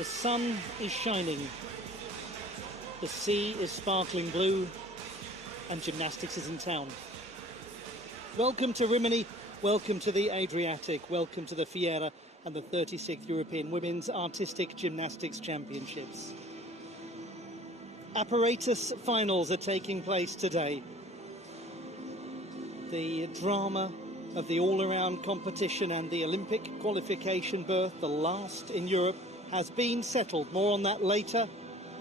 The sun is shining, the sea is sparkling blue, and gymnastics is in town. Welcome to Rimini, welcome to the Adriatic, welcome to the Fiera and the 36th European Women's Artistic Gymnastics Championships. Apparatus finals are taking place today. The drama of the all-around competition and the Olympic qualification berth, the last in Europe, has been settled. More on that later.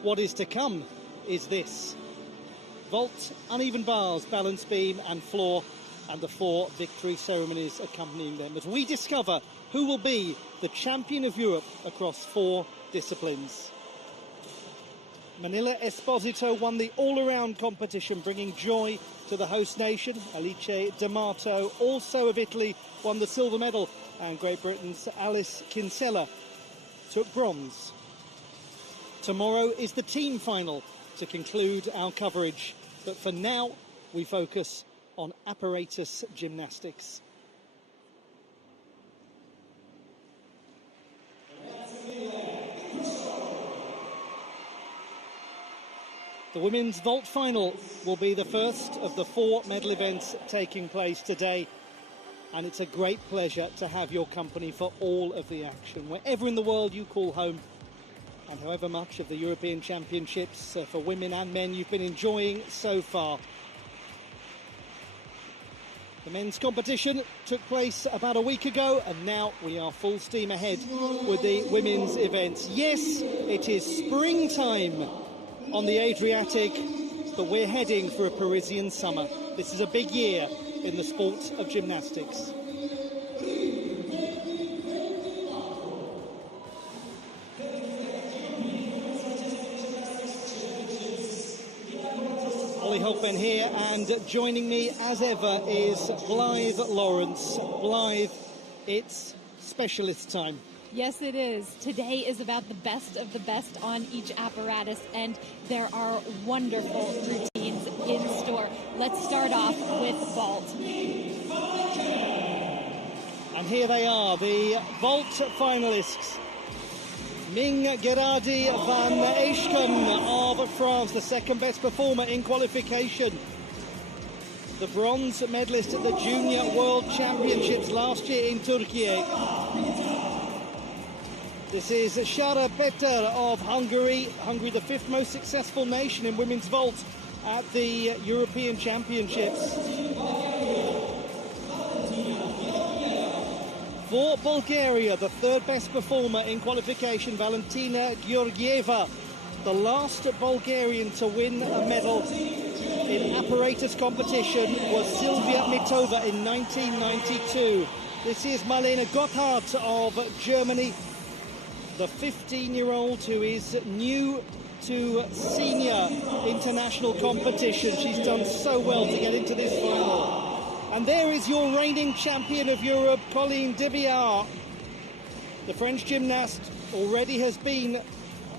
What is to come is this: vault, uneven bars, balance beam and floor, and the 4 victory ceremonies accompanying them, as we discover who will be the champion of Europe across 4 disciplines. Manila Esposito won the all-around competition, bringing joy to the host nation. Alice D'Amato, also of Italy, won the silver medal, and Great Britain's Alice Kinsella took bronze. Tomorrow is the team final to conclude our coverage, but for now we focus on apparatus gymnastics. The women's vault final will be the first of the 4 medal events taking place today, and it's a great pleasure to have your company for all of the action, wherever in the world you call home, and however much of the European Championships for women and men you've been enjoying so far. The men's competition took place about a week ago, and now we are full steam ahead with the women's events. Yes, it is springtime on the Adriatic, but we're heading for a Parisian summer. This is a big year in the sport of gymnastics. Olly Hogben here, and joining me as ever is Blythe Lawrence. Blythe, it's specialist time. Yes, it is. Today is about the best of the best on each apparatus, and there are wonderful routines in store. Let's start off with vault. And here they are, the vault finalists. Ming Gerardi van Eijken of France, the second best performer in qualification. The bronze medalist at the Junior World Championships last year in Turkey. This is Shara Peter of Hungary. Hungary, the 5th most successful nation in women's vault at the European Championships. For Bulgaria, the 3rd best performer in qualification, Valentina Georgieva, the last Bulgarian to win a medal in apparatus competition was Silvia Mitova in 1992. This is Marlene Gotthard of Germany, the 15-year-old who is new to senior international competition. She's done so well to get into this final. And there is your reigning champion of Europe, Colline Debiard. The French gymnast already has been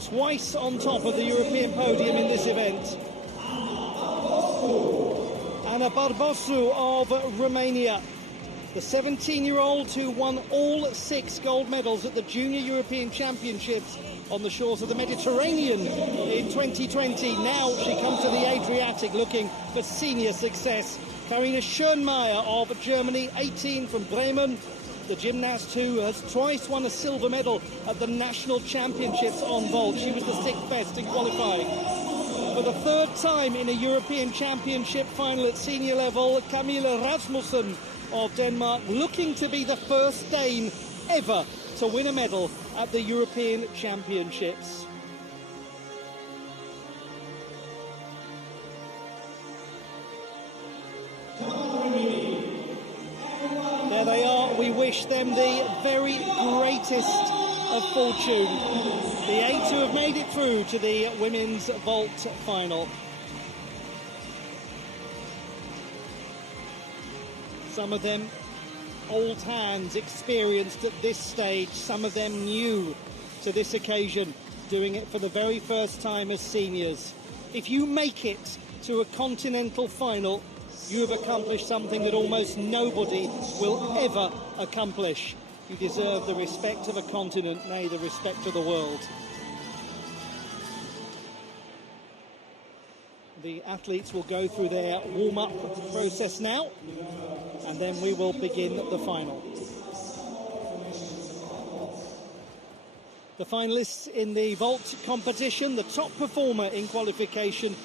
twice on top of the European podium in this event. Anna Barbosu of Romania, the 17-year-old who won all 6 gold medals at the Junior European Championships on the shores of the Mediterranean in 2020. Now she comes to the Adriatic looking for senior success. Karina Schönmeier of Germany, 18 from Bremen, the gymnast who has twice won a silver medal at the national championships on vault. She was the 6th best in qualifying. For the 3rd time in a European Championship final at senior level, Camilla Rasmussen of Denmark, looking to be the first Dane ever to win a medal at the European Championships. There they are. We wish them the very greatest of fortune. The 8 who have made it through to the women's vault final. Some of them old hands, experienced at this stage, some of them new to this occasion, doing it for the very first time as seniors. If you make it to a continental final, you have accomplished something that almost nobody will ever accomplish. You deserve the respect of a continent, nay, the respect of the world. The athletes will go through their warm-up process now, and then we will begin the final. The finalists in the vault competition, the top performer in qualification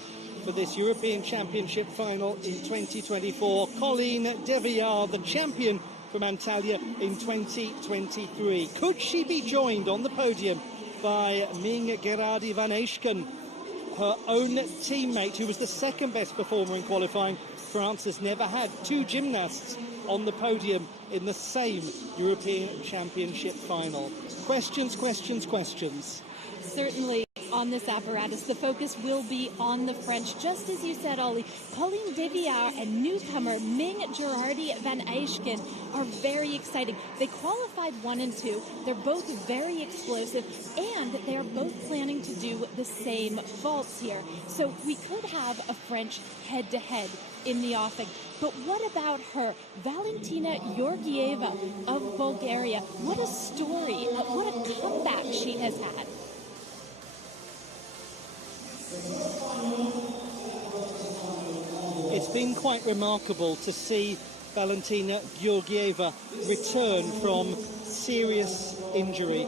for this European Championship final in 2024, Colleen Deviard, the champion from Antalya in 2023. Could she be joined on the podium by Ming Gerardi van Eijken, her own teammate, who was the second best performer in qualifying? France has never had two gymnasts on the podium in the same European Championship final. Questions, questions, questions. Certainly on this apparatus, the focus will be on the French. Just as you said, Olly, Colleen Deviard and newcomer Ming Gerardi van Eijken are very exciting. They qualified 1 and 2. They're both very explosive, and they are both planning to do the same vaults here. So we could have a French head-to-head in the offing. But what about her, Valentina Georgieva of Bulgaria? What a story, what a comeback she has had. It's been quite remarkable to see Valentina Georgieva return from serious injury.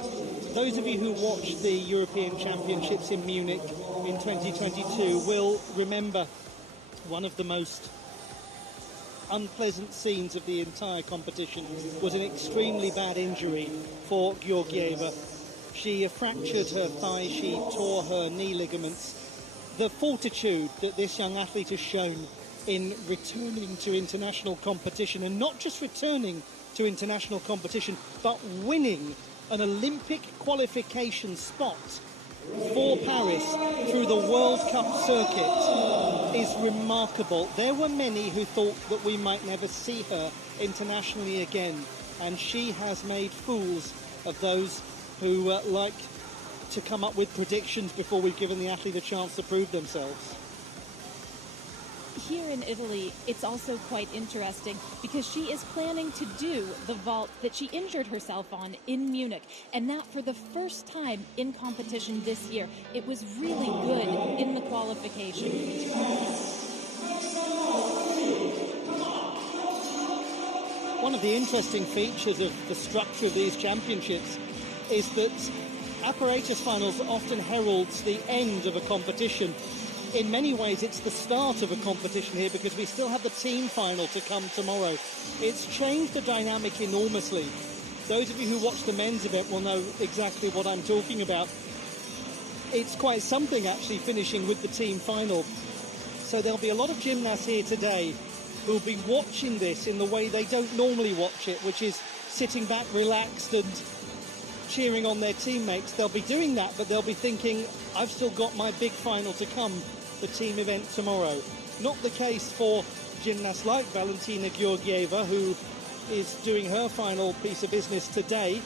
Those of you who watched the European Championships in Munich in 2022 will remember one of the most unpleasant scenes of the entire competition was an extremely bad injury for Georgieva. She fractured her thigh, she tore her knee ligaments. The fortitude that this young athlete has shown in returning to international competition, and not just returning to international competition, but winning an Olympic qualification spot for Paris through the World Cup circuit is remarkable. There were many who thought that we might never see her internationally again, and she has made fools of those who like to come up with predictions before we've given the athlete a chance to prove themselves. Here in Italy, it's also quite interesting because she is planning to do the vault that she injured herself on in Munich, and that for the first time in competition this year. It was really good in the qualification. One of the interesting features of the structure of these championships is that apparatus finals often heralds the end of a competition. In many ways, it's the start of a competition here because we still have the team final to come tomorrow. It's changed the dynamic enormously. Those of you who watch the men's event will know exactly what I'm talking about. It's quite something actually finishing with the team final. So there'll be a lot of gymnasts here today who'll be watching this in the way they don't normally watch it, which is sitting back relaxed and cheering on their teammates. They'll be doing that, but they'll be thinking, I've still got my big final to come, the team event tomorrow. Not the case for gymnasts like Valentina Georgieva, who is doing her final piece of business today,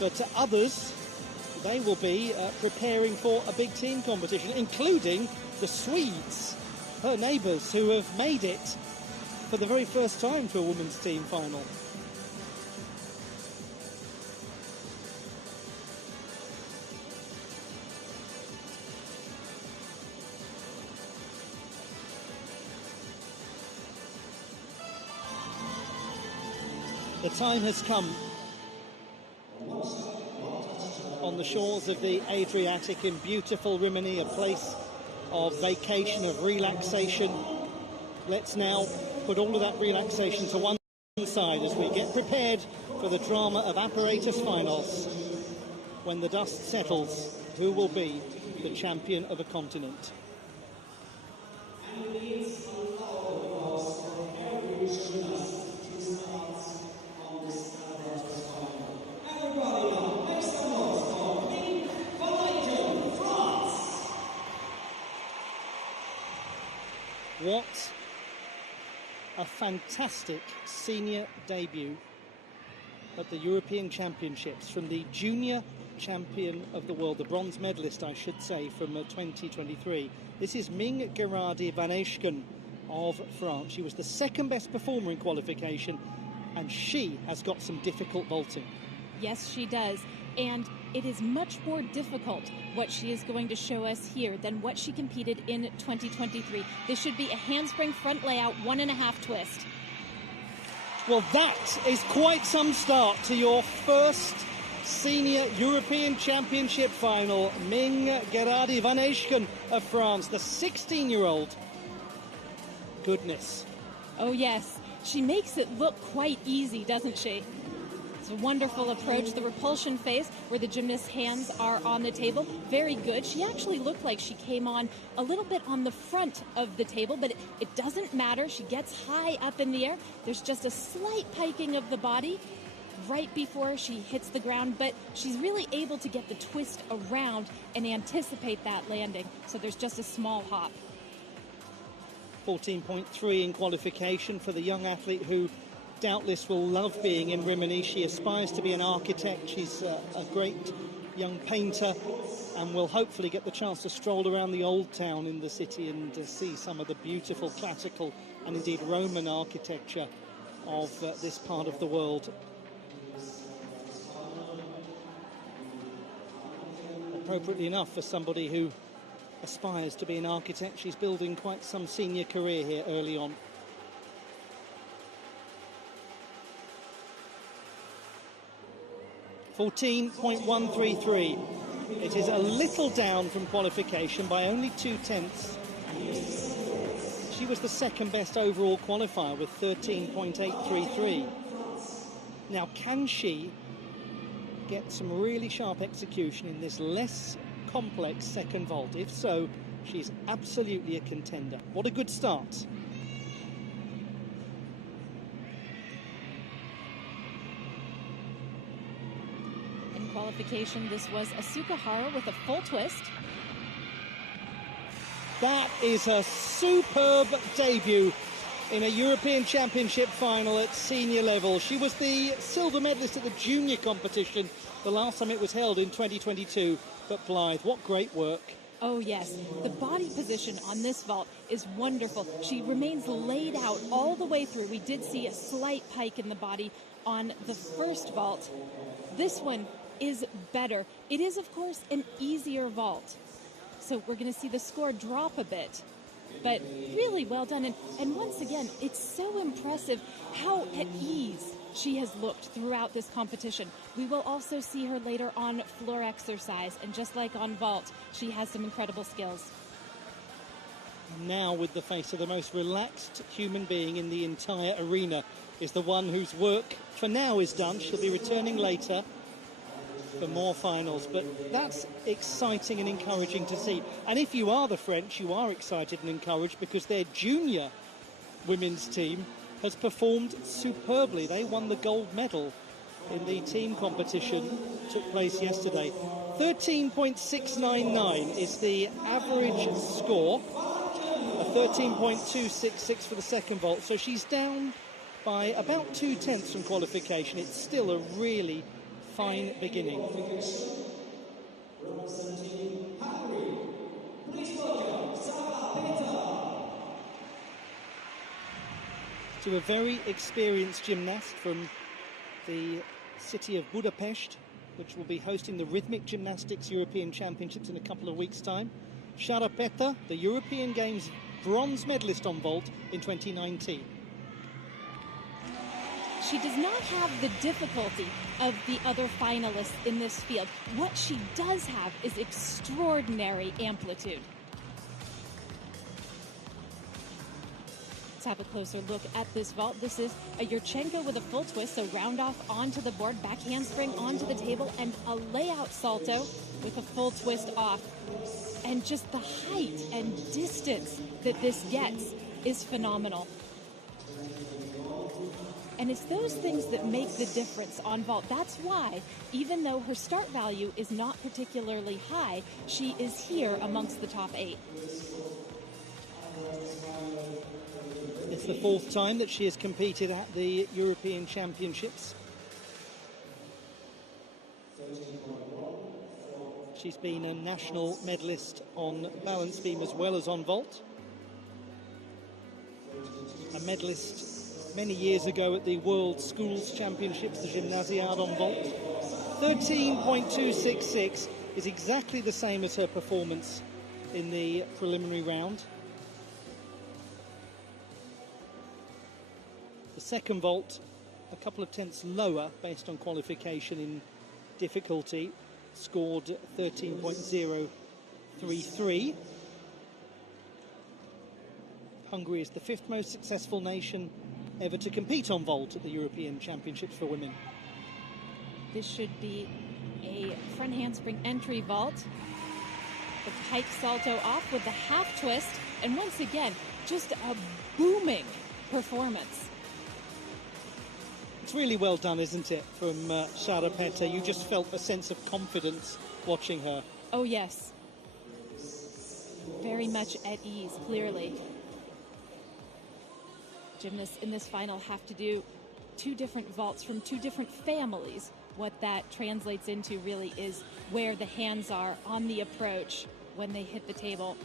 but to others, they will be preparing for a big team competition, including the Swedes, her neighbours, who have made it for the very first time to a women's team final. The time has come on the shores of the Adriatic in beautiful Rimini, a place of vacation, of relaxation. Let's now put all of that relaxation to one side as we get prepared for the drama of apparatus finals. When the dust settles, who will be the champion of a continent? What a fantastic senior debut at the European Championships from the junior champion of the world, the bronze medalist, I should say, from 2023. This is Ming Gerardi van Eijken of France. She was the second best performer in qualification, and she has got some difficult vaulting. Yes, she does. And it is much more difficult what she is going to show us here than what she competed in 2023. This should be a handspring front layout, 1.5 twist. Well, that is quite some start to your first Senior European Championship final. Ming Gerardi van Eijken of France, the 16-year-old. Goodness. Oh, yes. She makes it look quite easy, doesn't she? It's a wonderful approach. The repulsion phase, where the gymnast's hands are on the table, very good. She actually looked like she came on a little bit on the front of the table, but it doesn't matter. She gets high up in the air. There's just a slight piking of the body right before she hits the ground, but she's really able to get the twist around and anticipate that landing. So there's just a small hop. 14.3 in qualification for the young athlete who doubtless will love being in Rimini. She aspires to be an architect. She's a great young painter and will hopefully get the chance to stroll around the old town in the city and see some of the beautiful classical and indeed Roman architecture of this part of the world. Appropriately enough for somebody who aspires to be an architect, she's building quite some senior career here early on. .133. It is a little down from qualification by only 0.2. She was the second best overall qualifier with 13.833. Now, can she get some really sharp execution in this less complex second vault? If so, she's absolutely a contender. What a good start. In qualification, this was a Sukahara with a full twist. That is a superb debut in a European Championship final at senior level. She was the silver medalist at the junior competition the last time it was held in 2022. But Blythe, what great work. Oh, yes. The body position on this vault is wonderful. She remains laid out all the way through. We did see a slight pike in the body on the first vault. This one is better. It is, of course, an easier vault. So we're going to see the score drop a bit. But really well done. And once again, it's so impressive how at ease she has looked throughout this competition. We will also see her later on floor exercise. And just like on vault, she has some incredible skills. Now with the face of the most relaxed human being in the entire arena is the one whose work for now is done. She'll be returning later for more finals, but that's exciting and encouraging to see. And if you are the French, you are excited and encouraged because their junior women's team has performed superbly. They won the gold medal in the team competition that took place yesterday. 13.699 is the average score, a 13.266 for the second vault, so she's down by about 0.2 from qualification. It's still a really fine beginning. To a very experienced gymnast from the city of Budapest, which will be hosting the Rhythmic Gymnastics European Championships in a couple of weeks' time. Sharapeta, the European Games bronze medalist on vault in 2019. She does not have the difficulty of the other finalists in this field. What she does have is extraordinary amplitude. Let's have a closer look at this vault. This is a Yurchenko with a full twist, so round off onto the board, back handspring onto the table, and a layout salto with a full twist off. And just the height and distance that this gets is phenomenal. And it's those things that make the difference on vault. That's why, even though her start value is not particularly high, she is here amongst the top 8. It's the fourth time that she has competed at the European Championships. She's been a national medalist on balance beam as well as on vault. A medalist many years ago at the World Schools Championships, the Gymnasiad on vault. 13.266 is exactly the same as her performance in the preliminary round. The second vault, a couple of tenths lower based on qualification in difficulty, scored 13.033. Hungary is the fifth most successful nation ever to compete on vault at the European Championships for women. This should be a front handspring entry vault. The pike salto off with the half twist, and once again, just a booming performance. It's really well done, isn't it, from Sharapeta? You just felt a sense of confidence watching her. Oh, yes. Very much at ease, clearly. Gymnasts in this final have to do two different vaults from two different families. What that translates into really is where the hands are on the approach when they hit the table.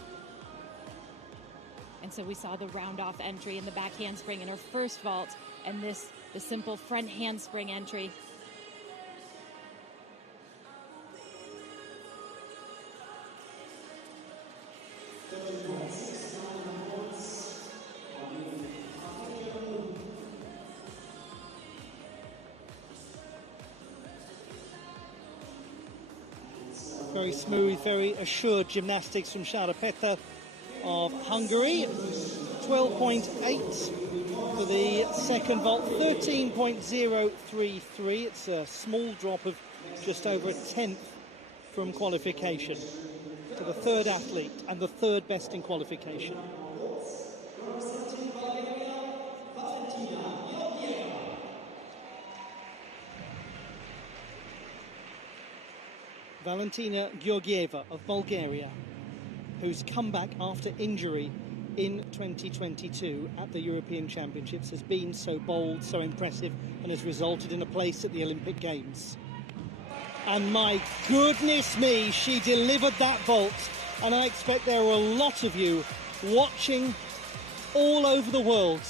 And so we saw the round-off entry in the back handspring in her first vault, and this, the simple front handspring entry. Very smooth, very assured gymnastics from Sharapeta of Hungary. 12.8 for the second vault, 13.033. It's a small drop of just over a tenth from qualification to the third athlete and the third best in qualification. Valentina Georgieva of Bulgaria, whose comeback after injury in 2022 at the European Championships has been so bold, so impressive, and has resulted in a place at the Olympic Games. And my goodness me, she delivered that vault, and I expect there were a lot of you watching all over the world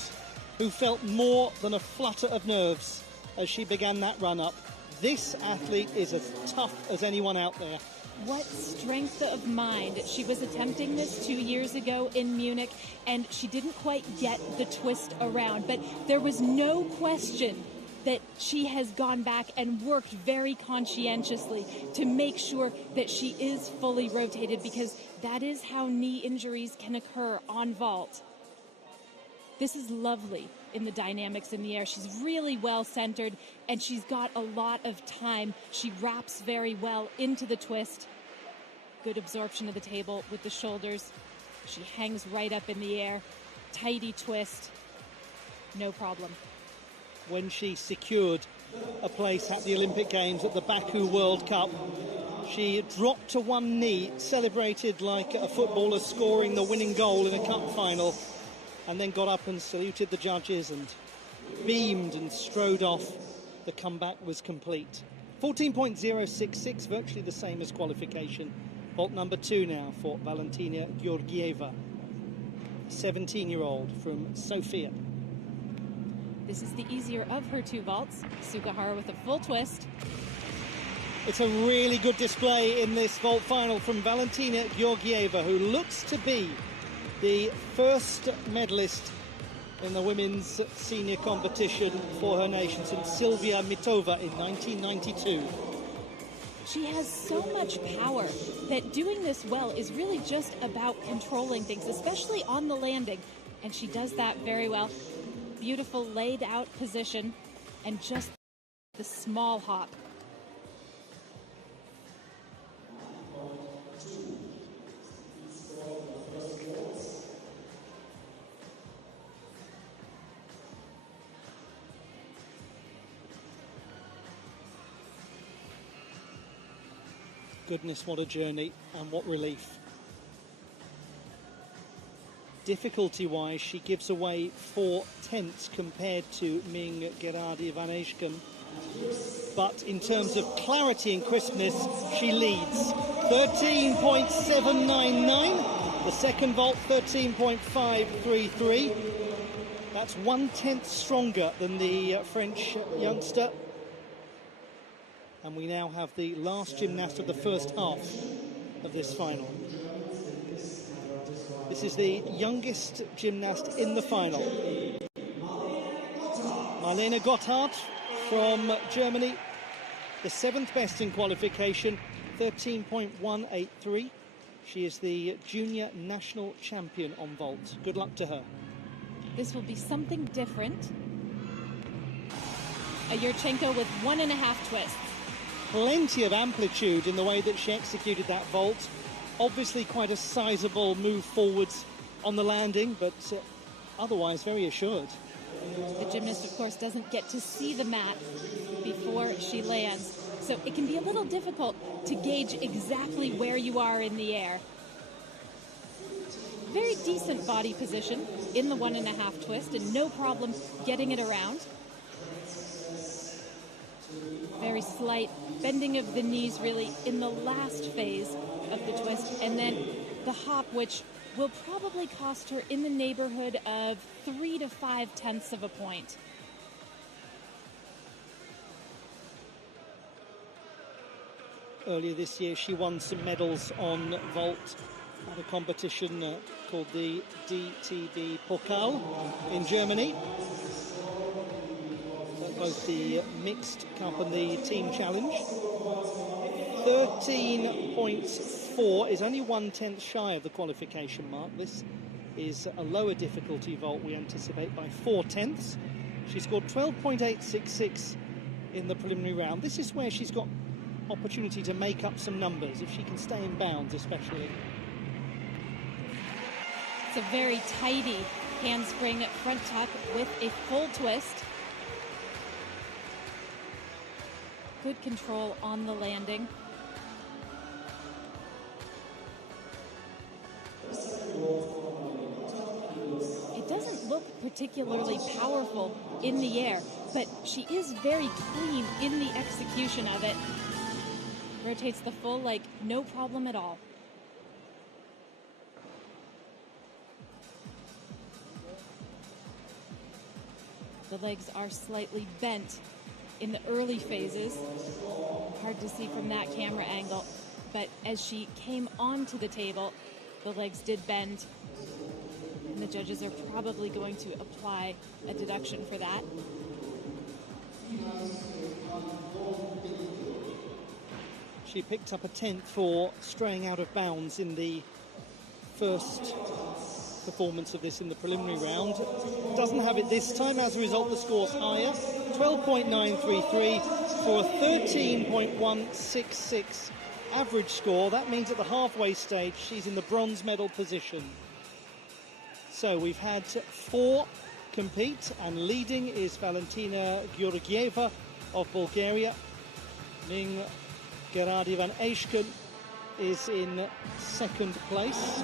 who felt more than a flutter of nerves as she began that run-up. This athlete is as tough as anyone out there. What strength of mind. She was attempting this 2 years ago in Munich, and she didn't quite get the twist around, but there was no question that she has gone back and worked very conscientiously to make sure that she is fully rotated, because that is how knee injuries can occur on vault. This is lovely in the dynamics in the air. She's really well centered, and she's got a lot of time. She wraps very well into the twist. Good absorption of the table with the shoulders. She hangs right up in the air. Tidy twist. No problem. When she secured a place at the Olympic Games at the Baku World Cup, she dropped to one knee, celebrated like a footballer scoring the winning goal in a cup final, and then got up and saluted the judges and beamed and strode off. The comeback was complete. 14.066, virtually the same as qualification. Vault number 2 now for Valentina Georgieva, 17-year-old from Sofia. This is the easier of her two vaults. Sugahara with a full twist. It's a really good display in this vault final from Valentina Georgieva, who looks to be the first medalist in the women's senior competition for her nation since Silvia Mitova in 1992. She has so much power that doing this well is really just about controlling things, especially on the landing. And she does that very well. Beautiful laid out position and just the small hop. Goodness, what a journey and what relief. Difficulty-wise, she gives away 4 tenths compared to Ming Gerardi van Eijken. But in terms of clarity and crispness, she leads. 13.799. The second vault, 13.533. That's 1/10 stronger than the French youngster. And we now have the last gymnast of the first half of this final. This is the youngest gymnast in the final. Marlene Gotthard from Germany, the 7th best in qualification, 13.183. She is the junior national champion on vault. Good luck to her. This will be something different. A Yurchenko with 1.5 twists. Plenty of amplitude in the way that she executed that vault. Obviously quite a sizable move forwards on the landing, but otherwise very assured. The gymnast, of course, doesn't get to see the mat before she lands, so it can be a little difficult to gauge exactly where you are in the air. Very decent body position in the 1.5 twist, and no problem getting it around. Very slight bending of the knees really in the last phase of the twist, and then the hop, which will probably cost her in the neighborhood of 3 to 5/10 of a point. Earlier this year she won some medals on vault at a competition called the DTB Pokal in Germany. Both the mixed cup and the team challenge. 13.4 is only 1/10 shy of the qualification mark. This is a lower difficulty vault we anticipate by 4/10. She scored 12.866 in the preliminary round. This is where she's got opportunity to make up some numbers, if she can stay in bounds especially. It's a very tidy handspring front tuck with a full twist. Good control on the landing. It doesn't look particularly powerful in the air, but she is very clean in the execution of it. Rotates the full leg, no problem at all. The legs are slightly bent in the early phases. Hard to see from that camera angle, but as she came onto the table, the legs did bend, and the judges are probably going to apply a deduction for that. She picked up a 10th for straying out of bounds in the first performance of this in the preliminary round. Doesn't have it this time. As a result, the score's higher. 12.933 for a 13.166 average score. That means at the halfway stage, she's in the bronze medal position. So we've had 4 compete, and leading is Valentina Georgieva of Bulgaria. Ming Gerardi van Eijken is in 2nd place.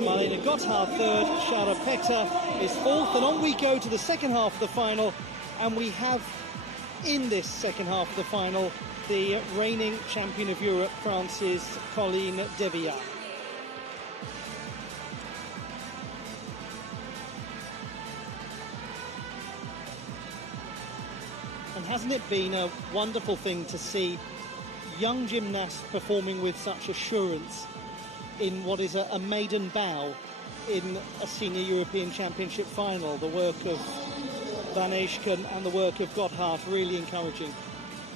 Marlene Gotthard 3rd, Shara Petter is 4th, and on we go to the second half of the final, and we have in this second half of the final the reigning champion of Europe, France's Colleen Deviat. And hasn't it been a wonderful thing to see young gymnasts performing with such assurance in what is a maiden bow in a senior European Championship final? The work of Van Eijken and the work of Gotthard really encouraging.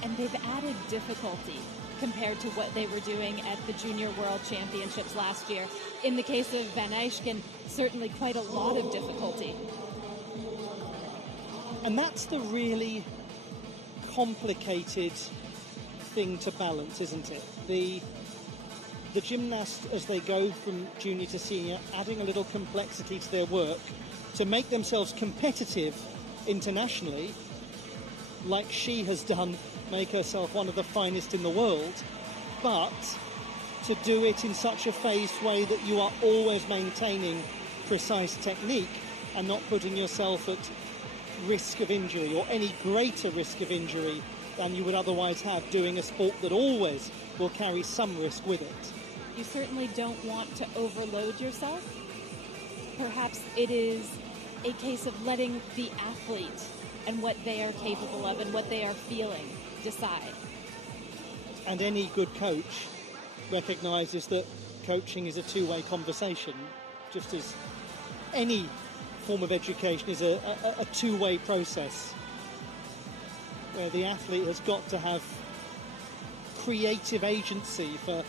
And they've added difficulty compared to what they were doing at the Junior World Championships last year. In the case of Van Eijken, certainly quite a lot of difficulty. And that's the really complicated thing to balance, isn't it? The gymnast, as they go from junior to senior, adding a little complexity to their work to make themselves competitive internationally, like she has done, make herself one of the finest in the world, but to do it in such a phased way that you are always maintaining precise technique and not putting yourself at risk of injury, or any greater risk of injury than you would otherwise have doing a sport that always will carry some risk with it. You certainly don't want to overload yourself. Perhaps it is a case of letting the athlete and what they are capable of and what they are feeling decide. And any good coach recognises that coaching is a two-way conversation, just as any form of education is a two-way process, where the athlete has got to have creative agency for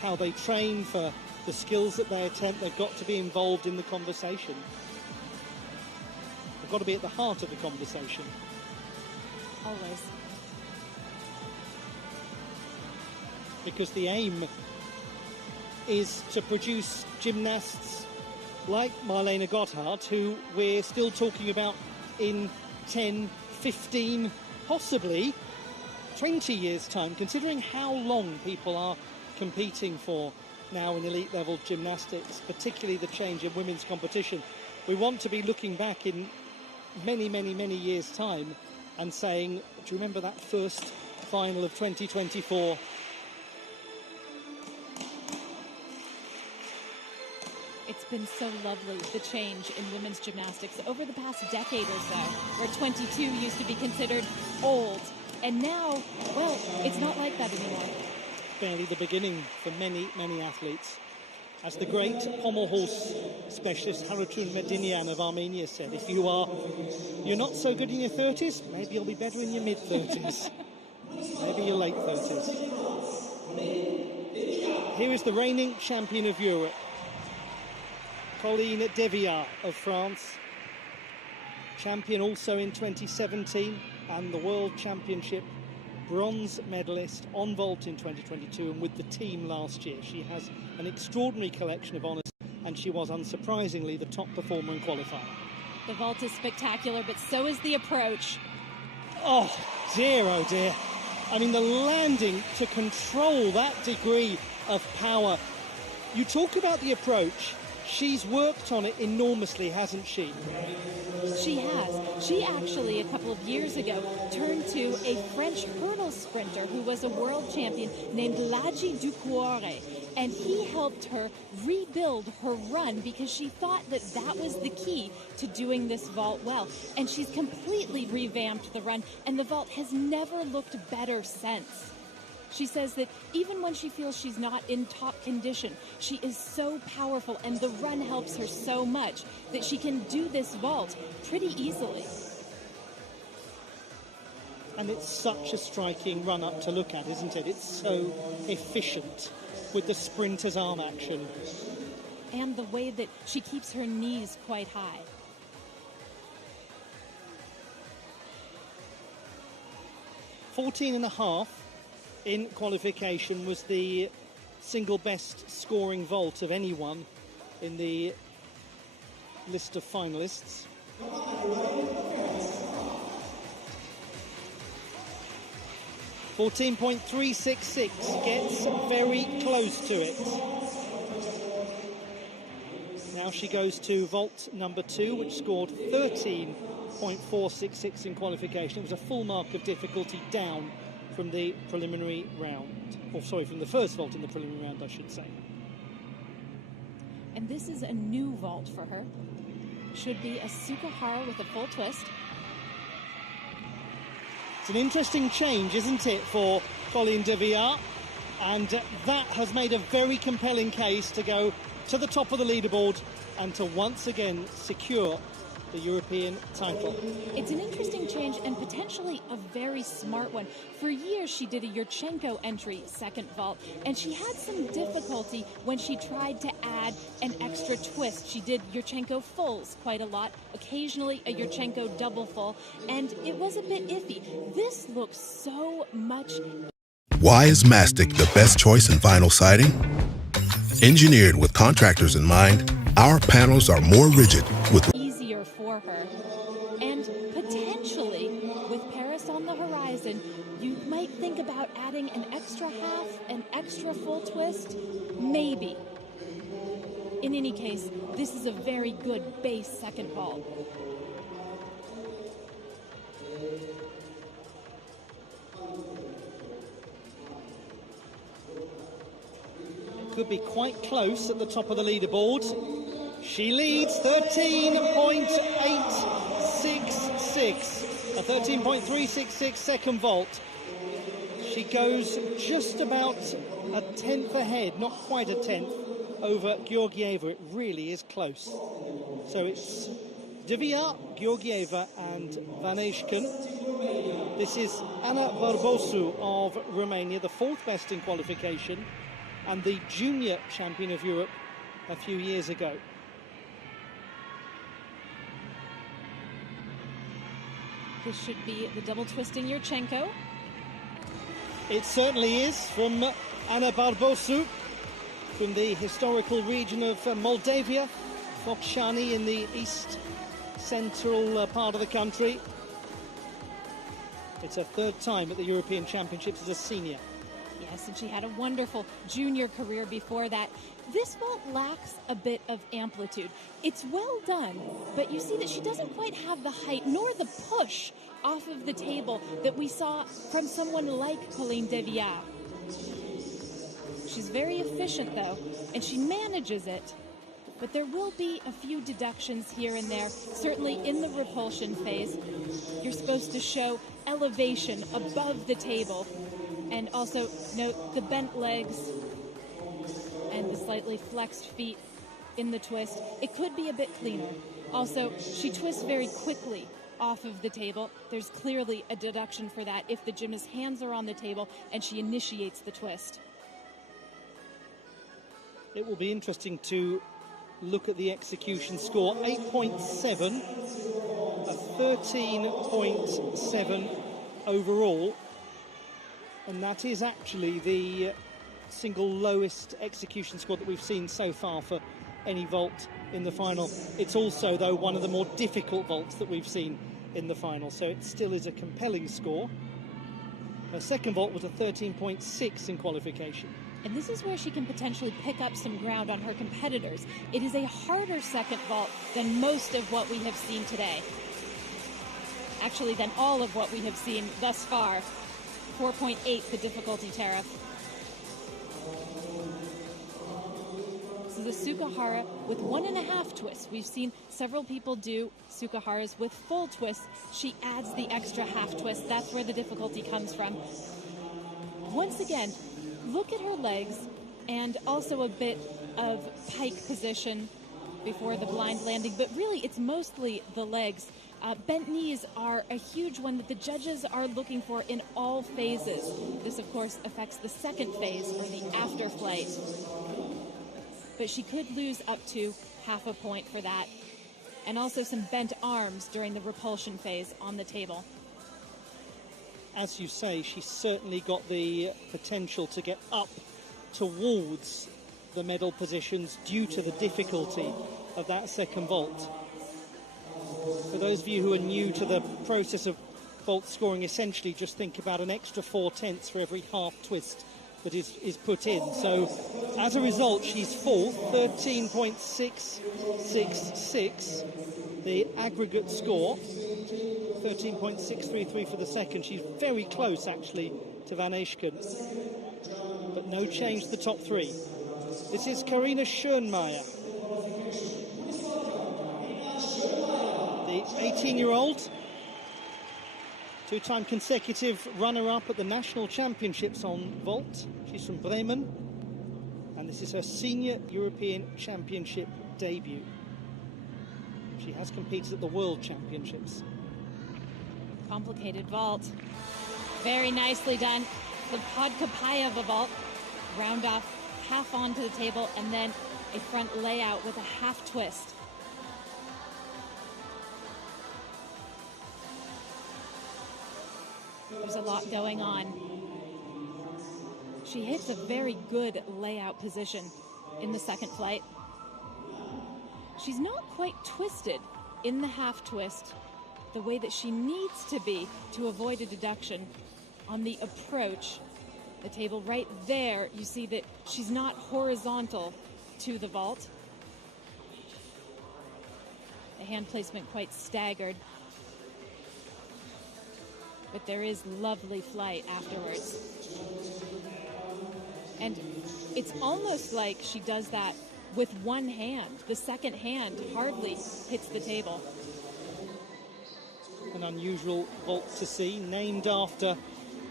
how they train, for the skills that they attempt. They've got to be involved in the conversation. They've got to be at the heart of the conversation. Always. Because the aim is to produce gymnasts like Marlene Gotthard, who we're still talking about in 10, 15, possibly 20 years' time, considering how long people are competing for now in elite level gymnastics, particularly the change in women's competition. We want to be looking back in many, many, many years' time and saying, do you remember that first final of 2024? It's been so lovely, the change in women's gymnastics over the past decade or so, where 22 used to be considered old. And now, well, it's not like that anymore. Barely the beginning for many, many athletes. As the great pommel horse specialist Harutun Medinyan of Armenia said, if you're not so good in your 30s, maybe you'll be better in your mid-30s. Maybe your late 30s. Here is the reigning champion of Europe, Colline Deviat of France. Champion also in 2017 and the World Championship bronze medalist on vault in 2022 and with the team last year. She has an extraordinary collection of honours and she was unsurprisingly the top performer in qualifying. The vault is spectacular, but so is the approach. Oh dear. I mean, the landing to control that degree of power. You talk about the approach. She's worked on it enormously, hasn't she? She has. She actually, a couple of years ago, turned to a French hurdle sprinter who was a world champion named Lagi Ducouré, and he helped her rebuild her run because she thought that that was the key to doing this vault well. And she's completely revamped the run, and the vault has never looked better since. She says that even when she feels she's not in top condition, she is so powerful and the run helps her so much that she can do this vault pretty easily. And it's such a striking run-up to look at, isn't it? It's so efficient with the sprinter's arm action. And the way that she keeps her knees quite high. .14.5 in qualification was the single best scoring vault of anyone in the list of finalists. .14.366 gets very close to it. Now she goes to vault number 2, which scored 13.466 in qualification. It was a full mark of difficulty down from the preliminary round. Or sorry, from the first vault in the preliminary round, I should say. And this is a new vault for her. Should be a Sukahara with a full twist. It's an interesting change, isn't it, for Colline Deviat? And that has made a very compelling case to go to the top of the leaderboard and to once again secure the European title. It's an interesting change and potentially a very smart one. For years she did a Yurchenko entry second vault, and she had some difficulty when she tried to add an extra twist. She did Yurchenko fulls quite a lot, occasionally a Yurchenko double full, and it was a bit iffy. This looks so much. Why is Mastic the best choice in vinyl siding? Engineered with contractors in mind, our panels are more rigid with easier for her. And potentially, with Paris on the horizon, you might think about adding an extra half, an extra full twist, maybe. In any case, this is a very good base second vault. Could be quite close at the top of the leaderboard. She leads 13.866, a 13.366 second vault. She goes just about a tenth ahead, not quite a tenth, over Georgieva. It really is close. So it's Divya, Georgieva and Vaneshkin. This is Ana Barbosu of Romania, the fourth best in qualification and the junior champion of Europe a few years ago. This should be the double twist in Yurchenko. It certainly is, from Ana Barbosu, from the historical region of Moldavia, Focșani in the east central part of the country. It's her third time at the European Championships as a senior. Yes, and she had a wonderful junior career before that. This vault lacks a bit of amplitude. It's well done, but you see that she doesn't quite have the height nor the push off of the table that we saw from someone like Colleen Deviat. She's very efficient, though, and she manages it. But there will be a few deductions here and there. Certainly in the repulsion phase, you're supposed to show elevation above the table. And also note the bent legs and the slightly flexed feet in the twist. It could be a bit cleaner. Also, she twists very quickly off of the table. There's clearly a deduction for that if the gymnast's hands are on the table and she initiates the twist. It will be interesting to look at the execution score. 8.7, a 13.7 overall. And that is actually the single lowest execution score that we've seen so far for any vault in the final. It's also, though, one of the more difficult vaults that we've seen in the final, so it still is a compelling score. Her second vault was a 13.6 in qualification. And this is where she can potentially pick up some ground on her competitors. It is a harder second vault than most of what we have seen today. Actually, than all of what we have seen thus far. 4.8 the difficulty tariff. This is a Sukahara with 1.5 twists. We've seen several people do Sukaharas with full twists. She adds the extra half twist. That's where the difficulty comes from. Once again, look at her legs and also a bit of pike position before the blind landing, but really it's mostly the legs. Bent knees are a huge one that the judges are looking for in all phases. This, of course, affects the second phase, or the after flight. But she could lose up to half a point for that. And also some bent arms during the repulsion phase on the table. As you say, she's certainly got the potential to get up towards the medal positions due to the difficulty of that second vault. For those of you who are new to the process of vault scoring, essentially just think about an extra 4/10 for every half twist that is put in. So as a result, she's fourth, 13.666, the aggregate score, 13.633 for the second. She's very close, actually, to Vaneshkin, but no change to the top three. This is Karina Schönmeier, the 18-year-old, two-time consecutive runner-up at the national championships on vault. She's from Bremen, and this is her senior European Championship debut. She has competed at the World Championships. Complicated vault. Very nicely done. The Podkopayeva vault. Round off half onto the table, and then a front layout with a half twist. There's a lot going on. She hits a very good layout position in the second flight. She's not quite twisted in the half twist the way that she needs to be to avoid a deduction on the approach. The table right there, you see that she's not horizontal to the vault. The hand placement quite staggered. But there is lovely flight afterwards. And it's almost like she does that with one hand. The second hand hardly hits the table. An unusual vault to see, named after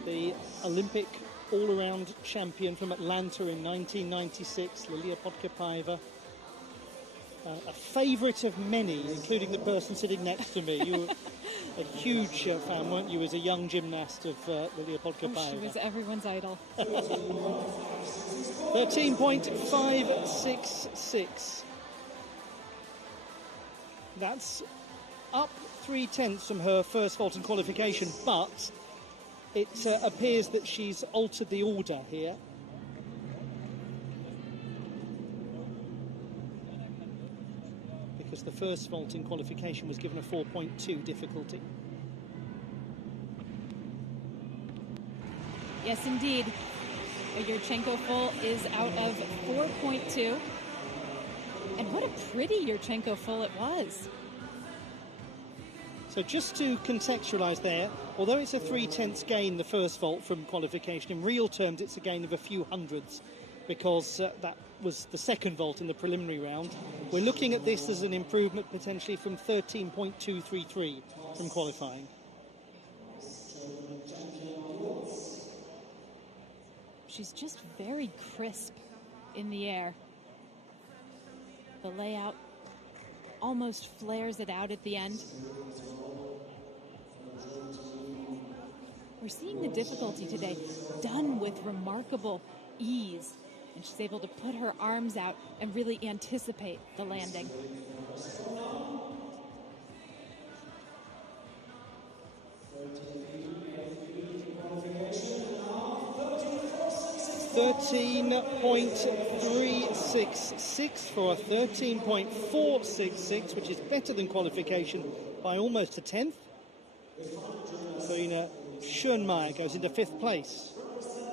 the Olympic all-around champion from Atlanta in 1996, Lilia Podkopaeva. A favourite of many, including the person sitting next to me. You were a huge fan, weren't you, as a young gymnast of Lilia Podkopaeva? Oh, she was everyone's idol. 13.566. That's up 0.3 from her first vault in qualification, but it appears that she's altered the order here. Because the first vault in qualification was given a 4.2 difficulty. Yes, indeed. A Yurchenko full is out of 4.2. And what a pretty Yurchenko full it was. So just to contextualise there, although it's a 0.3 gain, the first vault from qualification, in real terms it's a gain of a few hundreds, because that was the second vault in the preliminary round. We're looking at this as an improvement potentially from 13.233 from qualifying. She's just very crisp in the air. The layout almost flares it out at the end. We're seeing the difficulty today done with remarkable ease. And she's able to put her arms out and really anticipate the landing. .366 for a 13.466, which is better than qualification by almost a tenth. Karina Schoenmeier goes into 5th place.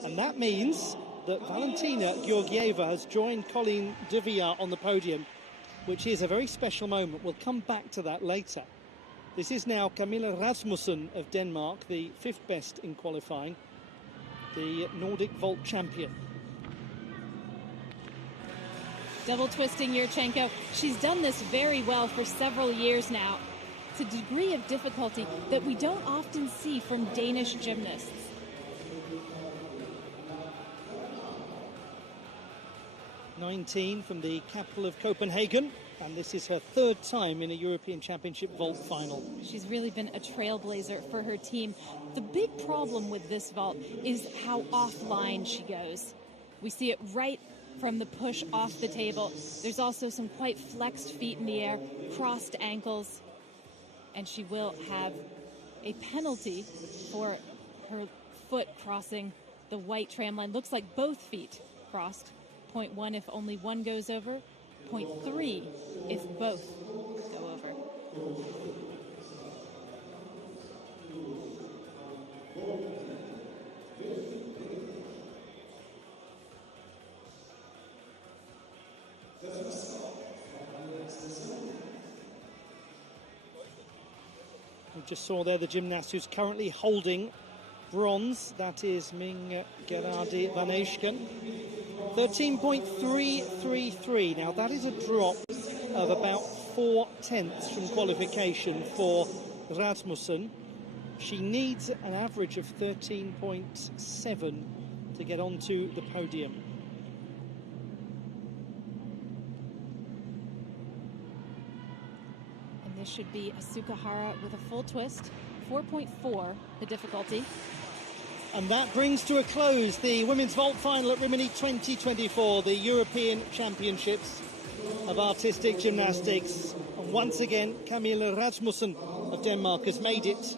And that means that Valentina Georgieva has joined Colleen de Villar on the podium, which is a very special moment. We'll come back to that later. This is now Camilla Rasmussen of Denmark, the 5th best in qualifying, the Nordic vault champion. Double twisting Yurchenko. She's done this very well for several years now. It's a degree of difficulty that we don't often see from Danish gymnasts. .19 from the capital of Copenhagen, and this is her 3rd time in a European Championship vault final. She's really been a trailblazer for her team. The big problem with this vault is how offline she goes. We see it right from the push off the table. There's also some quite flexed feet in the air, crossed ankles, and she will have a penalty for her foot crossing the white tram line. Looks like both feet crossed. 0.1 if only one goes over, 0.3 if both go over. We just saw there the gymnast who's currently holding bronze. That is Ming Gerardi van Eschken. 13.333. Now that is a drop of about 0.4 from qualification for Rasmussen. She needs an average of 13.7 to get onto the podium. And this should be a Sukahara with a full twist. 4.4 the difficulty. And that brings to a close the women's vault final at Rimini 2024, the European Championships of Artistic Gymnastics. And once again, Camilla Rasmussen of Denmark has made it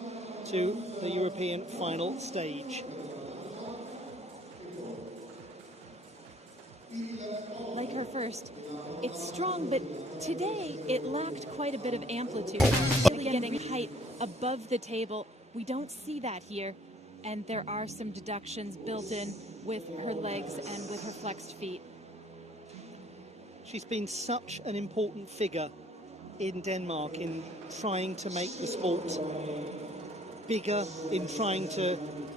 to the European final stage. Like her first, it's strong, but today it lacked quite a bit of amplitude. Really getting height above the table. We don't see that here. And there are some deductions built in with her legs and with her flexed feet. She's been such an important figure in Denmark in trying to make the sport bigger, in trying to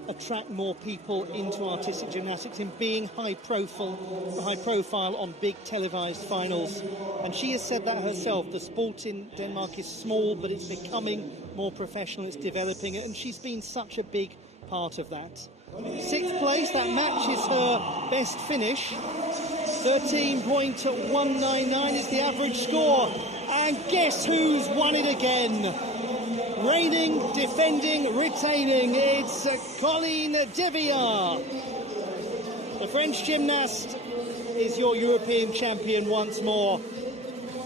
attract more people into artistic gymnastics, in being high profile on big televised finals. And she has said that herself. The sport in Denmark is small, but it's becoming more professional, it's developing, and she's been such a big part of that. Sixth place, that matches her best finish. 13.199 is the average score. And guess who's won it again? Reigning, defending, retaining, it's Colleen Deviard. The French gymnast is your European champion once more.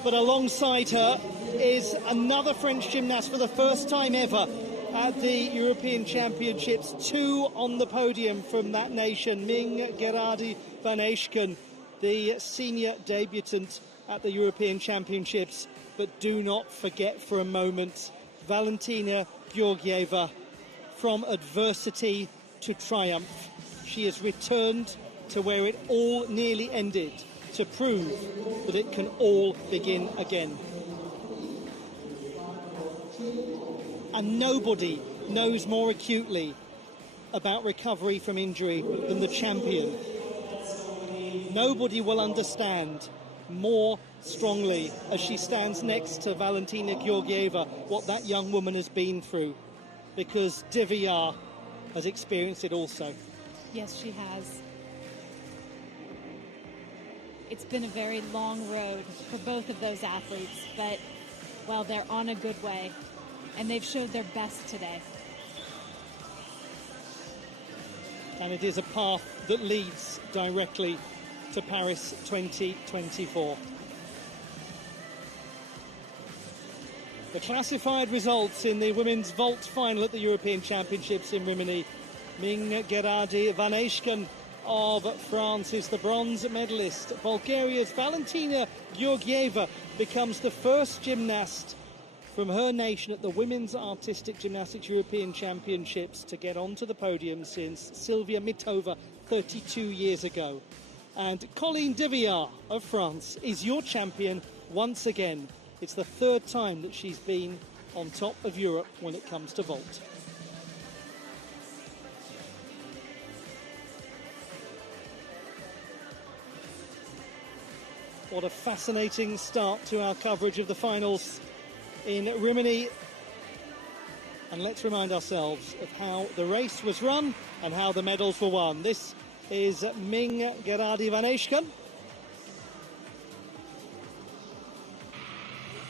But alongside her is another French gymnast for the first time ever at the European Championships. Two on the podium from that nation, Ming Gerardi van Eschken, the senior debutant at the European Championships. But do not forget for a moment Valentina Georgieva. From adversity to triumph, she has returned to where it all nearly ended to prove that it can all begin again. And nobody knows more acutely about recovery from injury than the champion. Nobody will understand more strongly as she stands next to Valentina Georgieva what that young woman has been through, because Deviard has experienced it also. Yes, she has. It's been a very long road for both of those athletes, but, well, they're on a good way, and they've showed their best today. And it is a path that leads directly to Paris 2024. The classified results in the women's vault final at the European Championships in Rimini. Ming Gerardi van Eschken of France is the bronze medalist. Bulgaria's Valentina Georgieva becomes the first gymnast from her nation at the Women's Artistic Gymnastics European Championships to get onto the podium since Sylvia Mitova 32 years ago. And Colleen Deviard of France is your champion once again. It's the third time that she's been on top of Europe when it comes to vault. What a fascinating start to our coverage of the finals in Rimini. And let's remind ourselves of how the race was run and how the medals were won. This is Ming Gerardi van Eschken.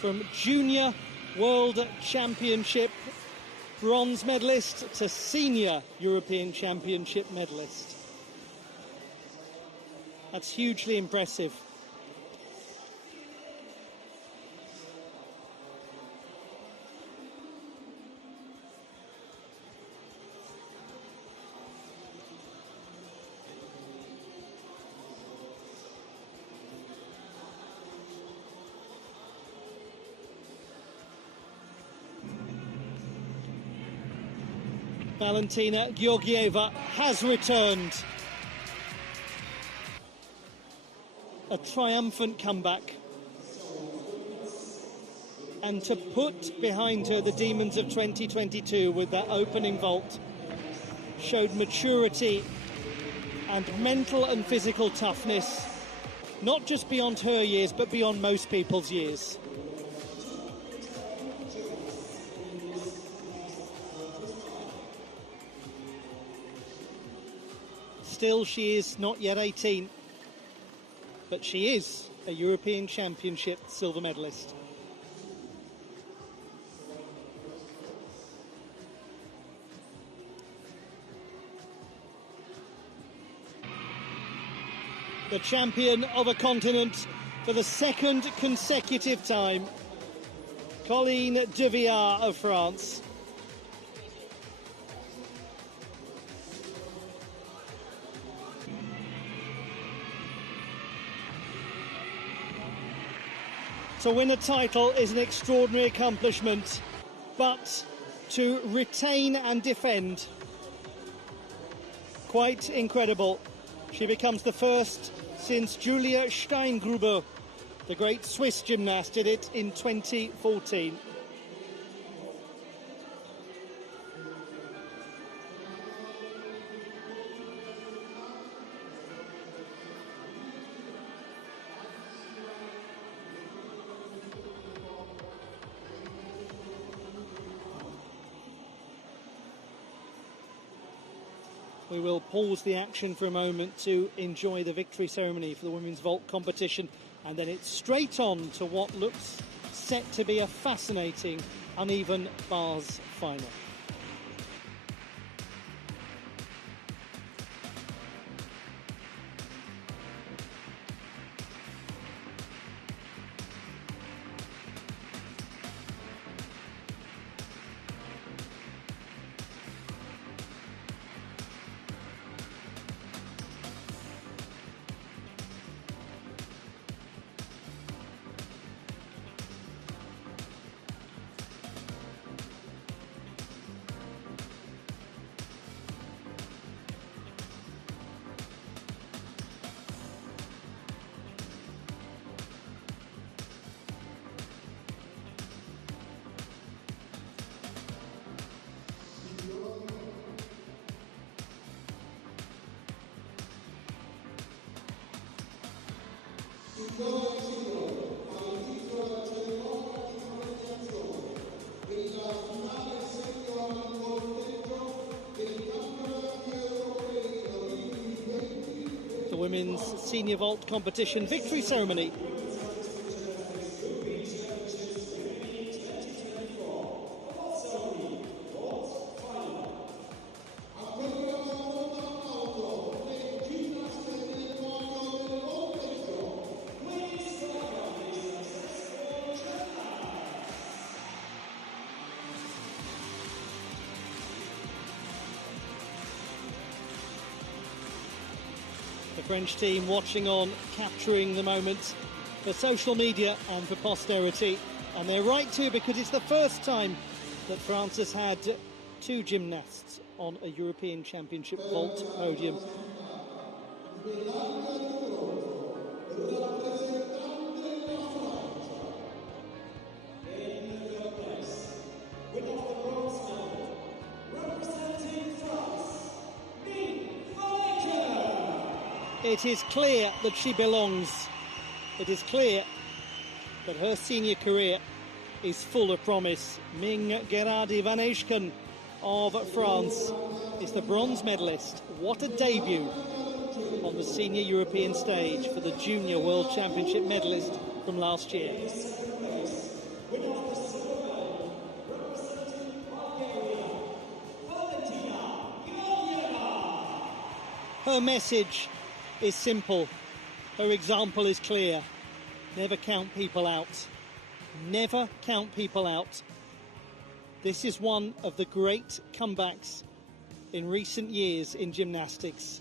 From junior world championship bronze medalist to senior European Championship medalist. That's hugely impressive. Valentina Georgieva has returned. A triumphant comeback. And to put behind her the demons of 2022 with that opening vault showed maturity and mental and physical toughness, not just beyond her years, but beyond most people's years. Still, she is not yet 18, but she is a European Championship silver medalist. The champion of a continent for the second consecutive time, Colleen Deviard of France. To win a title is an extraordinary accomplishment, but to retain and defend, quite incredible. She becomes the first since Julia Steingruber, the great Swiss gymnast, did it in 2014. We will pause the action for a moment to enjoy the victory ceremony for the women's vault competition, and then it's straight on to what looks set to be a fascinating uneven bars final. The women's senior vault competition victory ceremony. The French team watching on, capturing the moment for social media and for posterity. And they're right too, because it's the first time that France has had two gymnasts on a European Championship vault podium. It is clear that she belongs. It is clear that her senior career is full of promise. Ming Gerardi van Eijken of France is the bronze medalist. What a debut on the senior European stage for the junior World Championship medalist from last year. Her message is simple. Her example is clear. Never count people out. Never count people out. This is one of the great comebacks in recent years in gymnastics.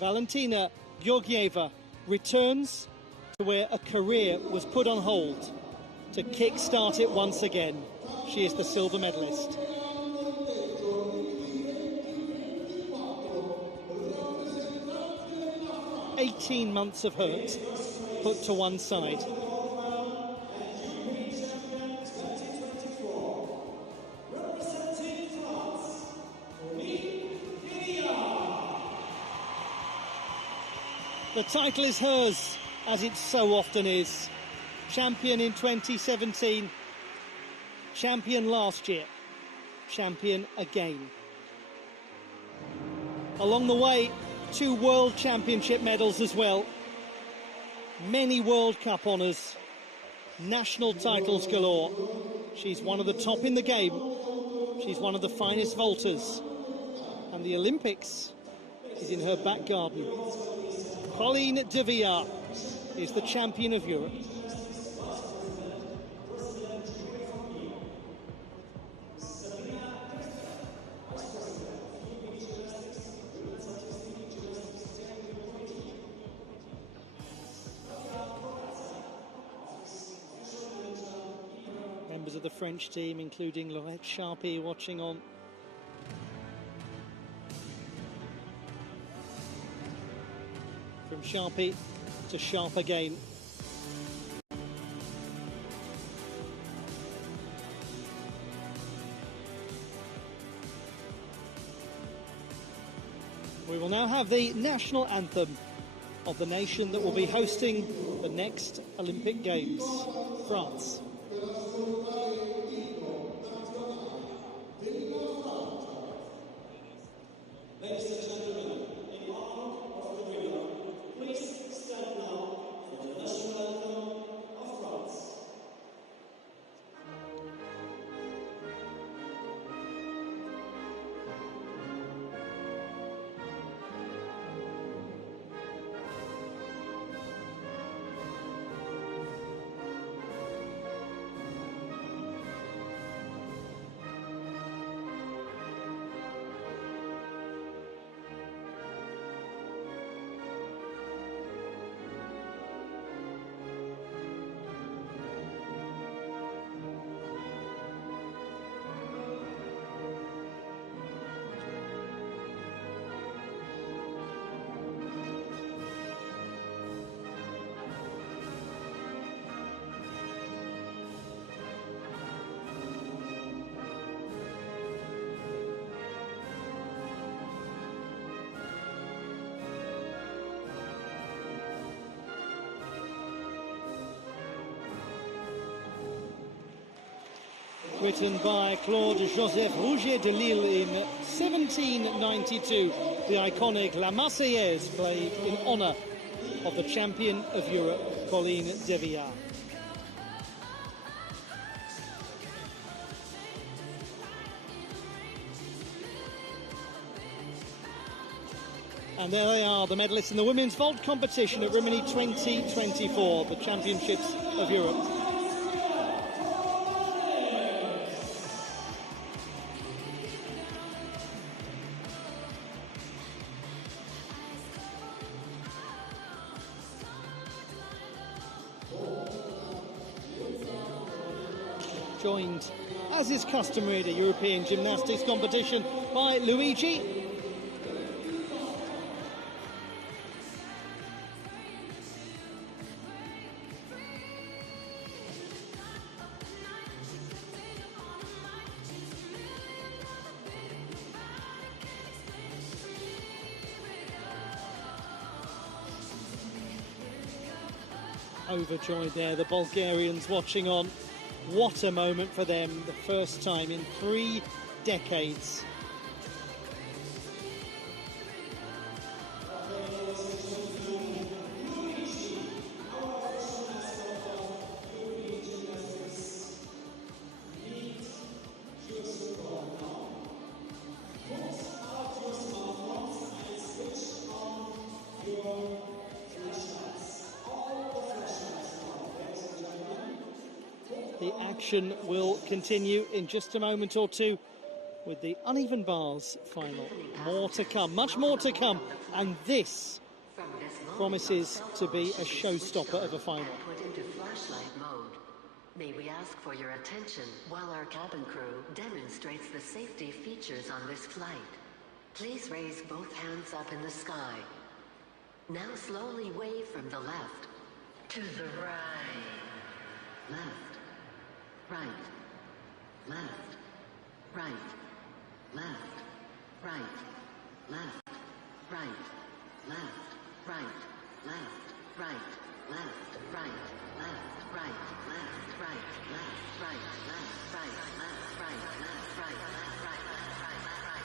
Valentina Georgieva returns to where a career was put on hold to kick-start it once again. She is the silver medalist. 18 months of hurt put to one side. The title is hers, as it so often is. Champion in 2017, champion last year, champion again. Along the way, 2 World Championship medals as well. Many World Cup honours. National titles galore. She's one of the top in the game. She's one of the finest vaulters. And the Olympics is in her back garden. Colleen de Villar is the champion of Europe. Members of the French team, including Laurette Sharpie, watching on. From Sharpie to Sharp again. We will now have the national anthem of the nation that will be hosting the next Olympic Games, France. Ladies and gentlemen, written by Claude-Joseph Rouget de Lille in 1792. The iconic La Marseillaise, played in honour of the champion of Europe, Pauline Deviard. And there they are, the medalists in the women's vault competition at Rimini 2024, the Championships of Europe. Joined, as is customary at a European gymnastics competition, by Luigi. Overjoyed there, the Bulgarians watching on. What a moment for them, the first time in 3 decades. The action will continue in just a moment or two with the uneven bars final. More to come, much more to come, and this promises to be a showstopper of a final. Put into flashlight mode. May we ask for your attention while our cabin crew demonstrates the safety features on this flight. Please raise both hands up in the sky. Now slowly wave from the left to the right. Left. Right, left, right, left, right, left, right, left, right, left, right, left, right, left, right, left, right, left, right, left, right, left, right, left, right, left, right, left, right, left, right.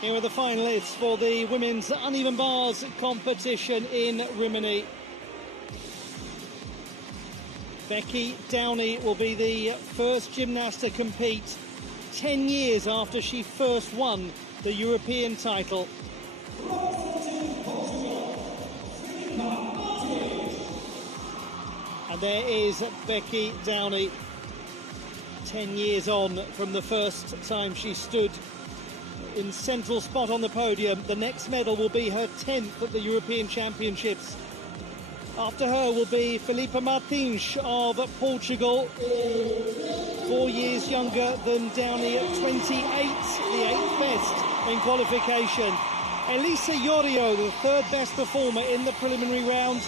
Here are the finalists for the women's uneven bars competition in Rimini. Becky Downey will be the first gymnast to compete 10 years after she first won the European title. And there is Becky Downey, 10 years on from the first time she stood in central spot on the podium. The next medal will be her 10th at the European Championships. After her will be Filipa Martins of Portugal, 4 years younger than Downey at 28, the 8th best in qualification. Elisa Iorio, the 3rd best performer in the preliminary round.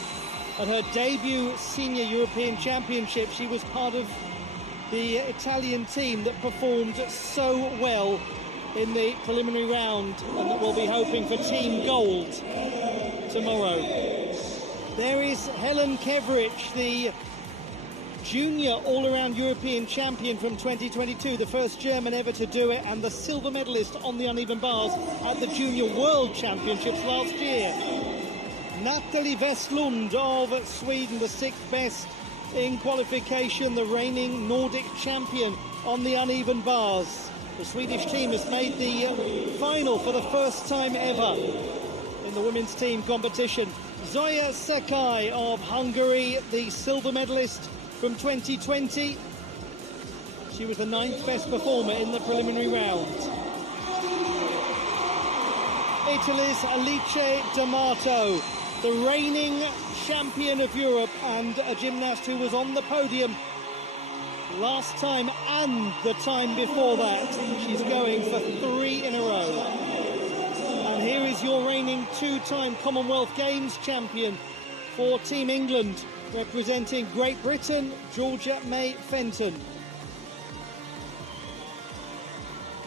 At her debut senior European Championship, she was part of the Italian team that performed so well in the preliminary round, and that we'll be hoping for team gold tomorrow. There is Helen Keverich, the junior all-around European champion from 2022, the first German ever to do it, and the silver medalist on the uneven bars at the Junior World Championships last year. Natalie Westlund of Sweden, the 6th best in qualification, the reigning Nordic champion on the uneven bars. The Swedish team has made the final for the first time ever in in the women's team competition. Zoya Sekai of Hungary, the silver medalist from 2020. She was the 9th best performer in the preliminary round. Italy's Alice D'Amato, the reigning champion of Europe and a gymnast who was on the podium last time and the time before that. She's going for 3 in a row. And here is your reigning 2-time Commonwealth Games champion for Team England, representing Great Britain, Georgia May Fenton.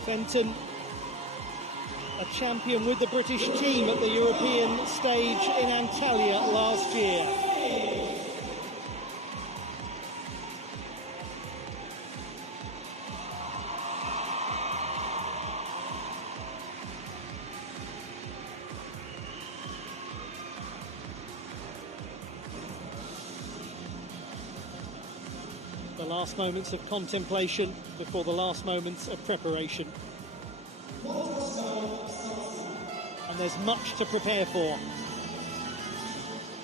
Fenton, a champion with the British team at the European stage in Antalya last year. The last moments of contemplation before the last moments of preparation. And there's much to prepare for.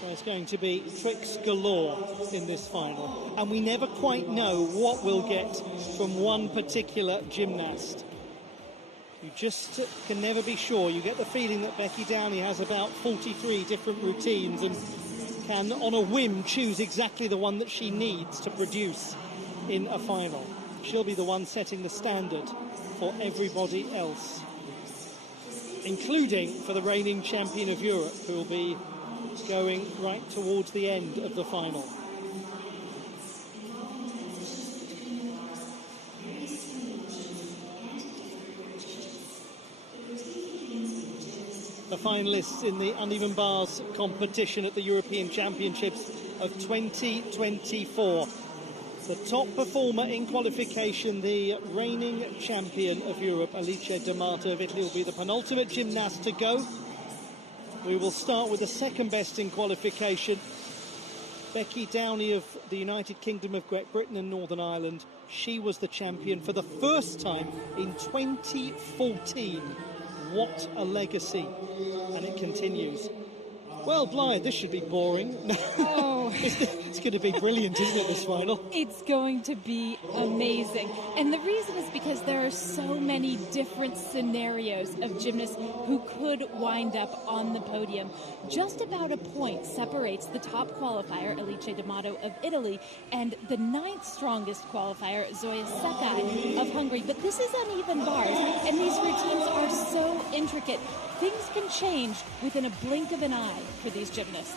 There's going to be tricks galore in this final. And we never quite know what we'll get from one particular gymnast. You just can never be sure. You get the feeling that Becky Downey has about 43 different routines and can, on a whim, choose exactly the one that she needs to produce in a final. She'll be the one setting the standard for everybody else, including for the reigning champion of Europe, who will be going right towards the end of the final. The finalists in the uneven bars competition at the European Championships of 2024. The top performer in qualification, the reigning champion of Europe, Alice D'Amato of Italy, will be the penultimate gymnast to go. We will start with the second best in qualification, Becky Downey of the United Kingdom of Great Britain and Northern Ireland. She was the champion for the first time in 2014. What a legacy. And it continues. Well, Blythe, this should be boring. Oh. It's going to be brilliant, isn't it, this final? It's going to be amazing. And the reason is because there are so many different scenarios of gymnasts who could wind up on the podium. Just about a point separates the top qualifier, Alice D'Amato of Italy, and the 9th strongest qualifier, Zoya Sekai of Hungary. But this is uneven bars, and these routines are so intricate. Things can change within a blink of an eye for these gymnasts.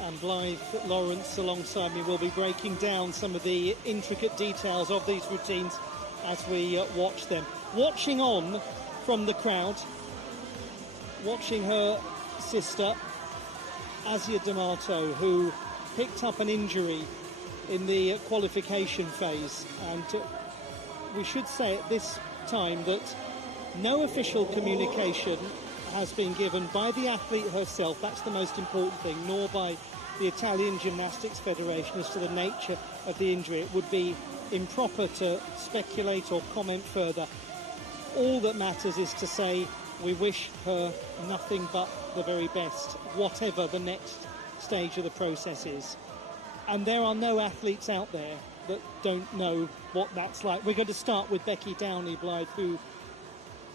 And Blythe Lawrence alongside me will be breaking down some of the intricate details of these routines as we watch them. Watching on from the crowd, watching her sister, Asia D'Amato, who picked up an injury in the qualification phase. And we should say at this time that no official communication has been given by the athlete herself, that's the most important thing, nor by the Italian Gymnastics Federation as to the nature of the injury. It would be improper to speculate or comment further. All that matters is to say we wish her nothing but the very best, whatever the next stage of the process is. And there are no athletes out there that don't know what that's like. We're going to start with Becky Downey, Blythe, who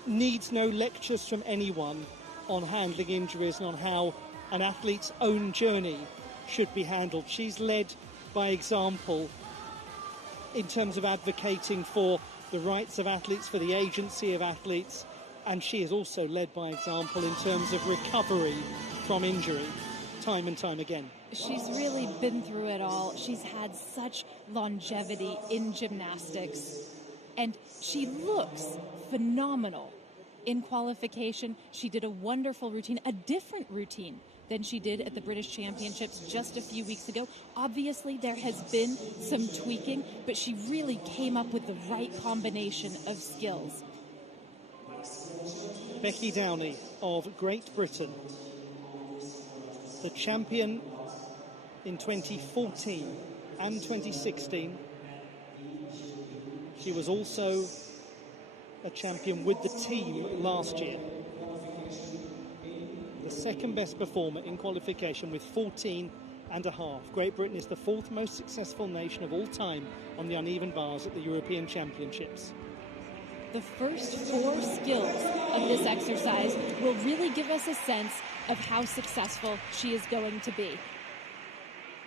needs no lectures from anyone on handling injuries and on how an athlete's own journey should be handled. She's led by example in terms of advocating for the rights of athletes, for the agency of athletes, and she is also led by example in terms of recovery from injury, time and time again. She's really been through it all. She's had such longevity in gymnastics, and she looks phenomenal. In qualification, she did a wonderful routine, a different routine than she did at the British Championships just a few weeks ago. Obviously, there has been some tweaking, but she really came up with the right combination of skills. Becky Downey of Great Britain, the champion in 2014 and 2016. She was also a champion with the team last year. the second best performer in qualification with 14 and a half. Great Britain is the fourth most successful nation of all time on the uneven bars at the European Championships. The first four skills of this exercise will really give us a sense of how successful she is going to be.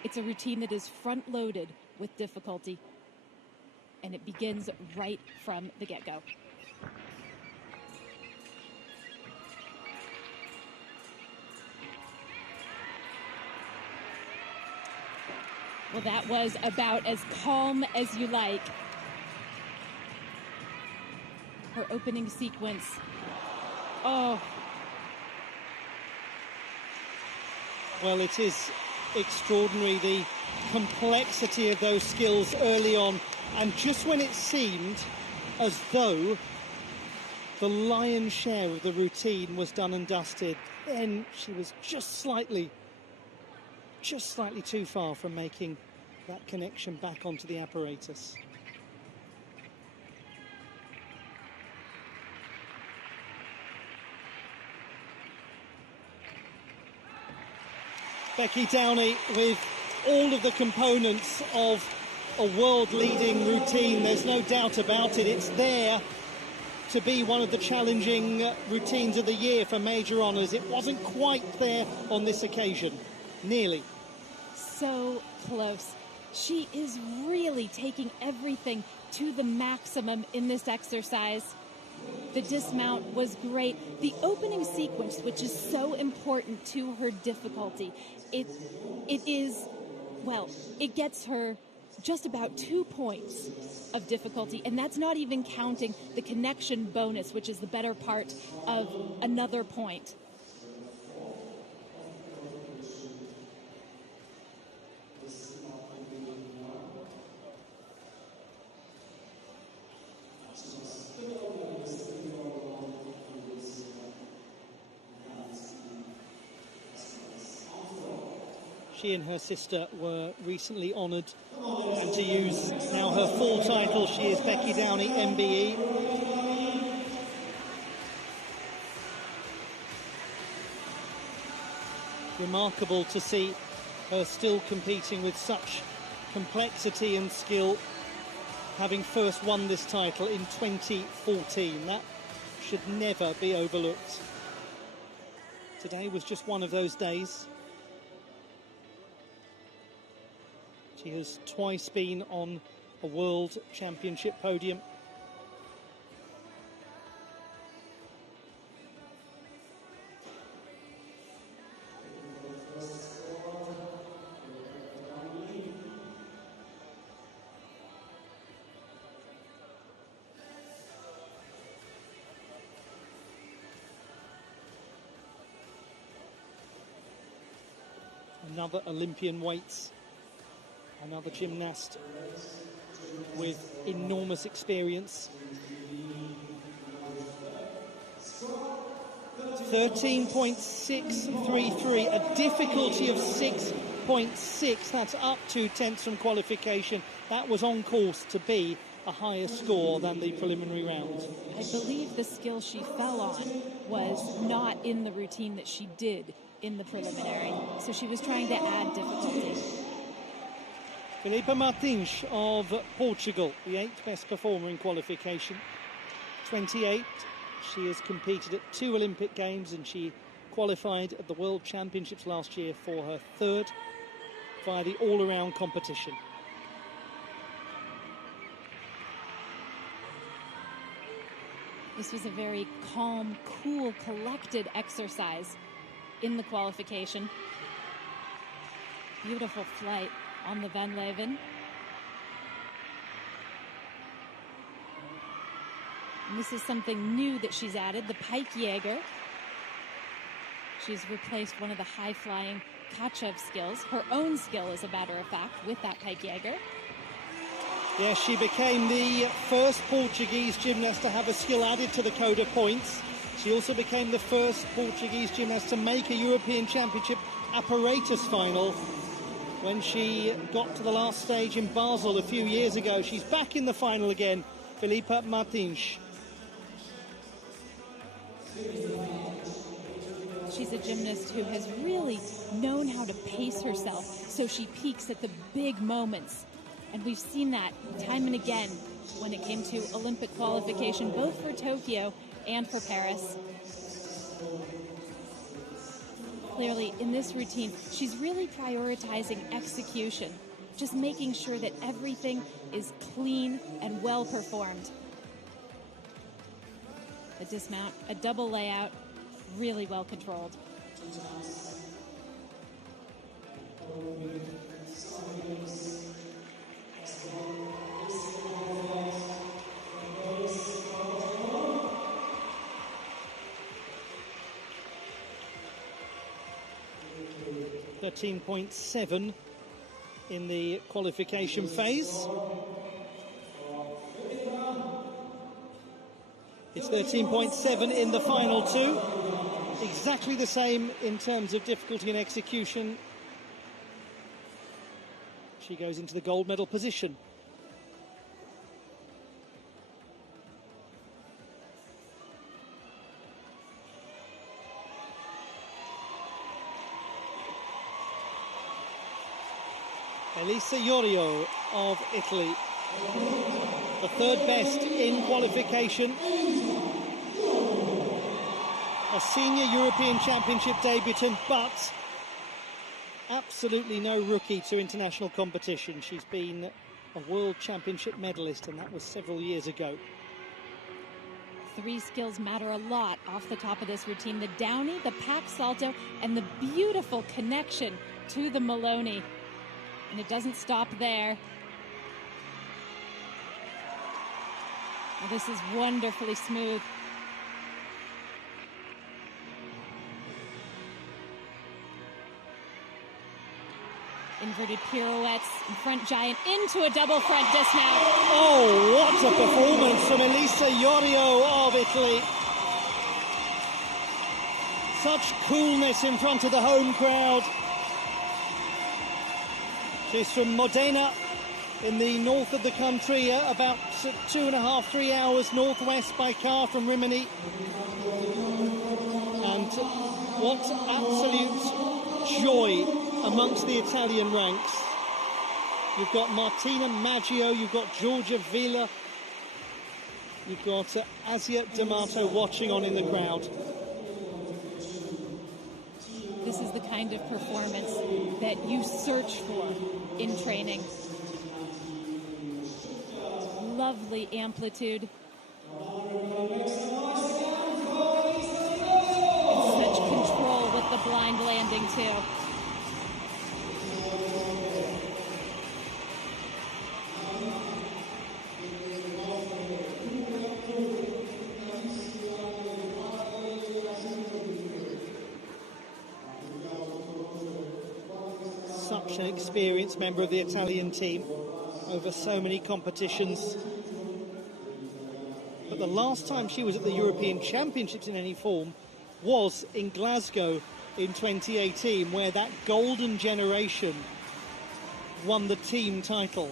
It's a routine that is front-loaded with difficulty, and it begins right from the get-go. Well, that was about as calm as you like. Her opening sequence. Oh. Well, it is extraordinary, the complexity of those skills early on. And just when it seemed as though the lion's share of the routine was done and dusted, then she was just slightly too far from making that connection back onto the apparatus. Becky Downey with all of the components of a world-leading routine. There's no doubt about it. It's there to be one of the challenging routines of the year for major honours. It wasn't quite there on this occasion. Nearly. So close. She is really taking everything to the maximum in this exercise. The dismount was great. The opening sequence, which is so important to her difficulty, it gets her just about 2 points of difficulty, and that's not even counting the connection bonus, which is the better part of another point. She and her sister were recently honoured, and to use now her full title, she is Becky Downey, MBE. Remarkable to see her still competing with such complexity and skill, having first won this title in 2014. That should never be overlooked. Today was just one of those days. She has twice been on a World Championship podium. Another Olympian weights. Another gymnast with enormous experience. 13.633, a difficulty of 6.6. That's up 2 tenths from qualification. That was on course to be a higher score than the preliminary round. I believe the skill she fell on was not in the routine that she did in the preliminary, so she was trying to add difficulty. Filipe Martins of Portugal, the 8th best performer in qualification. 28, she has competed at 2 Olympic Games, and she qualified at the World Championships last year for her 3rd via the all-around competition. This was a very calm, cool, collected exercise in the qualification. Beautiful flight on the Van Leven. And this is something new that she's added, the Pike Jaeger. She's replaced one of the high-flying Kachev skills, her own skill, as a matter of fact, with that Pike Jaeger. Yes, she became the first Portuguese gymnast to have a skill added to the code of points. She also became the first Portuguese gymnast to make a European Championship apparatus final when she got to the last stage in Basel a few years ago. She's back in the final again, Filipe Martins. she's a gymnast who has really known how to pace herself so she peaks at the big moments. And we've seen that time and again when it came to Olympic qualification, both for Tokyo and for Paris. Clearly, in this routine, she's really prioritizing execution, just making sure that everything is clean and well performed. The dismount, a double layout, really well controlled. .13.7 in the qualification phase. It's 13.7 in the final two. Exactly the same in terms of difficulty and execution. She goes into the gold medal position. Elisa Iorio of Italy, the third best in qualification. A senior European Championship debutant, but absolutely no rookie to international competition. She's been a World Championship medalist, and that was several years ago. Three skills matter a lot off the top of this routine: the downy, the pack salto, and the beautiful connection to the Maloney. And it doesn't stop there. Now, this is wonderfully smooth. Inverted pirouettes, and front giant into a double front dismount. Oh, what a performance from Elisa Iorio of Italy. Such coolness in front of the home crowd. She's from Modena in the north of the country, about 2.5, 3 hours northwest by car from Rimini. And what absolute joy amongst the Italian ranks. You've got Martina Maggio, you've got Giorgia Villa, you've got Asia D'Amato watching on in the crowd. This is the kind of performance that you search for in training. Lovely amplitude. And such control with the blind landing too. Such an experienced member of the Italian team over so many competitions. But the last time she was at the European Championships in any form was in Glasgow in 2018, where that golden generation won the team title.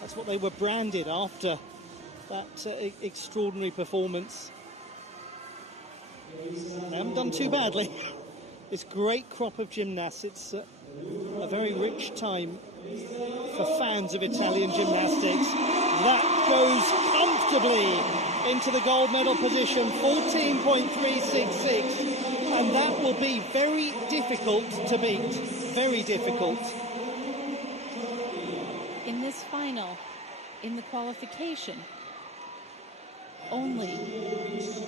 That's what they were branded after that extraordinary performance. They haven't done too badly. This great crop of gymnasts, it's a very rich time for fans of Italian gymnastics. That goes comfortably into the gold medal position, 14.366, and that will be very difficult to beat, very difficult. In this final, in the qualification, only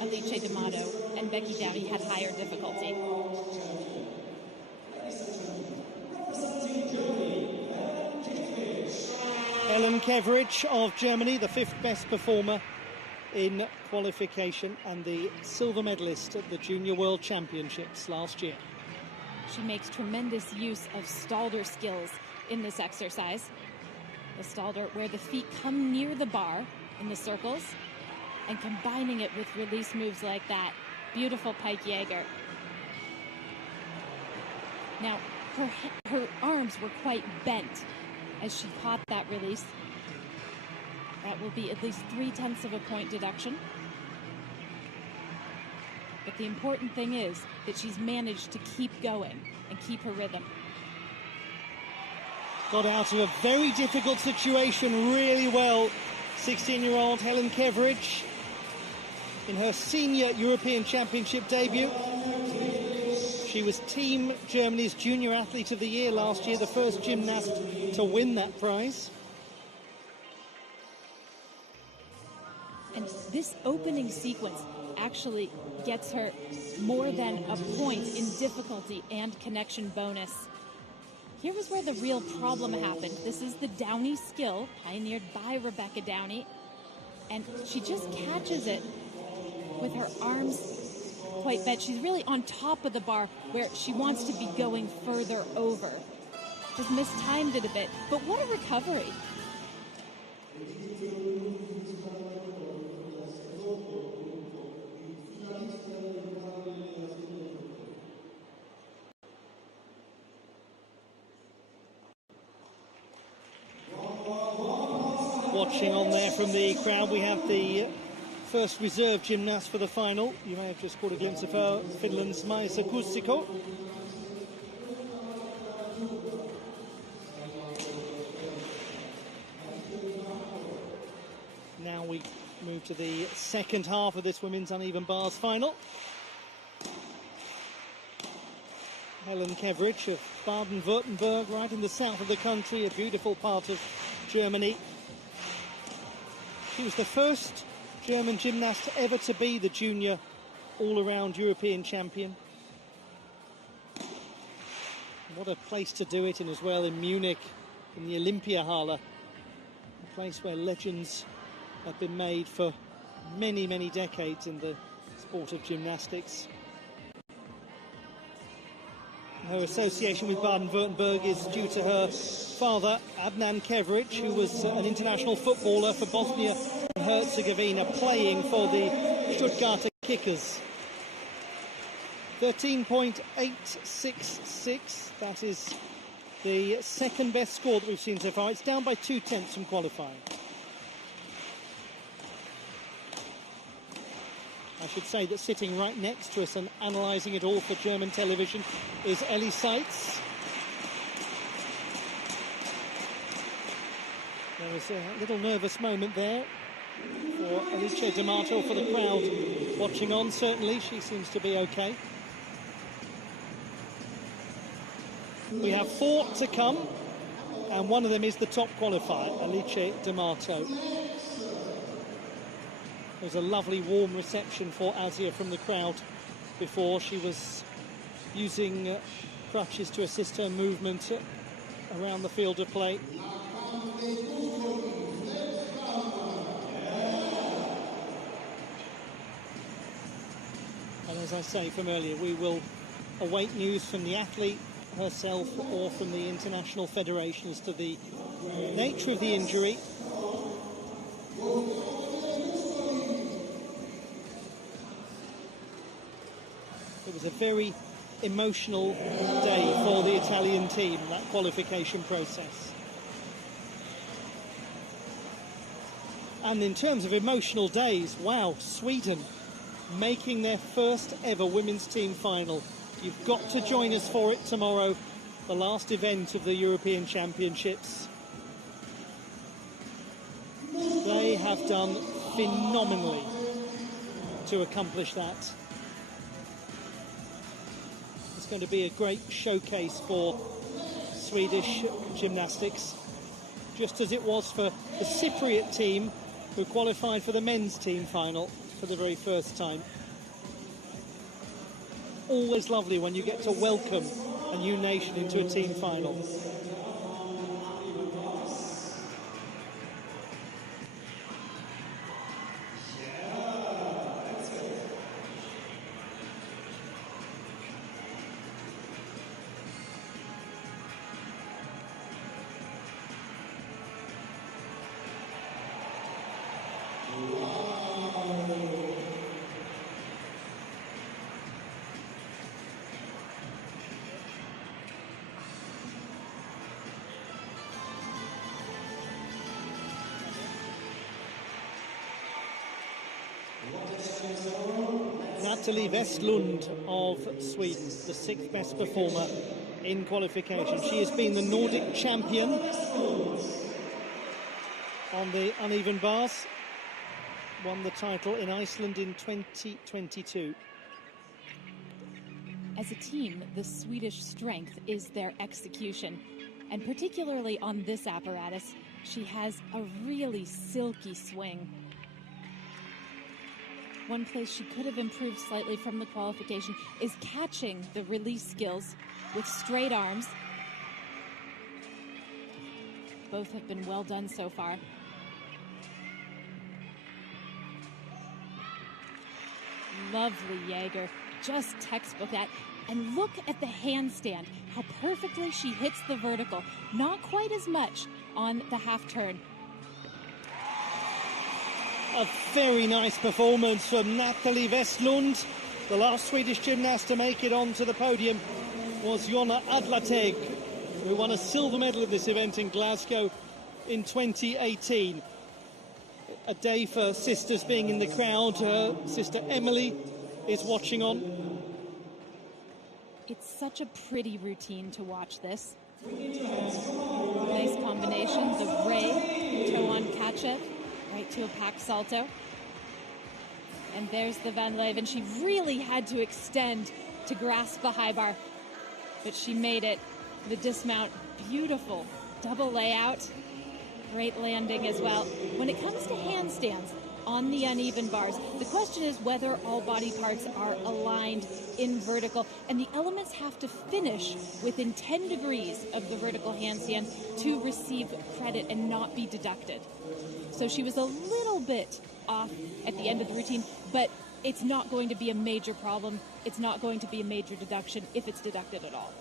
Alice D'Amato and Becky Downey had higher difficulty. Ellen Keverich of Germany, the fifth best performer in qualification and the silver medalist at the Junior World Championships last year. She makes tremendous use of Stalder skills in this exercise. The Stalder, where the feet come near the bar in the circles, and combining it with release moves like that. Beautiful pike Jaeger. Now, her arms were quite bent as she caught that release. That will be at least 0.3 of a point deduction. But But the important thing is that she's managed to keep going and keep her rhythm. Got out of a very difficult situation really well. 16-year-old Helen Keveridge in her senior European Championship debut. She was Team Germany's Junior Athlete of the Year last year, the first gymnast to win that prize. And this opening sequence actually gets her more than a point in difficulty and connection bonus. Here was where the real problem happened. This is the Downey skill, pioneered by Rebecca Downey. And she just catches it with her arms quite bent. She's really on top of the bar where she wants to be going further over. Just mistimed it a bit, but what a recovery. Watching on there from the crowd, we have the first reserve gymnast for the final. You may have just caught a glimpse of her, Finland's Maisa Kuusikko. Now we move to the second half of this women's uneven bars final. Helen Keveridge of Baden-Württemberg, right in the south of the country, a beautiful part of Germany. She was the first German gymnast ever to be the junior all-around European champion. What a place to do it in as well, in Munich, in the Olympiahalle, a place where legends have been made for many, many decades in the sport of gymnastics. Her association with Baden-Württemberg is due to her father, Adnan Keveridge, who was an international footballer for Bosnia and Herzegovina, playing for the Stuttgarter Kickers. 13.866, that is the second best score that we've seen so far. It's down by 0.2 from qualifying. I should say that sitting right next to us and analysing it all for German television is Ellie Seitz. There was a little nervous moment there for Alice D'Amato, for the crowd watching on. Certainly, she seems to be okay. We have 4 to come, and one of them is the top qualifier, Alice D'Amato. There was a lovely warm reception for Asia from the crowd before. She was using crutches to assist her movement around the field of play. And as I say from earlier, we will await news from the athlete herself or from the international federation as to the nature of the injury. It was a very emotional day for the Italian team, that qualification process. And in terms of emotional days, wow, Sweden making their first ever women's team final. You've got to join us for it tomorrow, the last event of the European Championships. They have done phenomenally to accomplish that. It's going to be a great showcase for Swedish gymnastics, just as it was for the Cypriot team who qualified for the men's team final for the very first time. Always lovely when you get to welcome a new nation into a team final. Natalie Westlund of Sweden, the 6th best performer in qualification. She has been the Nordic champion on the uneven bars, won the title in Iceland in 2022. As a team, the Swedish strength is their execution, and particularly on this apparatus, she has a really silky swing. One place she could have improved slightly from the qualification is catching the release skills with straight arms. Both have been well done so far. Lovely Jaeger, just textbook that. And look at the handstand, how perfectly she hits the vertical. Not quite as much on the half turn. A very nice performance from Natalie Westlund. The last Swedish gymnast to make it onto the podium was Jonna Adlateg, who won a silver medal at this event in Glasgow in 2018. A day for sisters being in the crowd. Her sister Emily is watching on. It's such a pretty routine to watch this. Nice combination, the Ray, toe on catch-up, right to a pack salto. And there's the Van Leven. She really had to extend to grasp the high bar, but she made it. The dismount, beautiful. Double layout, great landing as well. When it comes to handstands on the uneven bars, the question is whether all body parts are aligned in vertical, and the elements have to finish within 10 degrees of the vertical handstand to receive credit and not be deducted. So she was a little bit off at the end of the routine, but it's not going to be a major problem. It's not going to be a major deduction if it's deducted at all.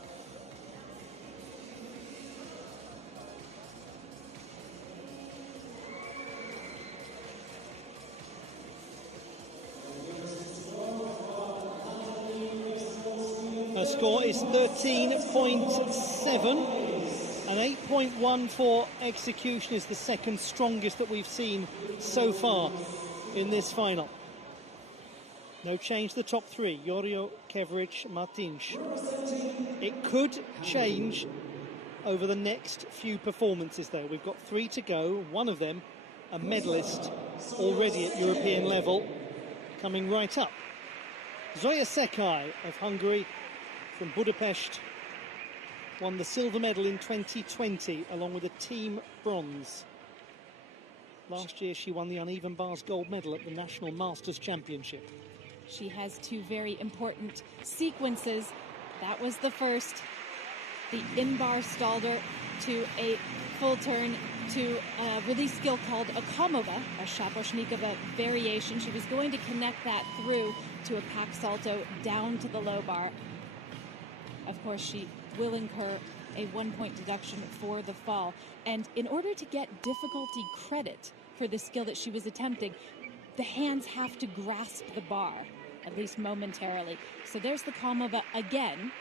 Her score is 13.7. An 8.14 execution is the second strongest that we've seen so far in this final. No change to the top three, Yorio, Kevrich, Martins. It could change over the next few performances though. We've got 3 to go, one of them a medalist already at European level, coming right up. Zoya Sekai of Hungary from Budapest won the silver medal in 2020 along with a team bronze. Last year she won the uneven bars gold medal at the National Masters Championship. She has 2 very important sequences. That was the first, the in-bar stalder to a full turn to a release skill called a komova, a shaposhnikova variation. She was going to connect that through to a pack salto down to the low bar. Of course, she will incur a 1-point deduction for the fall. And in order to get difficulty credit for the skill that she was attempting, the hands have to grasp the bar, at least momentarily. So there's the komova again.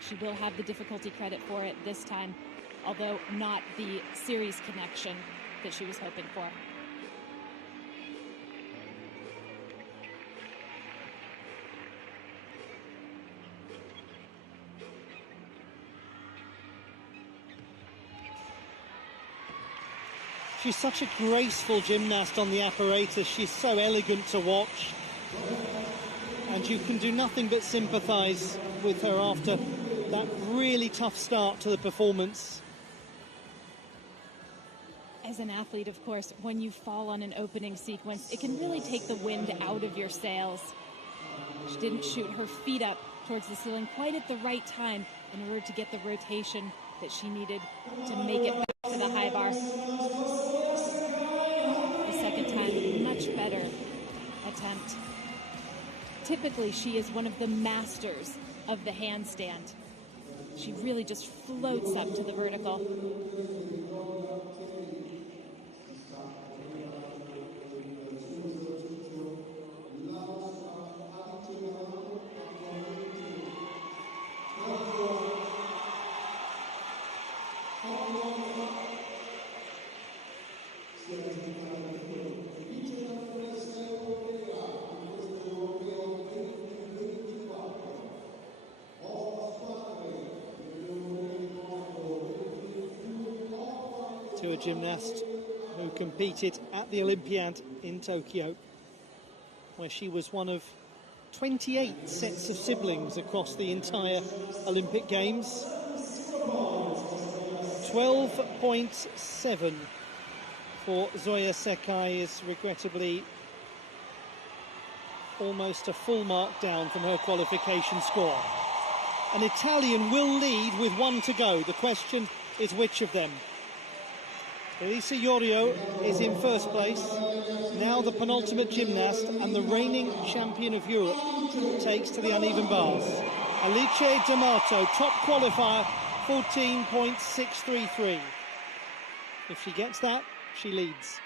She will have the difficulty credit for it this time, although not the series connection that she was hoping for. She's such a graceful gymnast on the apparatus. She's so elegant to watch. And you can do nothing but sympathise with her after that really tough start to the performance. As an athlete, of course, when you fall on an opening sequence, it can really take the wind out of your sails. She didn't shoot her feet up towards the ceiling quite at the right time in order to get the rotation that she needed to make it back to the high bar. The second time, much better attempt. Typically, she is one of the masters of the handstand. She really just floats up to the vertical. to a gymnast who competed at the Olympiad in Tokyo, where she was one of 28 sets of siblings across the entire Olympic Games. 12.7 for Zoya Sekai is regrettably almost a full mark down from her qualification score. An Italian will lead with 1 to go. The question is which of them. Elisa Yorio is in first place. Now the penultimate gymnast and the reigning champion of Europe takes to the uneven bars. Alice D'Amato, top qualifier, 14.633. If she gets that, she leads.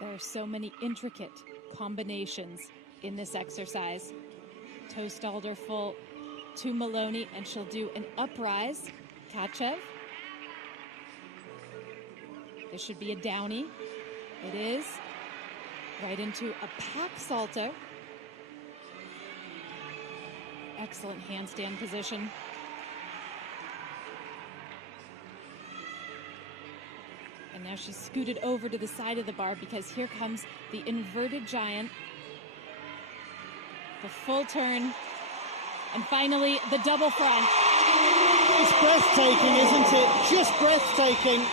There are so many intricate combinations in this exercise. Toe Stalder full to Maloney, and she'll do an uprise. Kachev. This should be a downy. It is. Right into a pack salto. Excellent handstand position. And now she's scooted over to the side of the bar because here comes the inverted giant. The full turn. And finally, the double front. It's breathtaking, isn't it? Just breathtaking.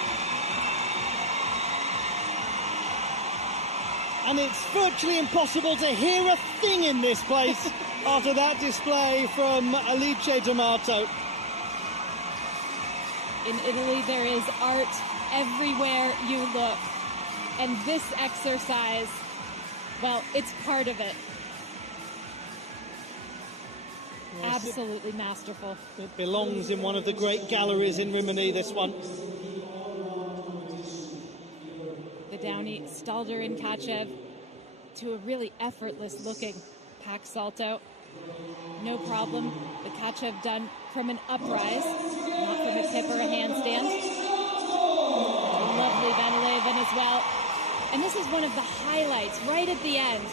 And it's virtually impossible to hear a thing in this place after that display from Alice D'Amato. In Italy, there is art everywhere you look. And this exercise, well, it's part of it. Yes, absolutely masterful. It belongs in one of the great galleries in Rimini, this one. The downy Stalder and Kachev to a really effortless looking pack salto. No problem. The Kachev done from an uprise, not from a tip or a handstand. Lovely Van Leven as well. And this is one of the highlights right at the end.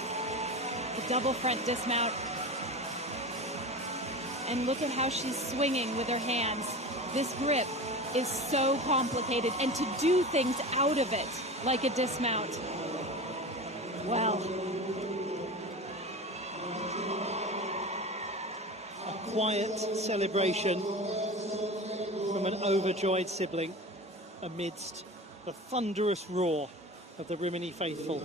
The double front dismount. And look at how she's swinging with her hands. This grip is so complicated, and to do things out of it, like a dismount, well. A quiet celebration from an overjoyed sibling amidst the thunderous roar of the Rimini faithful.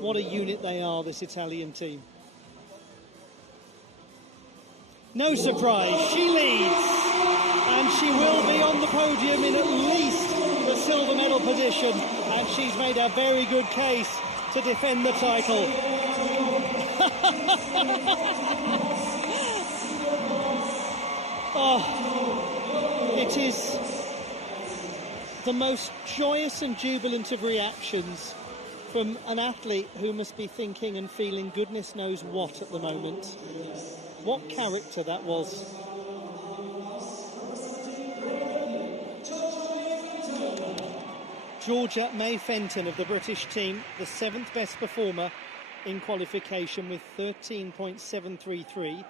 What a unit they are, this Italian team. No surprise, she leads, and she will be on the podium in at least the silver medal position, and she's made a very good case to defend the title. Oh, it is the most joyous and jubilant of reactions from an athlete who must be thinking and feeling goodness knows what at the moment. What character that was. Georgia May Fenton of the British team, the 7th best performer in qualification with 13.733.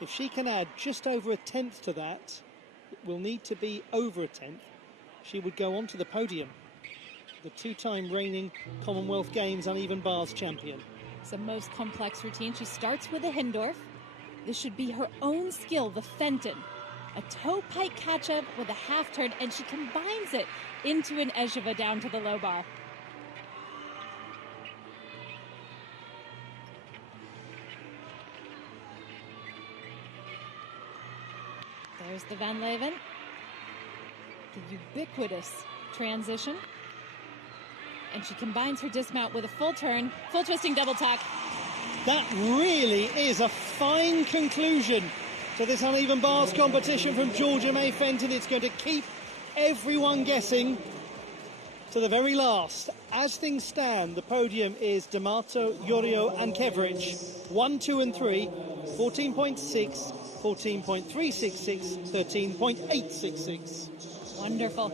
If she can add just over a tenth to that, it will need to be over a tenth, she would go on to the podium. The 2-time reigning Commonwealth Games uneven bars champion. It's the most complex routine. She starts with a Hindorf. This should be her own skill, the Fenton. A toe pike catch-up with a half turn, and she combines it into an Ejeva down to the low bar. There's the Van Leven. The ubiquitous transition. And she combines her dismount with a full turn, full twisting double tack. That really is a fine conclusion to this uneven bars competition from Georgia May Fenton. It's going to keep everyone guessing to the very last. As things stand, the podium is D'Amato, Yorio and Kevrich. 1, 2 and 3, 14.6, 14.366, 13.866. Wonderful.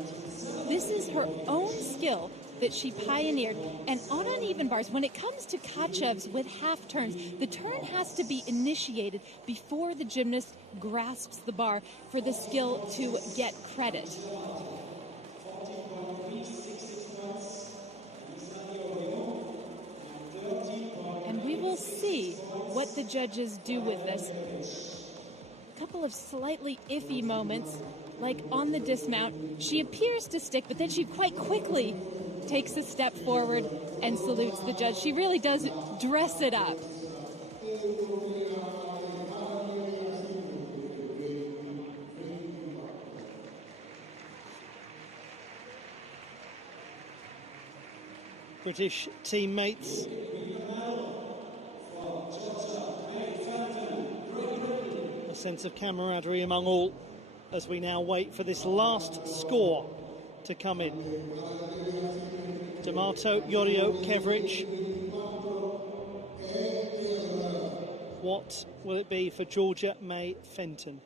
This is her own skill that she pioneered. And on uneven bars, when it comes to Kachevs with half turns, the turn has to be initiated before the gymnast grasps the bar for the skill to get credit. And we will see what the judges do with this. A couple of slightly iffy moments, like on the dismount. She appears to stick, but then she quite quickly takes a step forward and salutes the judge. She really does dress it up. British teammates. A sense of camaraderie among all as we now wait for this last score to come in. D'Amato, Yorio, Kevrich. What will it be for Georgia May Fenton?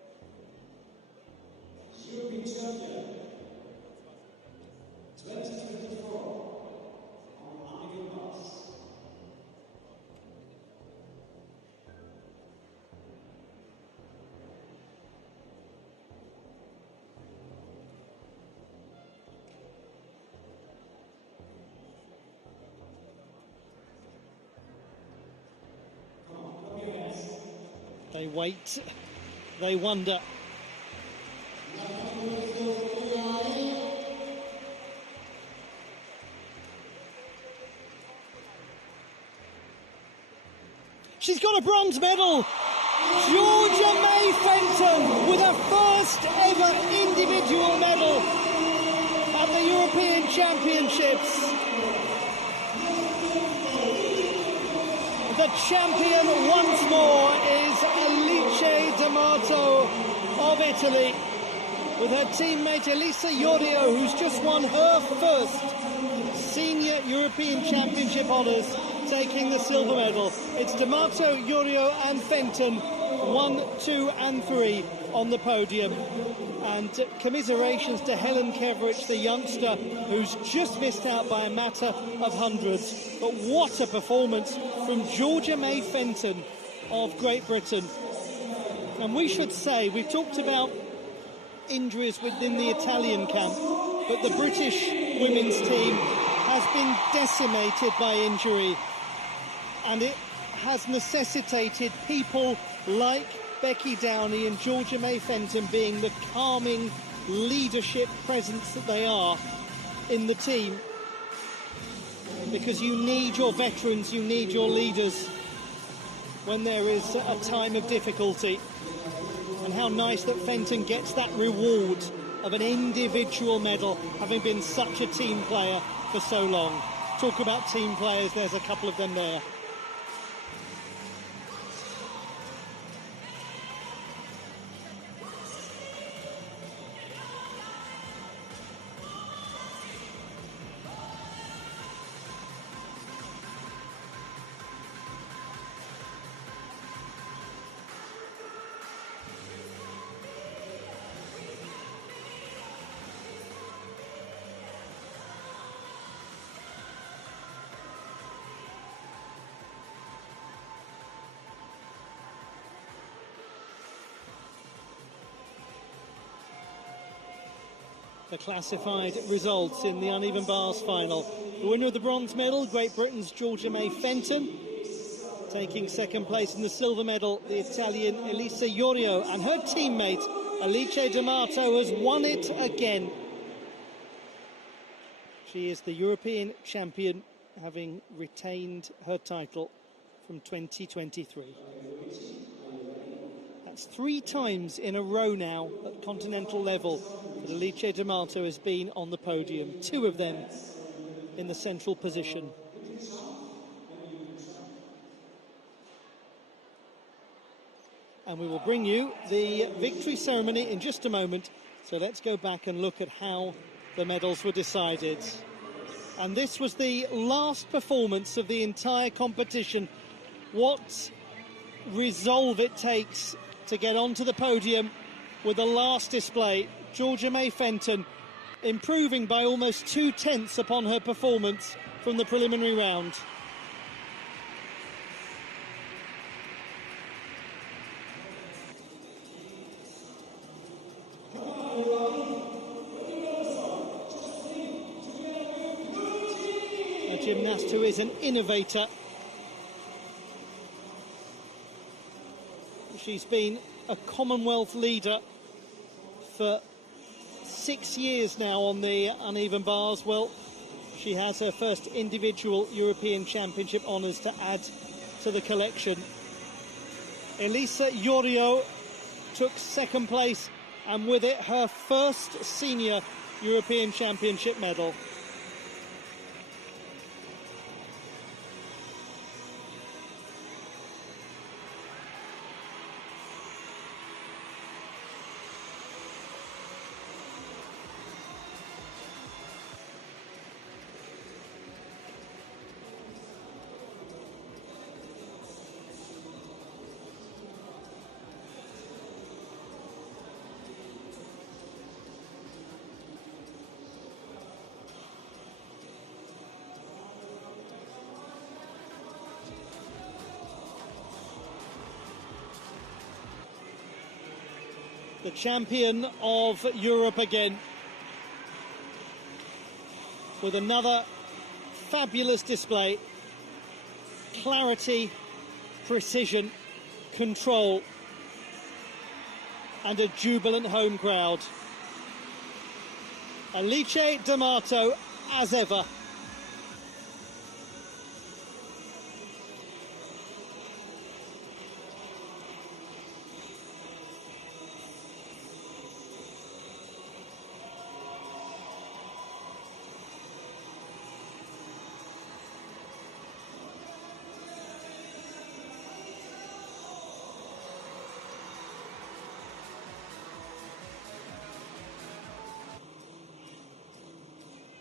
They wait, they wonder. She's got a bronze medal. Georgia May Fenton with her first ever individual medal at the European Championships. The champion once more is Olly D'Amato of Italy, with her teammate Elisa Yorio, who's just won her first senior European Championship honours, taking the silver medal. It's D'Amato, Yorio and Fenton, 1, 2 and 3 on the podium. And commiserations to Helen Kevrich, the youngster who's just missed out by a matter of hundreds. But what a performance from Georgia May Fenton of Great Britain. And we should say, we've talked about injuries within the Italian camp, but the British women's team has been decimated by injury, and it has necessitated people like Becky Downey and Georgia May Fenton being the calming leadership presence that they are in the team, because you need your veterans, you need your leaders when there is a time of difficulty. And how nice that Fenton gets that reward of an individual medal, having been such a team player for so long. Talk about team players, there's a couple of them there. The classified results in the uneven bars final. The winner of the bronze medal, Great Britain's Georgia May Fenton. Taking second place in the silver medal, the Italian Elisa Yorio. And her teammate, Olly D'Amato, has won it again. She is the European champion, having retained her title from 2023. That's 3 times in a row now at continental level that Olly D'Amato has been on the podium, 2 of them in the central position. And we will bring you the victory ceremony in just a moment. So let's go back and look at how the medals were decided. And this was the last performance of the entire competition. What resolve it takes to get onto the podium with the last display. Georgia May Fenton improving by almost 2/10 upon her performance from the preliminary round. A gymnast who is an innovator. She's been a Commonwealth leader for 6 years now on the uneven bars. Well, she has her first individual European Championship honours to add to the collection. Elisa Yorio took second place, and with it her first senior European Championship medal. The champion of Europe again, with another fabulous display. Clarity, precision, control, and a jubilant home crowd. Alice D'Amato, as ever.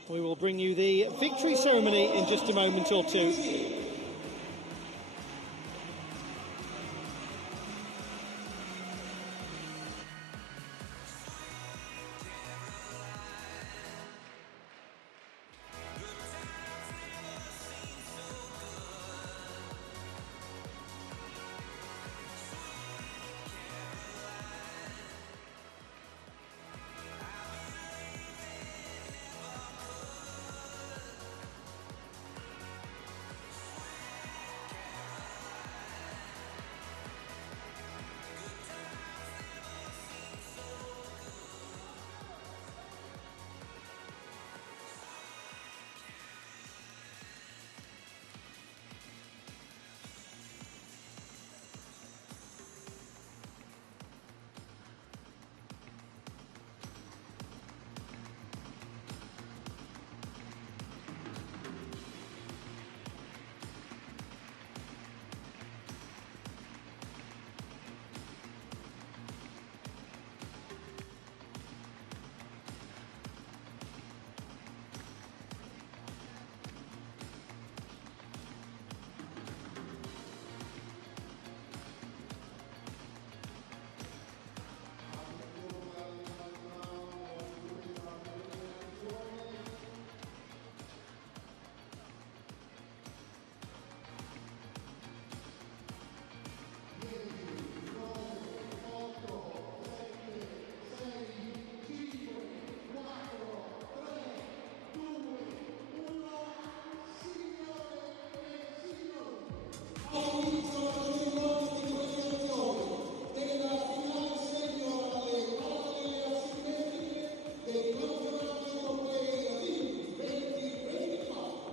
We will bring you the victory ceremony in just a moment or two.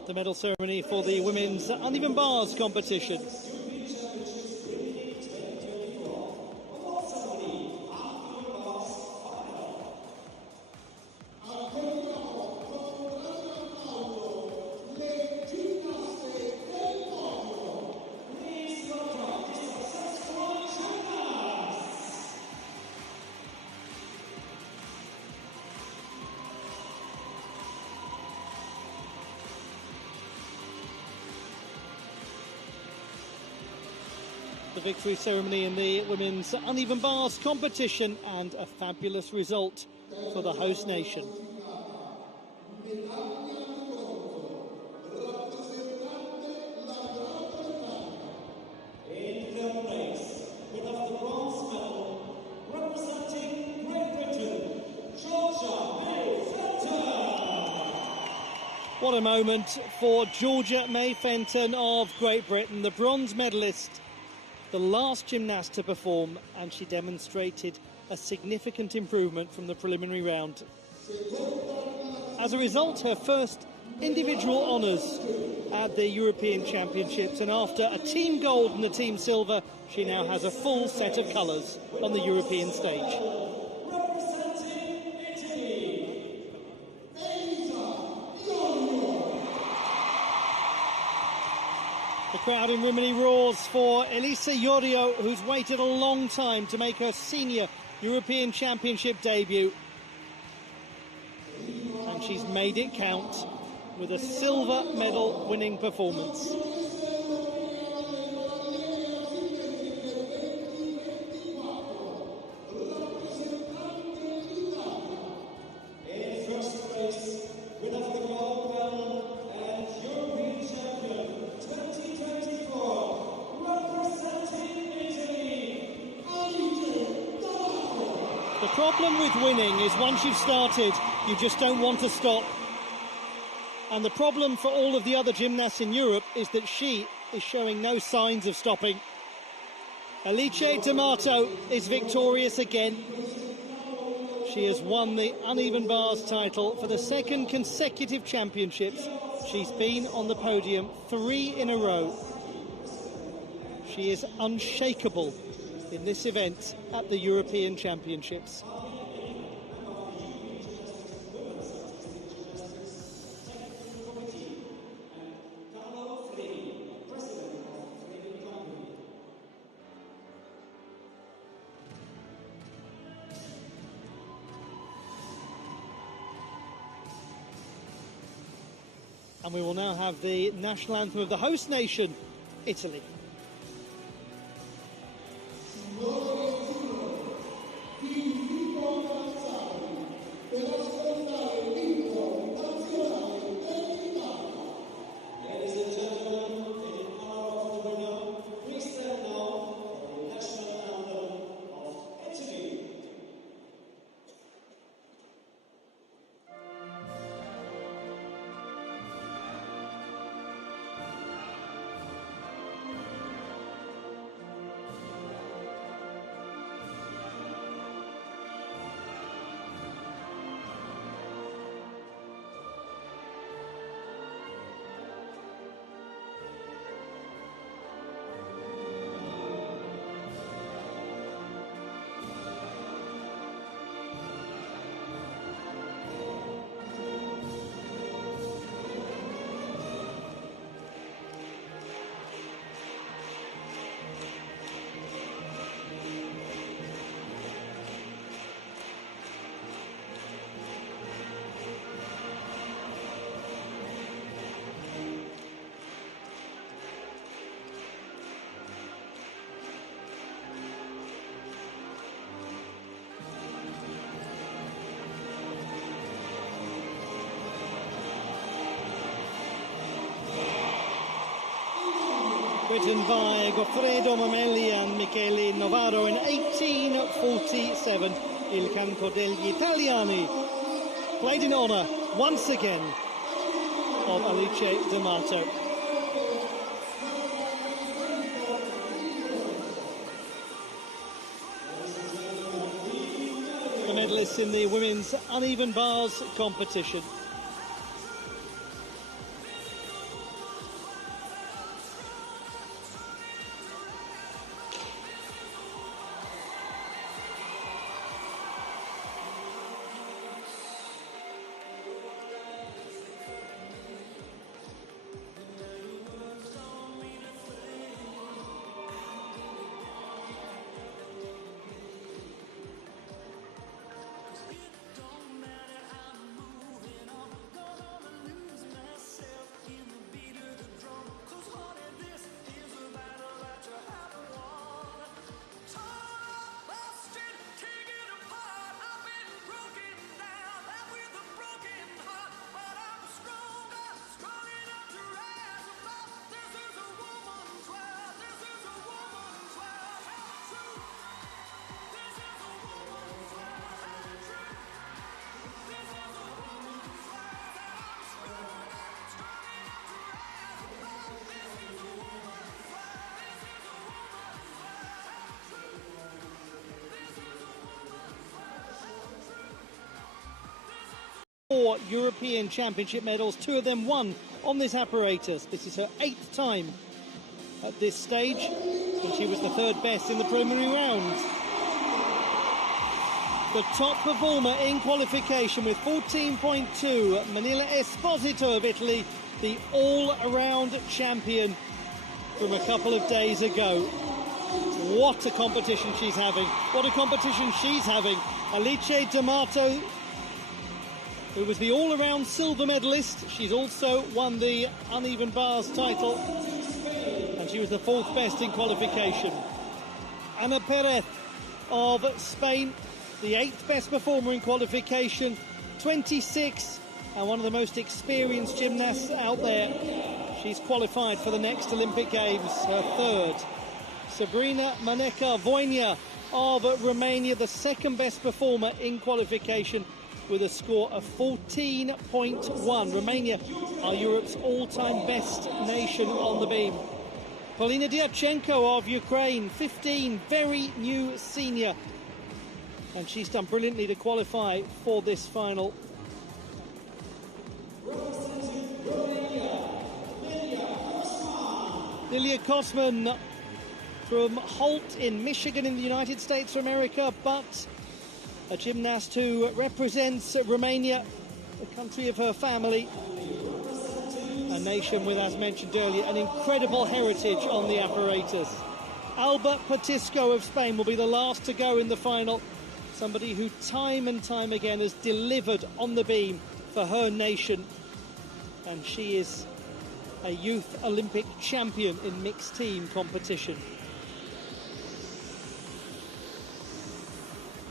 The medal ceremony for the women's uneven bars competition. The victory ceremony in the women's uneven bars competition, and a fabulous result for the host nation. What a moment for Georgia May Fenton of Great Britain, the bronze medalist, the last gymnast to perform, and she demonstrated a significant improvement from the preliminary round. As a result, her first individual honours at the European Championships, and after a team gold and a team silver, she now has a full set of colours on the European stage. The crowd in Rimini roars for Elisa Iorio, who's waited a long time to make her senior European Championship debut. And she's made it count with a silver medal winning performance. The problem with winning is once you've started, you just don't want to stop. And the problem for all of the other gymnasts in Europe is that she is showing no signs of stopping. Alice D'Amato is victorious again. She has won the uneven bars title for the second consecutive championships. She's been on the podium 3 in a row. She is unshakable in this event at the European Championships. And we will now have the national anthem of the host nation, Italy. Written by Goffredo Mamelli and Michele Novaro in 1847, Il Canto degli Italiani, played in honour, once again, of Alice D'Amato. The medalists in the women's uneven bars competition. 4 European Championship medals, 2 of them won on this apparatus. This is her 8th time at this stage, and she was the 3rd best in the preliminary rounds. The top performer in qualification with 14.2, Manila Esposito of Italy, the all-around champion from a couple of days ago. What a competition she's having. What a competition she's having. Alice D'Amato, who was the all-around silver medalist. She's also won the uneven bars title, and she was the 4th best in qualification. Ana Perez of Spain, the 8th best performer in qualification, 26, and one of the most experienced gymnasts out there. She's qualified for the next Olympic Games, her 3rd. Sabrina Maneka-Voinea of Romania, the 2nd best performer in qualification with a score of 14.1. Romania are Europe's all-time best nation on the beam. Polina Diachenko of Ukraine, 15, very new senior. And she's done brilliantly to qualify for this final. Lilia Kosman from Holt in Michigan in the United States of America, but a gymnast who represents Romania, the country of her family. A nation with, as mentioned earlier, an incredible heritage on the apparatus. Alba Patisco of Spain will be the last to go in the final. Somebody who time and time again has delivered on the beam for her nation. And she is a youth Olympic champion in mixed team competition.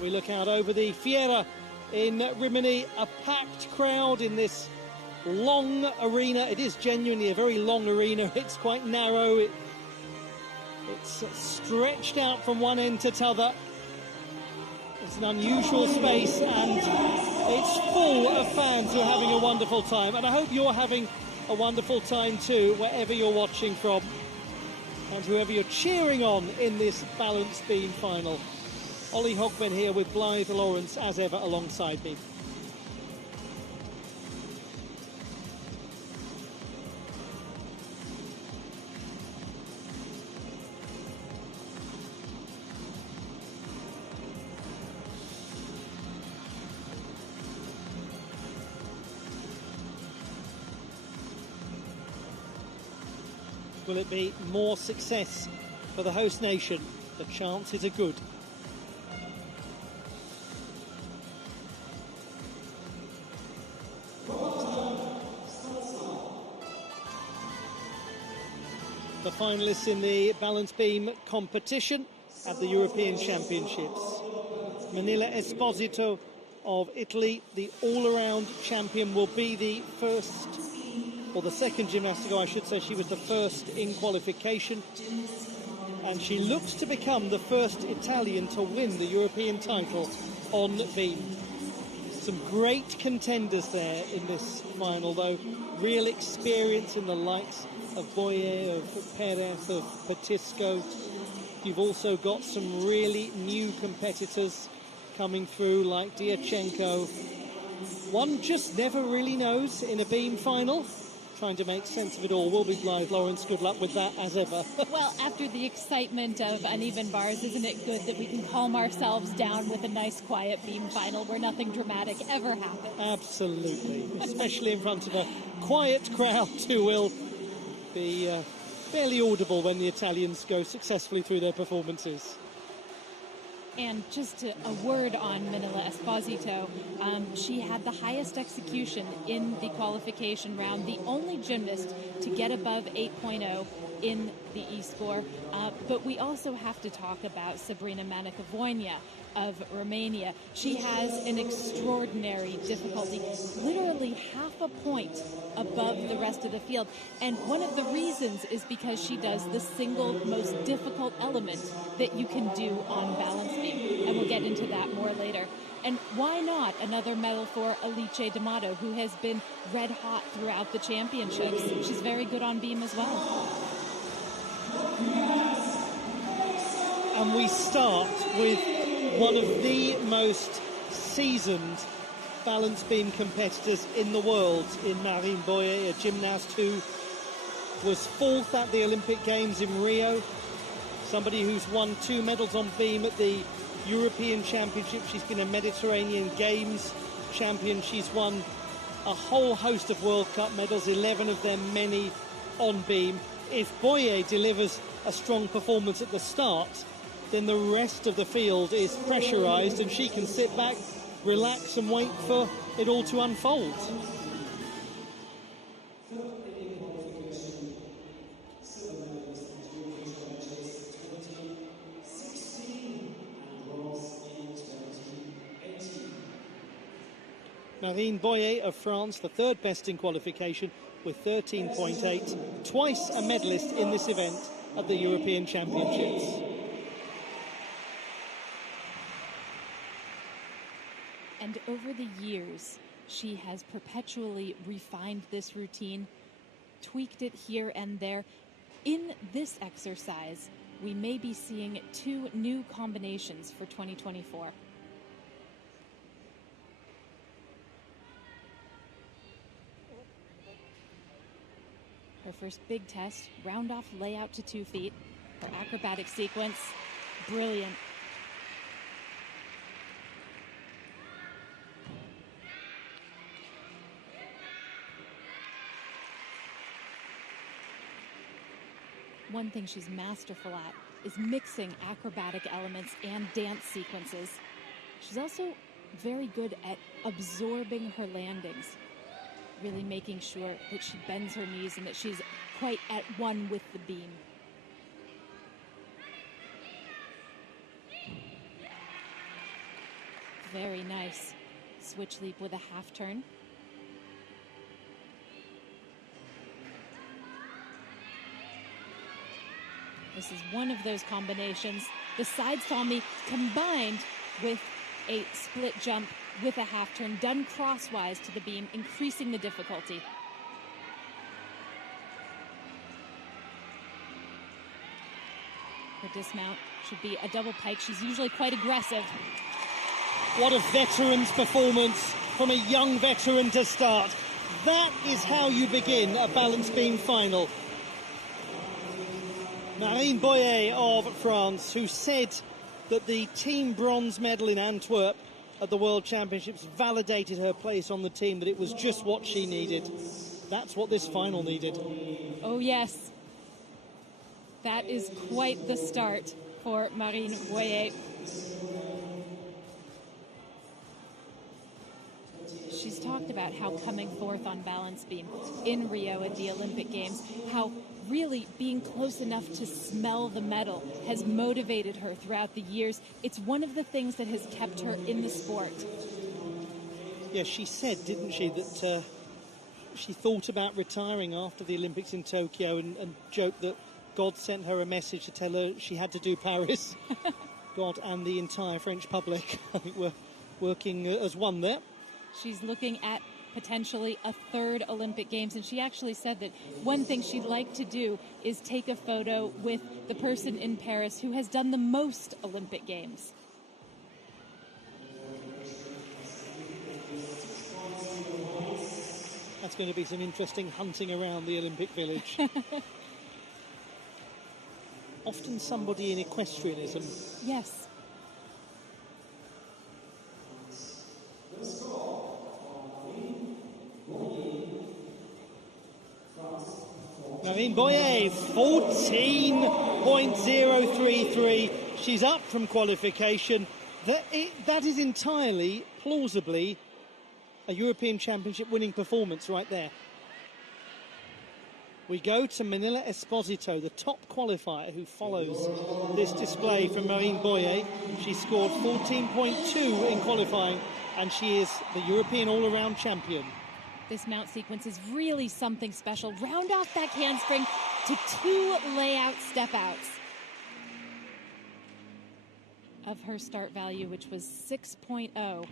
We look out over the Fiera in Rimini, a packed crowd in this long arena. It is genuinely a very long arena. It's quite narrow. It's stretched out from one end to t'other. It's an unusual space, and it's full of fans who are having a wonderful time. And I hope you're having a wonderful time too, wherever you're watching from, and whoever you're cheering on in this balance beam final. Olly Hogben here with Blythe Lawrence, as ever, alongside me. Will it be more success for the host nation? The chances are good. The finalists in the balance beam competition at the European Championships. Manila Esposito of Italy, the all-around champion, will be the first, or the second gymnast to go, I should say. She was the first in qualification, and she looks to become the first Italian to win the European title on beam. Some great contenders there in this final, though. Real experience in the likes of Boyer, of Perez, of Patisco. You've also got some really new competitors coming through, like Diachenko. One just never really knows in a beam final. Trying to make sense of it all will be Blythe Lawrence. Good luck with that, as ever. Well, after the excitement of uneven bars, isn't it good that we can calm ourselves down with a nice, quiet beam final where nothing dramatic ever happens? Absolutely, especially in front of a quiet crowd who will be fairly audible when the Italians go successfully through their performances. And just a word on Manila Esposito. She had the highest execution in the qualification round, the only gymnast to get above 8.0 in the E-score. But we also have to talk about Sabrina Maneka-Voinea of Romania. She has an extraordinary difficulty, literally half a point above the rest of the field. And one of the reasons is because she does the single most difficult element that you can do on balance beam. And we'll get into that more later. And why not another medal for Alice D'Amato, who has been red hot throughout the championships. She's very good on beam as well. And we start with one of the most seasoned balance beam competitors in the world in Marine Boyer, a gymnast who was fourth at the Olympic Games in Rio, somebody who's won 2 medals on beam at the European Championship. She's been a Mediterranean Games champion. She's won a whole host of World Cup medals, 11 of them many on beam. If Boyer delivers a strong performance at the start, then the rest of the field is pressurised and she can sit back, relax and wait for it all to unfold. Marine Boyer of France, the third best in qualification with 13.8, twice a medalist in this event at the European Championships. And over the years, she has perpetually refined this routine, tweaked it here and there. In this exercise, we may be seeing 2 new combinations for 2024. Her first big test, round off layout to 2 feet. Her acrobatic sequence, brilliant. One thing she's masterful at is mixing acrobatic elements and dance sequences. She's also very good at absorbing her landings, really making sure that she bends her knees and that she's quite at one with the beam. Very nice. Switch leap with a half turn. This is one of those combinations. The side salmi combined with a split jump with a half turn done crosswise to the beam, increasing the difficulty. Her dismount should be a double pike. She's usually quite aggressive. What a veteran's performance from a young veteran to start. That is how you begin a balance beam final. Marine Boyer of France, who said that the team bronze medal in Antwerp at the World Championships validated her place on the team, that it was just what she needed. That's what this final needed. Oh, yes. That is quite the start for Marine Boyer. She's talked about how coming fourth on balance beam in Rio at the Olympic Games, how really being close enough to smell the medal has motivated her throughout the years. It's one of the things that has kept her in the sport. Yeah, she said, didn't she, that she thought about retiring after the Olympics in Tokyo and joked that God sent her a message to tell her she had to do Paris. God and the entire French public, I think, were working as one there. She's looking at potentially a third Olympic Games, and she actually said that one thing she'd like to do is take a photo with the person in Paris who has done the most Olympic Games. That's going to be some interesting hunting around the Olympic Village. Often somebody in equestrianism. Yes. Marine Boyer, 14.033. She's up from qualification. That is entirely, plausibly, a European Championship winning performance right there. We go to Manila Esposito, the top qualifier who follows this display from Marine Boyer. She scored 14.2 in qualifying, and she is the European all-around champion. This mount sequence is really something special. Round off that handspring to 2 layout step-outs of her start value, which was 6.0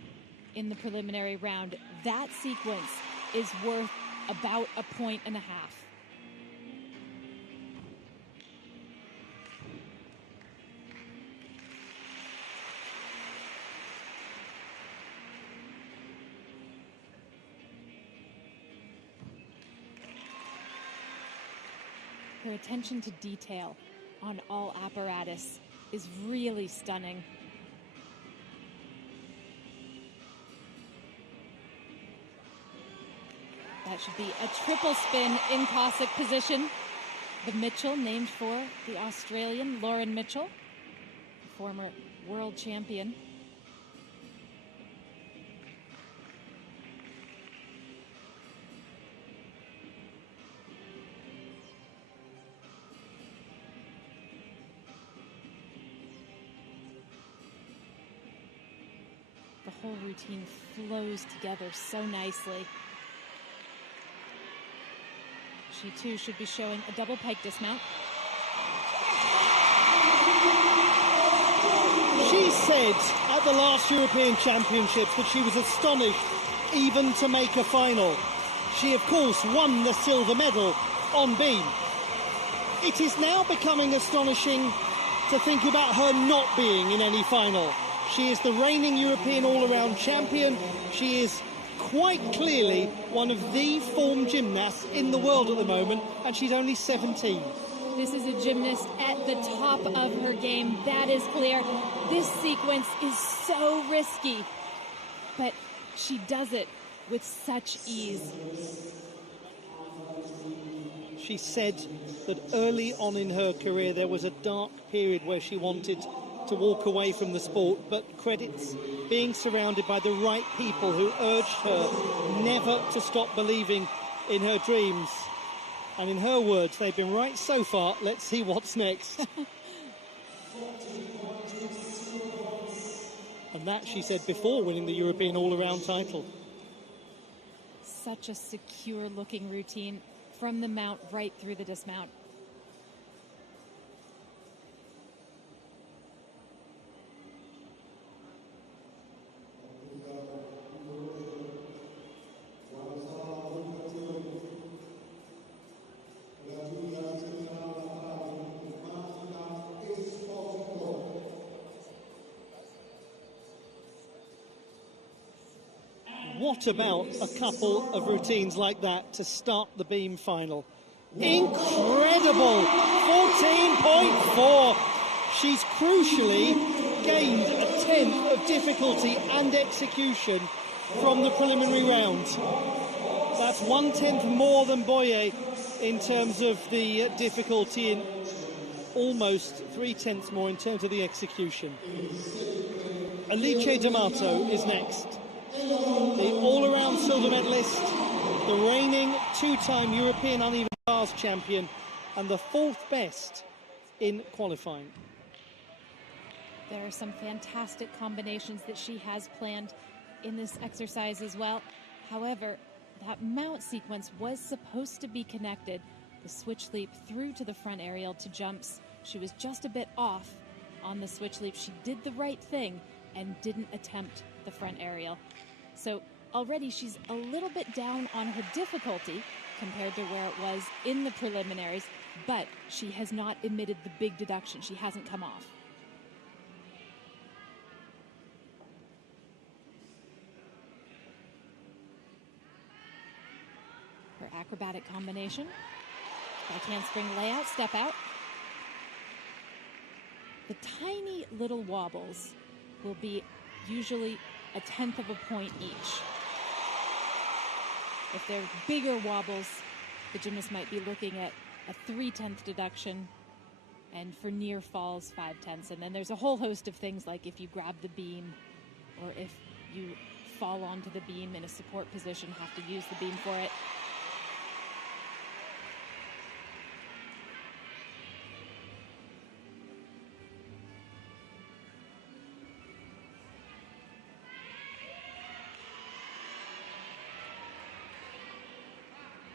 in the preliminary round. That sequence is worth about a point and a half. Her attention to detail on all apparatus is really stunning. That should be a triple spin in Cossack position. The Mitchell, named for the Australian Lauren Mitchell, former world champion. The whole routine flows together so nicely. She too should be showing a double pike dismount. She said at the last European Championships that she was astonished even to make a final. She, of course, won the silver medal on beam. It is now becoming astonishing to think about her not being in any final. She is the reigning European all-around champion. She is quite clearly one of the form gymnasts in the world at the moment, and she's only 17. This is a gymnast at the top of her game, that is clear. This sequence is so risky, but she does it with such ease. She said that early on in her career there was a dark period where she wanted to walk away from the sport, but credits being surrounded by the right people who urged her never to stop believing in her dreams. And in her words, they've been right so far. Let's see what's next. And that, she said, before winning the European all-around title. Such a secure-looking routine from the mount right through the dismount. What about a couple of routines like that to start the beam final? Incredible! 14.4. She's crucially gained a 10th of difficulty and execution from the preliminary round. That's 1/10 more than Boye in terms of the difficulty, and almost 3/10 more in terms of the execution. Alice D'Amato is next. The all-around silver medalist, the reigning two-time European uneven bars champion, and the fourth best in qualifying. There are some fantastic combinations that she has planned in this exercise as well. However, that mount sequence was supposed to be connected. The switch leap through to the front aerial to jumps. She was just a bit off on the switch leap. She did the right thing and didn't attempt the front aerial. So already she's a little bit down on her difficulty compared to where it was in the preliminaries, but she has not emitted the big deduction. She hasn't come off. Her acrobatic combination. Back handspring layout, step out. The tiny little wobbles will be usually a 1/10 of a point each. If they're bigger wobbles, the gymnast might be looking at a 3/10 deduction, and for near falls, 5/10. And then there's a whole host of things like if you grab the beam or if you fall onto the beam in a support position, have to use the beam for it.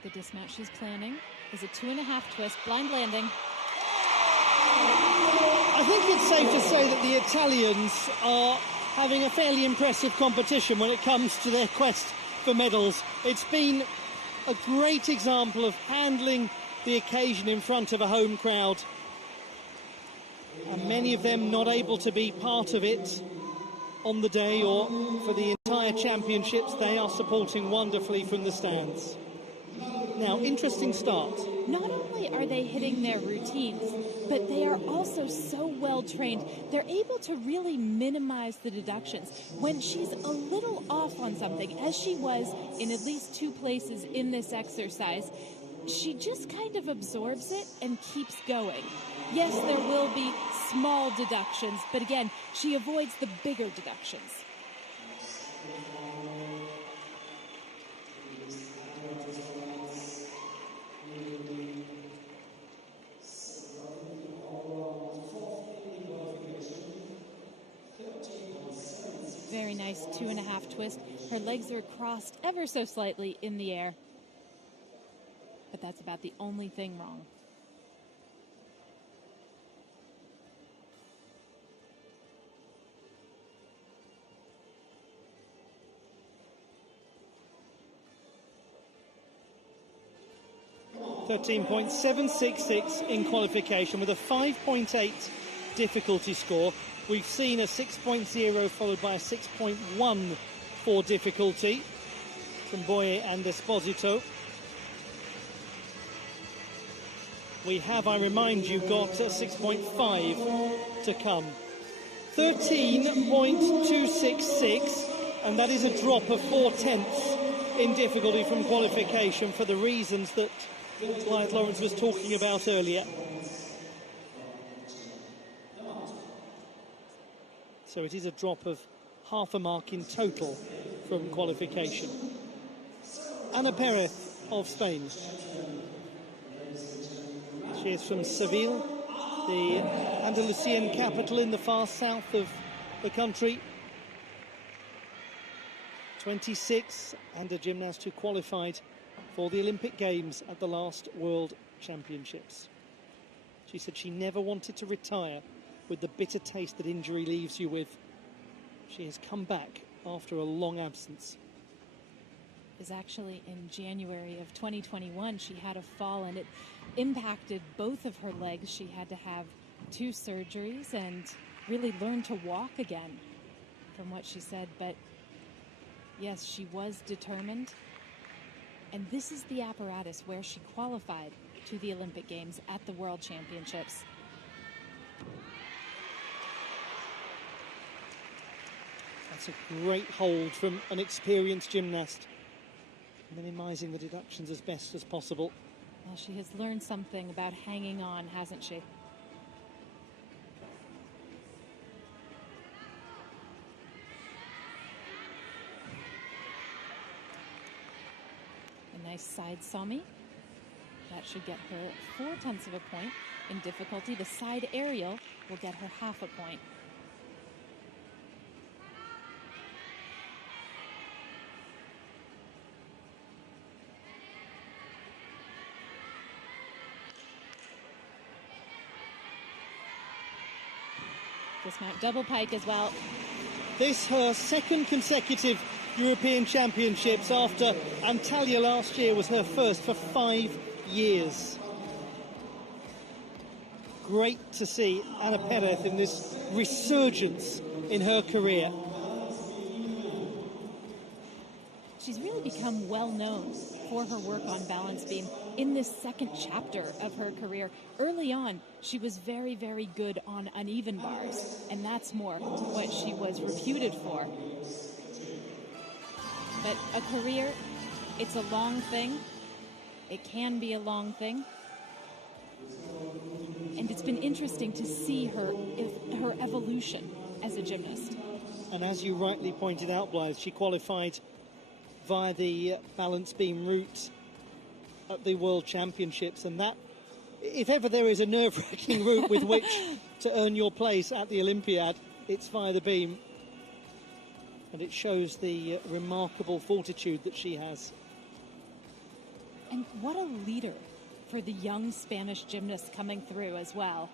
The dismount she's planning is a 2.5 twist, blind landing. I think it's safe to say that the Italians are having a fairly impressive competition when it comes to their quest for medals. It's been a great example of handling the occasion in front of a home crowd, and many of them not able to be part of it on the day or for the entire championships. They are supporting wonderfully from the stands. Now, interesting start. Not only are they hitting their routines, but they are also so well trained. They're able to really minimize the deductions. When she's a little off on something, as she was in at least 2 places in this exercise, she just kind of absorbs it and keeps going. Yes, there will be small deductions, but again, she avoids the bigger deductions. Very nice 2.5 twist. Her legs are crossed ever so slightly in the air. But that's about the only thing wrong. .766 in qualification with a 5.8 difficulty score. We've seen a 6.0 followed by a 6.1 for difficulty from Boye and Esposito. We have, I remind you, got a 6.5 to come. 13.266, and that is a drop of 0.4 in difficulty from qualification for the reasons that Blythe Lawrence was talking about earlier. So it is a drop of half a mark in total from qualification. Ana Perez of Spain. She is from Seville, the Andalusian capital in the far south of the country. 26, and a gymnast who qualified for the Olympic Games at the last World Championships. She said she never wanted to retire with the bitter taste that injury leaves you with. She has come back after a long absence. It was actually in January of 2021 she had a fall and it impacted both of her legs. She had to have 2 surgeries and really learn to walk again, from what she said. But yes, she was determined. And this is the apparatus where she qualified to the Olympic Games at the World Championships. That's a great hold from an experienced gymnast, minimizing the deductions as best as possible. Well, she has learned something about hanging on, hasn't she? A nice side somme. That should get her 0.4 of a point in difficulty. The side aerial will get her half a point. Dismount double pike as well. This her second consecutive European Championships after Antalya last year was her first for 5 years. Great to see Ana Perez in this resurgence in her career. She's really become well known for her work on balance beam in this second chapter of her career. Early on, she was very, very good on uneven bars, and that's more what she was reputed for. But a career, it's a long thing. It can be a long thing. And it's been interesting to see her evolution as a gymnast. And as you rightly pointed out, Blythe, she qualified via the balance beam route at the World Championships, and that, if ever there is a nerve-wracking route with which to earn your place at the Olympiad, it's via the beam. And it shows the remarkable fortitude that she has. And what a leader for the young Spanish gymnasts coming through as well.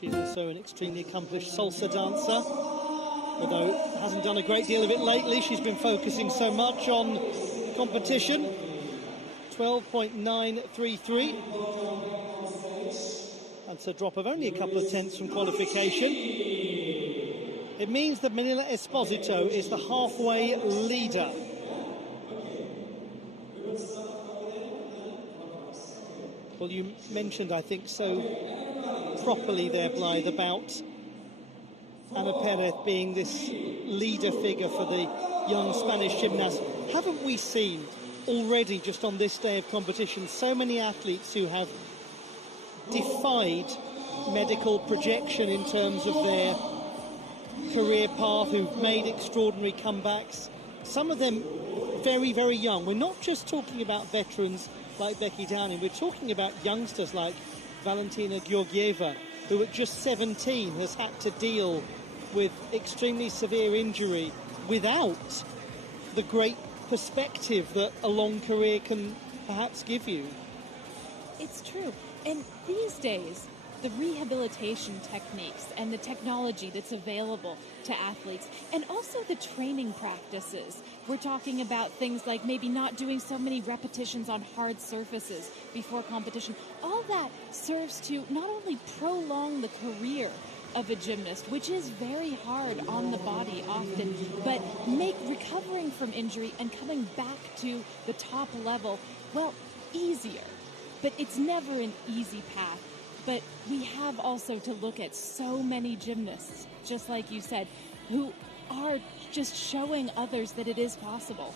She's also an extremely accomplished salsa dancer, although hasn't done a great deal of it lately. She's been focusing so much on competition. 12.933. That's a drop of only a couple of tenths from qualification. It means that Manila Esposito is the halfway leader. Well, you mentioned, I think, so properly there, Blythe, about Ana Perez being this leader figure for the young Spanish gymnast. Haven't we seen already, just on this day of competition, so many athletes who have defied medical projection in terms of their career path, who've made extraordinary comebacks, some of them very, very young. We're not just talking about veterans like Becky Downing, we're talking about youngsters like Valentina Georgieva, who at just 17 has had to deal with extremely severe injury without the great perspective that a long career can perhaps give you. It's true. And these days, the rehabilitation techniques and the technology that's available to athletes, and also the training practices. We're talking about things like maybe not doing so many repetitions on hard surfaces before competition. All that serves to not only prolong the career of a gymnast, which is very hard on the body often, but make recovering from injury and coming back to the top level, well, easier. But it's never an easy path. But we have also to look at so many gymnasts, just like you said, who are just showing others that it is possible.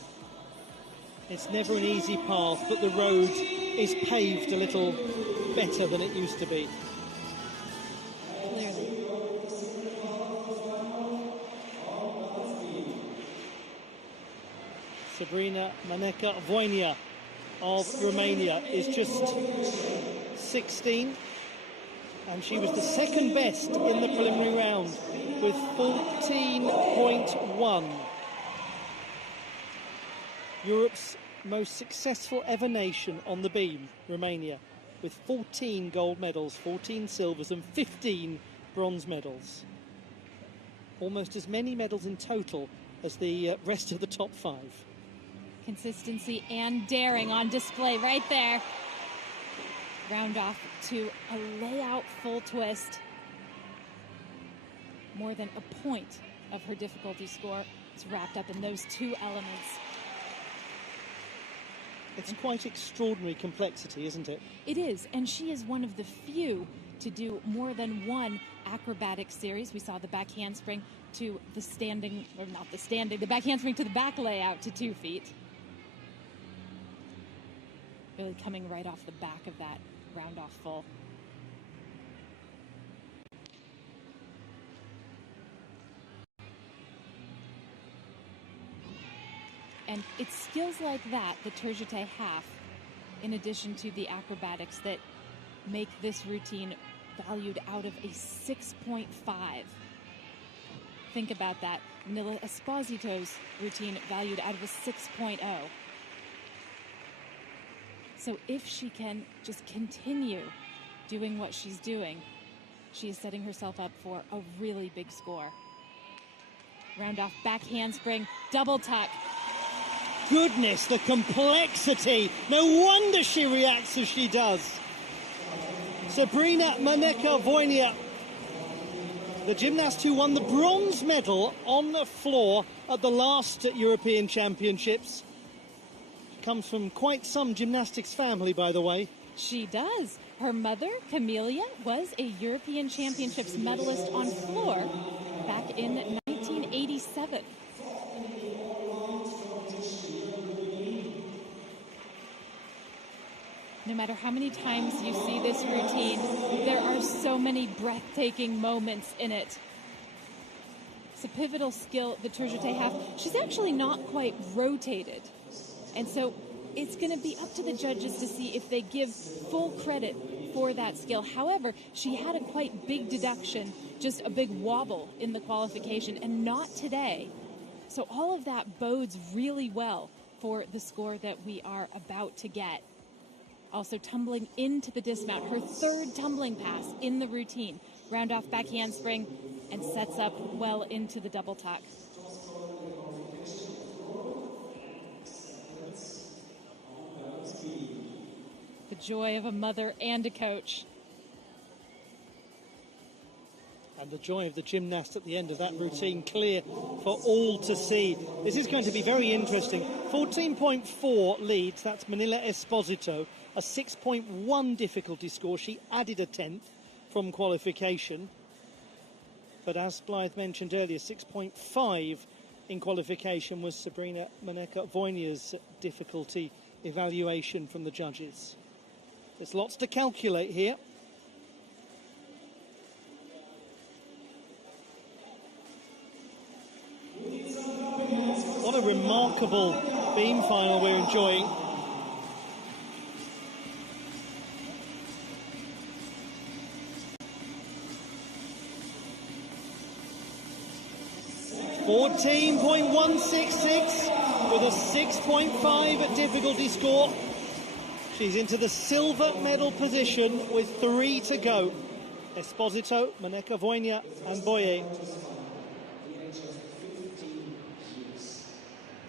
It's never an easy path, but the road is paved a little better than it used to be. Clearly. Sabrina Maneka-Voinea of Romania is just 16, and she was the second best in the preliminary round with 14.1. Europe's most successful ever nation on the beam, Romania, with 14 gold medals, 14 silvers and 15 bronze medals. Almost as many medals in total as the rest of the top five. Consistency and daring on display right there. Round off to a layout full twist. More than a point of her difficulty score is wrapped up in those two elements. It's quite extraordinary complexity, isn't it? It is, and she is one of the few to do more than one acrobatic series. We saw the back handspring to the standing, or not the standing, the back handspring to the back layout to 2 feet. Really coming right off the back of that round off full. And it's skills like that, the Terjeté half, in addition to the acrobatics, that make this routine valued out of a 6.5. Think about that. Manila Esposito's routine valued out of a 6.0. So if she can just continue doing what she's doing, she is setting herself up for a really big score. Round off back handspring, double tuck. Goodness, the complexity. No wonder she reacts as she does. Sabrina Maneka-Voinea, the gymnast who won the bronze medal on the floor at the last European Championships. Comes from quite some gymnastics family, by the way. She does. Her mother, Camelia, was a European Championships medalist on floor back in 1987. No matter how many times you see this routine, there are so many breathtaking moments in it. It's a pivotal skill, the Terjeté half. She's actually not quite rotated. And so it's going to be up to the judges to see if they give full credit for that skill. However, she had a quite big deduction, just a big wobble in the qualification, and not today. So all of that bodes really well for the score that we are about to get. Also tumbling into the dismount, her third tumbling pass in the routine. round off back handspring, and sets up well into the double tuck. The joy of a mother and a coach. And the joy of the gymnast at the end of that routine, clear for all to see. This is going to be very interesting. 14.4 leads, that's Manila Esposito, a 6.1 difficulty score. She added a 10th from qualification. But as Blythe mentioned earlier, 6.5 in qualification was Sabrina Maneka-Voynia's difficulty evaluation from the judges. There's lots to calculate here. What a remarkable beam final we're enjoying. .166 with a 6.5 difficulty score. She's into the silver medal position with 3 to go. Esposito, Maneka-Voynia and Boye.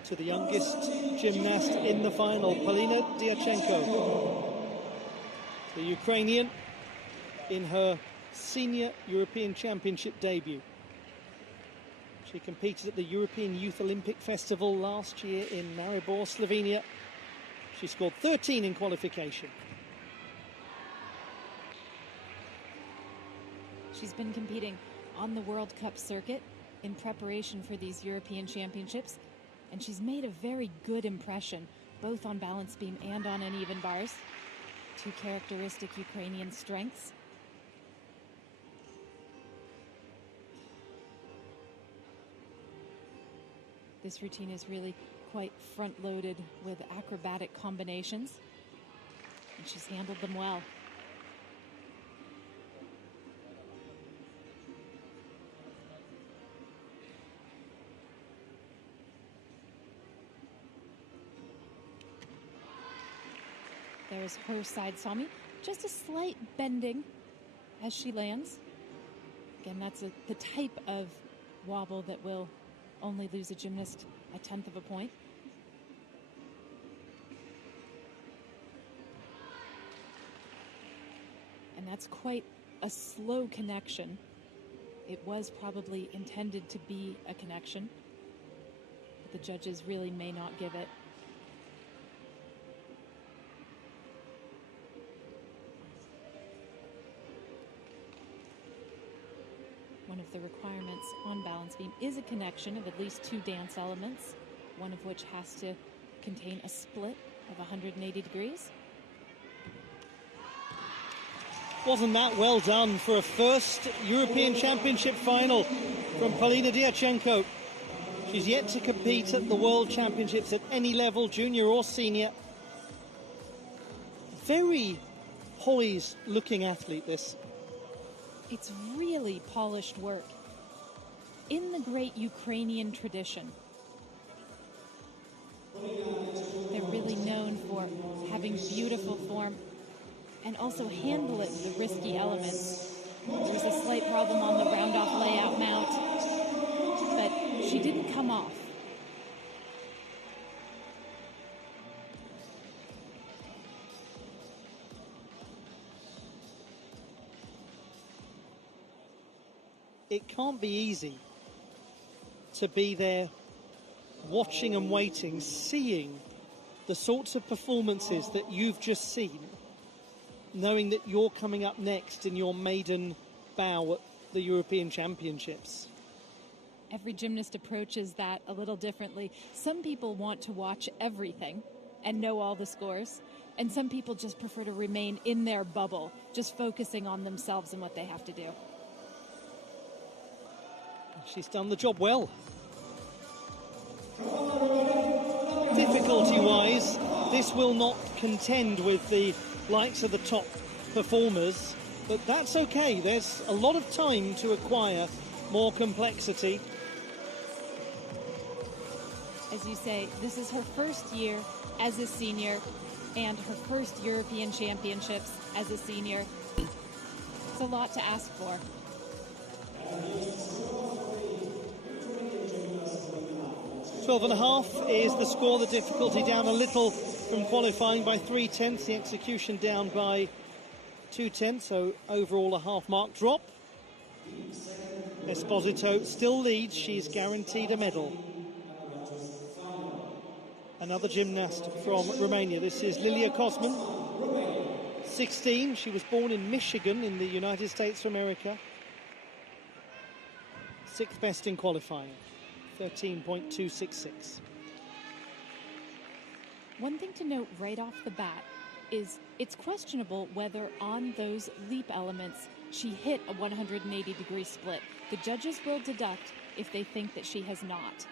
To the youngest gymnast in the final, Polina Diachenko. The Ukrainian in her senior European Championship debut. She competed at the European Youth Olympic Festival last year in Maribor, Slovenia. She scored 13 in qualification. She's been competing on the World Cup circuit in preparation for these European Championships, and she's made a very good impression, both on balance beam and on uneven bars. 2 characteristic Ukrainian strengths. This routine is really quite front-loaded with acrobatic combinations, and she's handled them well. There's her side somi, just a slight bending as she lands. Again, that's the type of wobble that will only lose a gymnast a 10th of a point. And that's quite a slow connection. It was probably intended to be a connection, but the judges really may not give it. One of the requirements on balance beam is a connection of at least 2 dance elements, one of which has to contain a split of 180 degrees. Wasn't that well done for a first European Championship final from Polina Diachenko? She's yet to compete at the World Championships at any level, junior or senior. Very poised looking athlete, this. It's really polished work in the great Ukrainian tradition. They're really known for having beautiful form and also handle it with the risky elements. There was a slight problem on the round-off layout mount, but she didn't come off. It can't be easy to be there watching and waiting, seeing the sorts of performances that you've just seen, knowing that you're coming up next in your maiden bow at the European Championships. Every gymnast approaches that a little differently. Some people want to watch everything and know all the scores, and some people just prefer to remain in their bubble, just focusing on themselves and what they have to do. She's done the job well. Difficulty-wise, this will not contend with the likes of the top performers, but that's okay. There's a lot of time to acquire more complexity. As you say, this is her first year as a senior and her first European Championships as a senior. It's a lot to ask for. 12.5 is the score. The difficulty down a little from qualifying by 3/10. The execution down by 2/10. So overall a half-mark drop. Esposito still leads. She's guaranteed a medal. Another gymnast from Romania. This is Lilia Kosman, 16. She was born in Michigan in the United States of America. 6th best in qualifying, 13.266. One thing to note right off the bat is it's questionable whether on those leap elements she hit a 180-degree split. The judges will deduct if they think that she has not.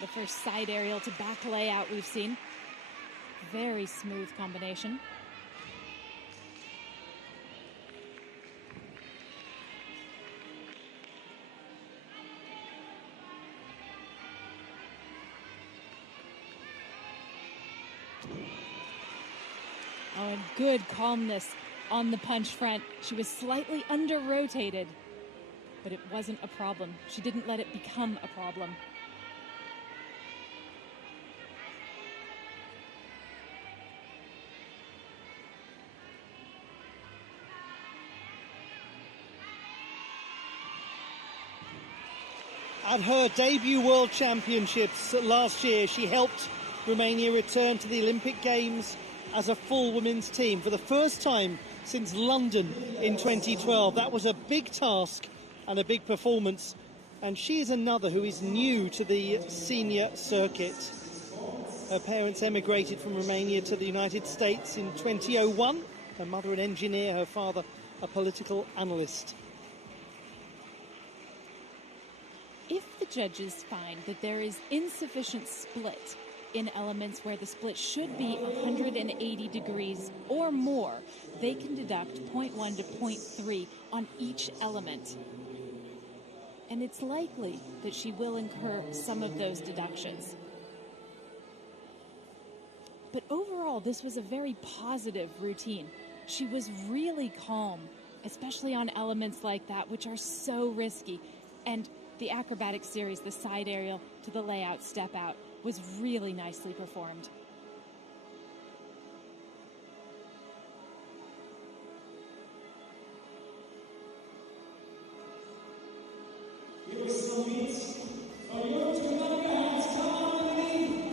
The first side aerial to back layout we've seen. Very smooth combination. Oh, and good calmness on the punch front. She was slightly under-rotated, but it wasn't a problem. She didn't let it become a problem. At her debut World Championships last year, she helped Romania return to the Olympic Games as a full women's team for the first time since London in 2012. That was a big task and a big performance, and she is another who is new to the senior circuit. Her parents emigrated from Romania to the United States in 2001. Her mother an engineer, her father a political analyst. If the judges find that there is insufficient split in elements where the split should be 180 degrees or more, they can deduct 0.1 to 0.3 on each element. And it's likely that she will incur some of those deductions. But overall, this was a very positive routine. She was really calm, especially on elements like that, which are so risky. And the acrobatic series, the side aerial to the layout step out, was really nicely performed.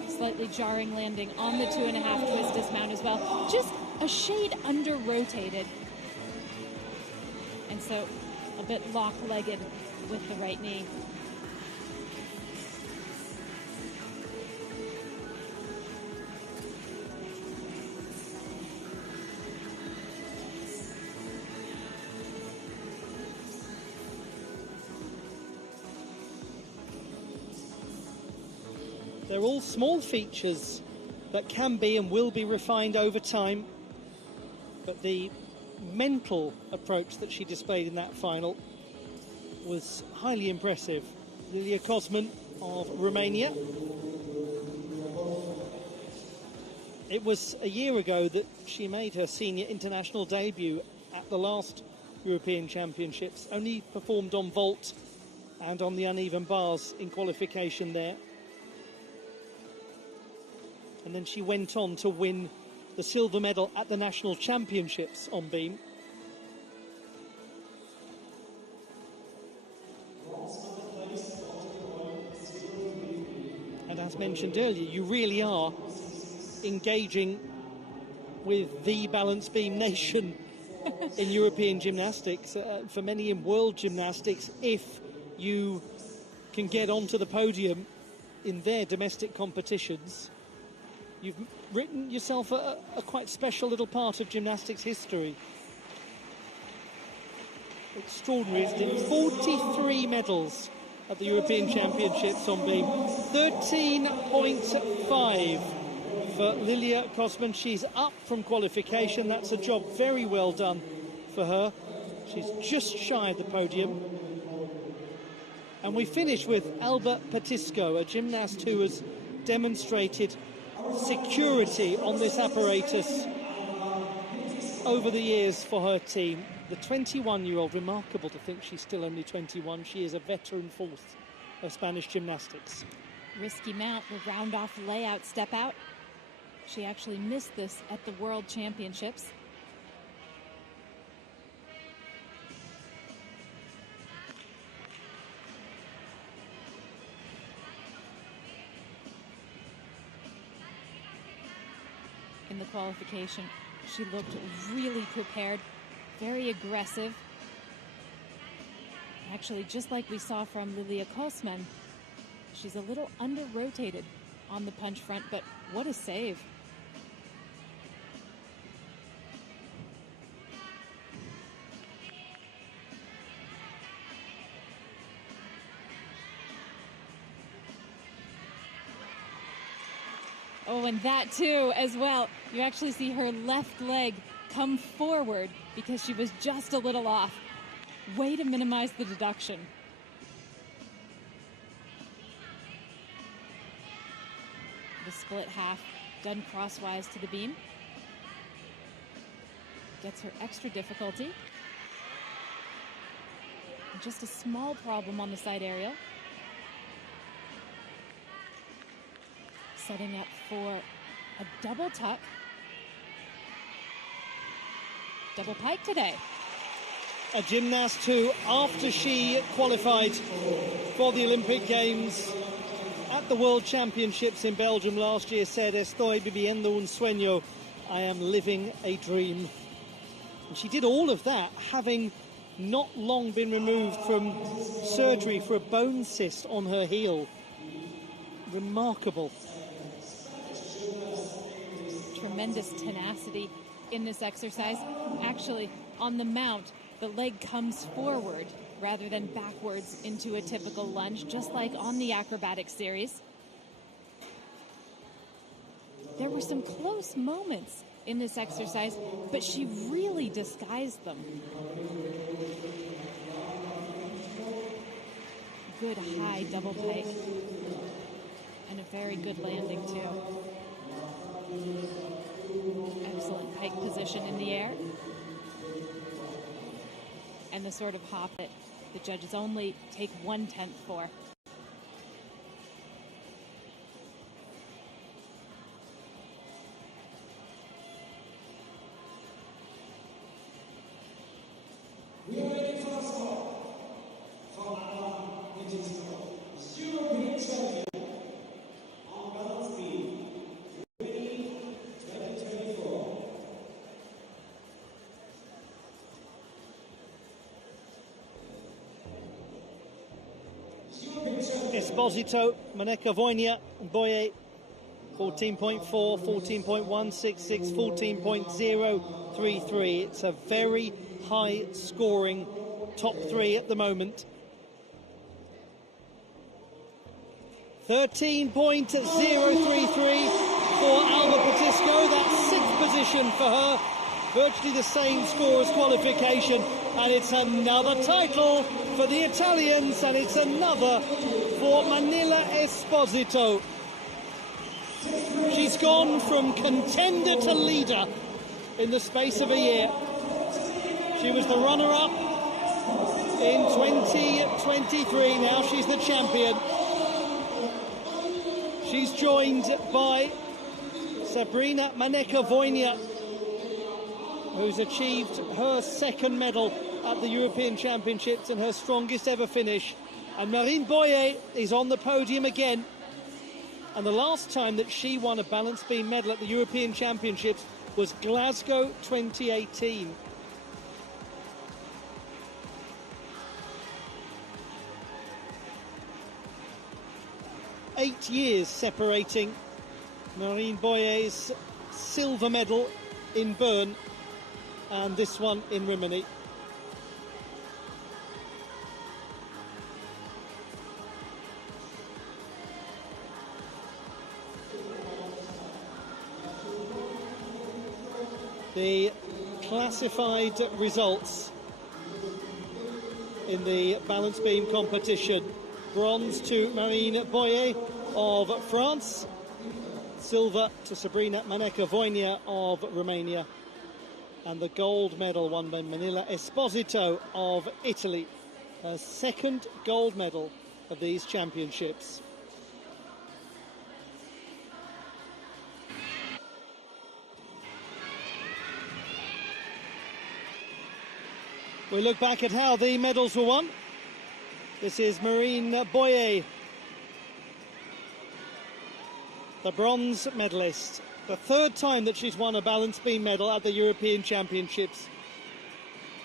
Slightly jarring landing on the 2.5 twist dismount as well. Just a shade under-rotated. And so a bit lock-legged with the right knee. They're all small features that can be and will be refined over time, but the mental approach that she displayed in that final was highly impressive. Lilia Kosman of Romania. It was a year ago that she made her senior international debut at the last European Championships, only performed on vault and on the uneven bars in qualification there. And then she went on to win the silver medal at the national championships on beam. And as mentioned earlier, you really are engaging with the balance beam nation in European gymnastics. For many in world gymnastics, if you can get onto the podium in their domestic competitions, you've written yourself a quite special little part of gymnastics history. Extraordinary, isn't it? 43 medals at the European Championships on beam. 13.5 for Lilia Kosman. She's up from qualification. That's a job very well done for her. She's just shy of the podium. And we finish with Alba Petisco, a gymnast who has demonstrated security on this apparatus over the years for her team. The 21-year-old, remarkable to think she's still only 21. She is a veteran force of Spanish gymnastics. Risky mount, the round off layout step out. She actually missed this at the World Championships. In the qualification, she looked really prepared, very aggressive. Actually, just like we saw from Lilia Kosman, she's a little under-rotated on the punch front, but what a save. Oh, and that too as well. You actually see her left leg come forward because she was just a little off. Way to minimize the deduction. The split half done crosswise to the beam. Gets her extra difficulty. And just a small problem on the side aerial. Setting up for a double tuck. Double pike today. A gymnast who, after she qualified for the Olympic Games at the World Championships in Belgium last year, said, "Estoy viviendo un sueño." I am living a dream. And she did all of that, having not long been removed from surgery for a bone cyst on her heel. Remarkable. Tremendous tenacity in this exercise. Actually, on the mount, the leg comes forward rather than backwards into a typical lunge, just like on the acrobatic series. There were some close moments in this exercise, but she really disguised them. Good high double pike. And a very good landing, too. Excellent pike position in the air. And the sort of hop that the judges only take 1/10 for. Esposito, Maneka Vojnia, Boye, 14.4, 14.166, 14.033. It's a very high scoring top three at the moment. 13.033 for Alba Petisco. That's sixth position for her. Virtually the same score as qualification. And it's another title for the Italians, and it's another for Manila Esposito. She's gone from contender to leader in the space of a year. She was the runner-up in 2023. Now she's the champion. She's joined by Sabrina Maneka Vojnia, who's achieved her second medal at the European Championships and her strongest ever finish. And Marine Boye is on the podium again. And the last time that she won a balance beam medal at the European Championships was Glasgow 2018. Eight years separating Marine Boye's silver medal in Bern and this one in Rimini. The classified results in the balance beam competition. Bronze to Marine Boyer of France. Silver to Sabrina Maneka-Voinea of Romania. And the gold medal won by Manila Esposito of Italy. Her second gold medal of these championships. We look back at how the medals were won. This is Marine Boyer, the bronze medalist. The third time that she's won a balance beam medal at the European Championships.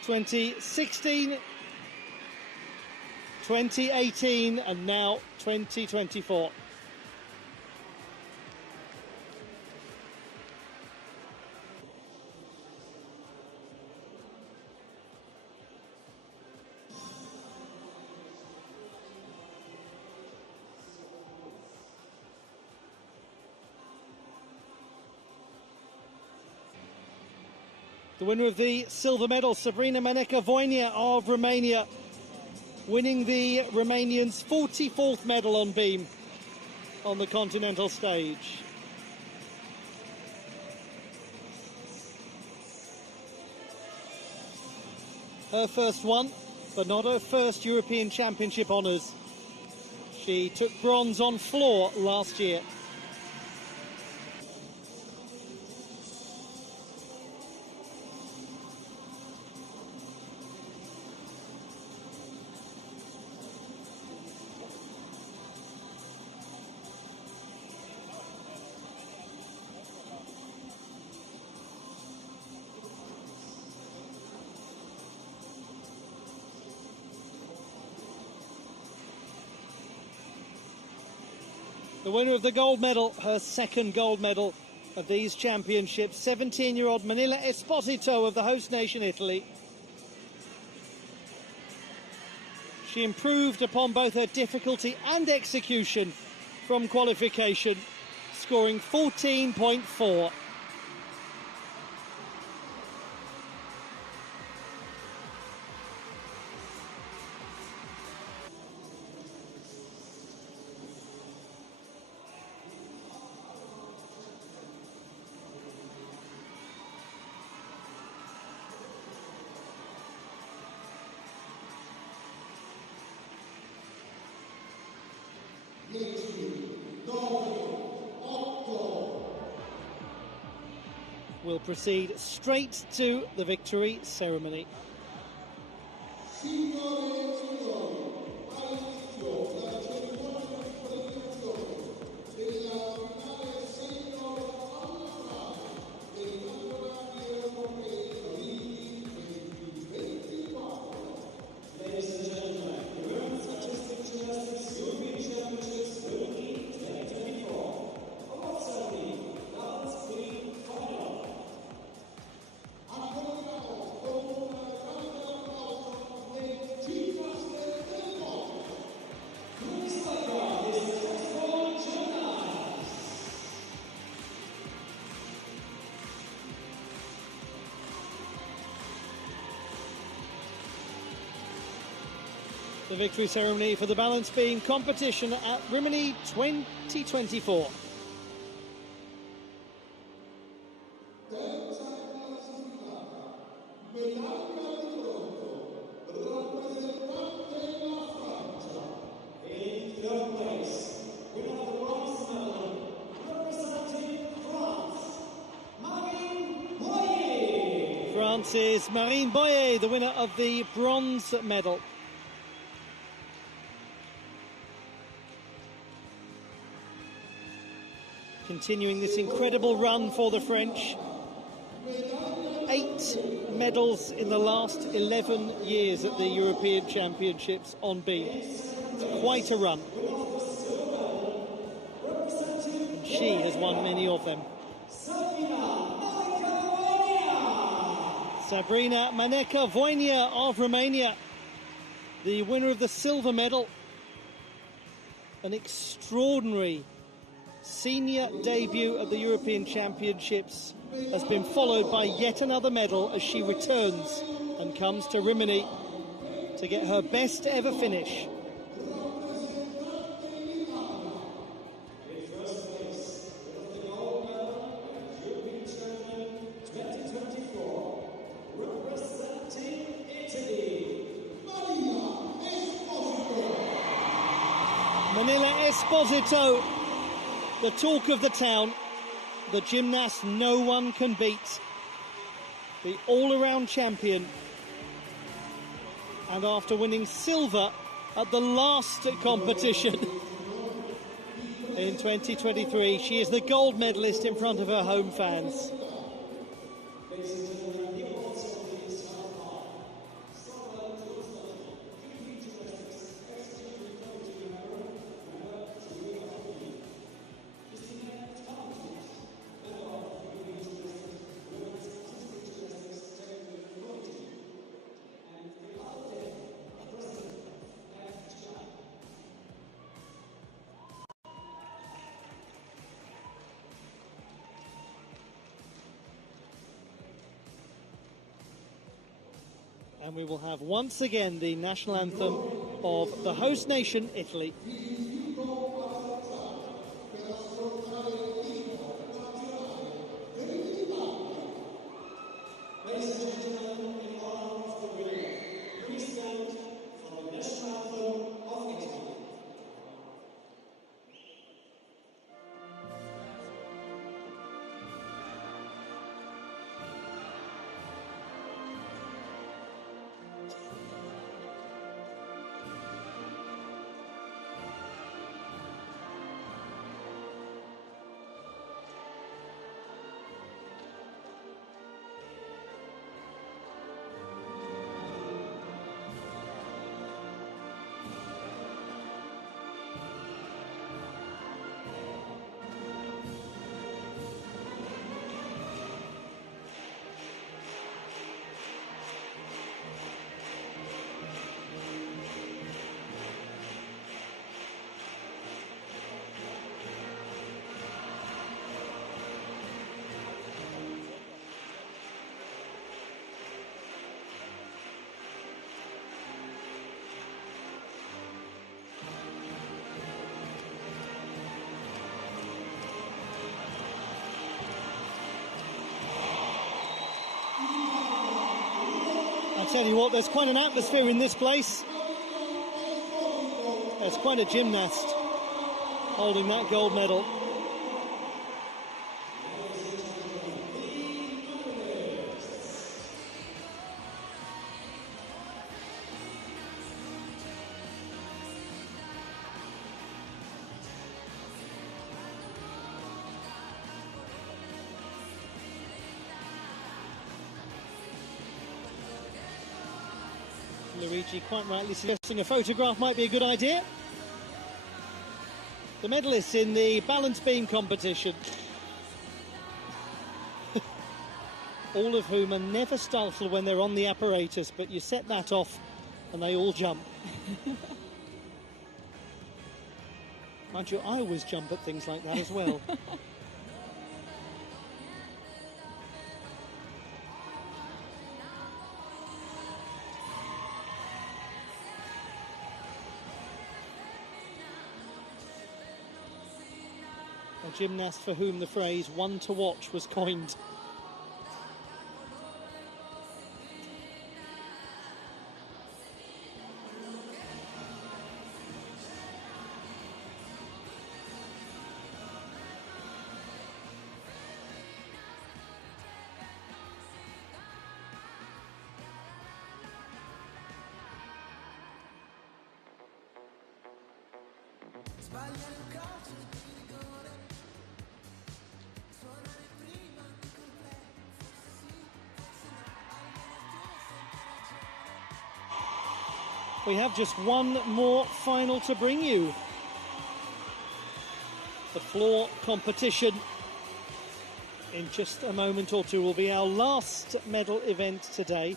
2016, 2018 and now 2024. The winner of the silver medal, Sabrina Maneka-Voinea of Romania, winning the Romanians' 44th medal on beam on the continental stage. Her first one, but not her first European Championship honours. She took bronze on floor last year. The winner of the gold medal, her second gold medal of these championships, 17-year-old Manila Esposito of the host nation, Italy. She improved upon both her difficulty and execution from qualification, scoring 14.4. We'll proceed straight to the victory ceremony. The victory ceremony for the balance beam competition at Rimini 2024. France's Marine Boyer, the winner of the bronze medal. Continuing this incredible run for the French. 8 medals in the last 11 years at the European Championships on beam. It's quite a run. And she has won many of them. Sabrina Maneka-Voinea of Romania, the winner of the silver medal. An extraordinary senior debut at the European Championships has been followed by yet another medal as she returns and comes to Rimini to get her best ever finish. Manila Esposito, the talk of the town, the gymnast no one can beat, the all-around champion. And after winning silver at the last competition in 2023, she is the gold medalist in front of her home fans. And we will have once again the national anthem of the host nation, Italy. I'll tell you what, there's quite an atmosphere in this place. There's quite a gymnast holding that gold medal. Luigi quite rightly suggesting a photograph might be a good idea. The medalists in the balance beam competition, all of whom are never startled when they're on the apparatus, but you set that off and they all jump. Mind you, I always jump at things like that as well. A gymnast for whom the phrase "one to watch" was coined. We have just one more final to bring you. The floor competition in just a moment or two will be our last medal event today.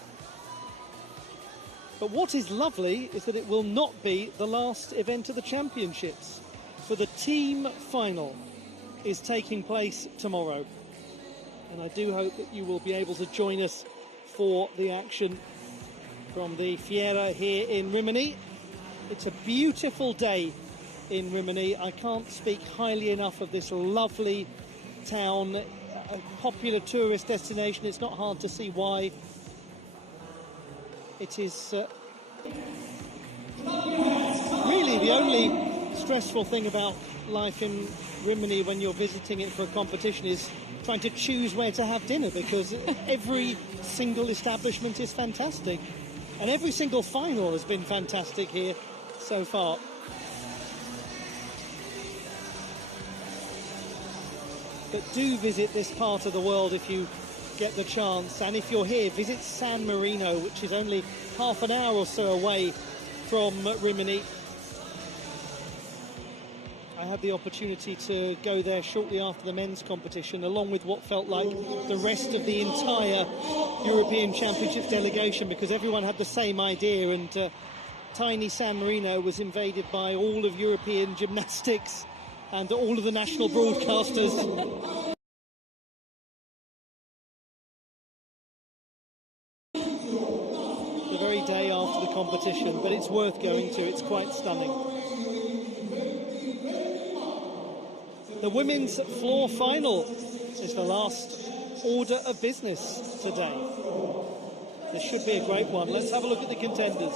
But what is lovely is that it will not be the last event of the championships. For the team final is taking place tomorrow. And I do hope that you will be able to join us for the action from the Fiera here in Rimini. It's a beautiful day in Rimini. I can't speak highly enough of this lovely town, a popular tourist destination. It's not hard to see why. It is really the only stressful thing about life in Rimini when you're visiting it for a competition is trying to choose where to have dinner, because every single establishment is fantastic. And every single final has been fantastic here so far. But do visit this part of the world if you get the chance. And if you're here, visit San Marino, which is only half an hour or so away from Rimini. I had the opportunity to go there shortly after the men's competition, along with what felt like the rest of the entire European Championships delegation, because everyone had the same idea, and tiny San Marino was invaded by all of European gymnastics and all of the national broadcasters. The very day after the competition, but it's worth going to, it's quite stunning. The women's floor final is the last order of business today. This should be a great one. Let's have a look at the contenders.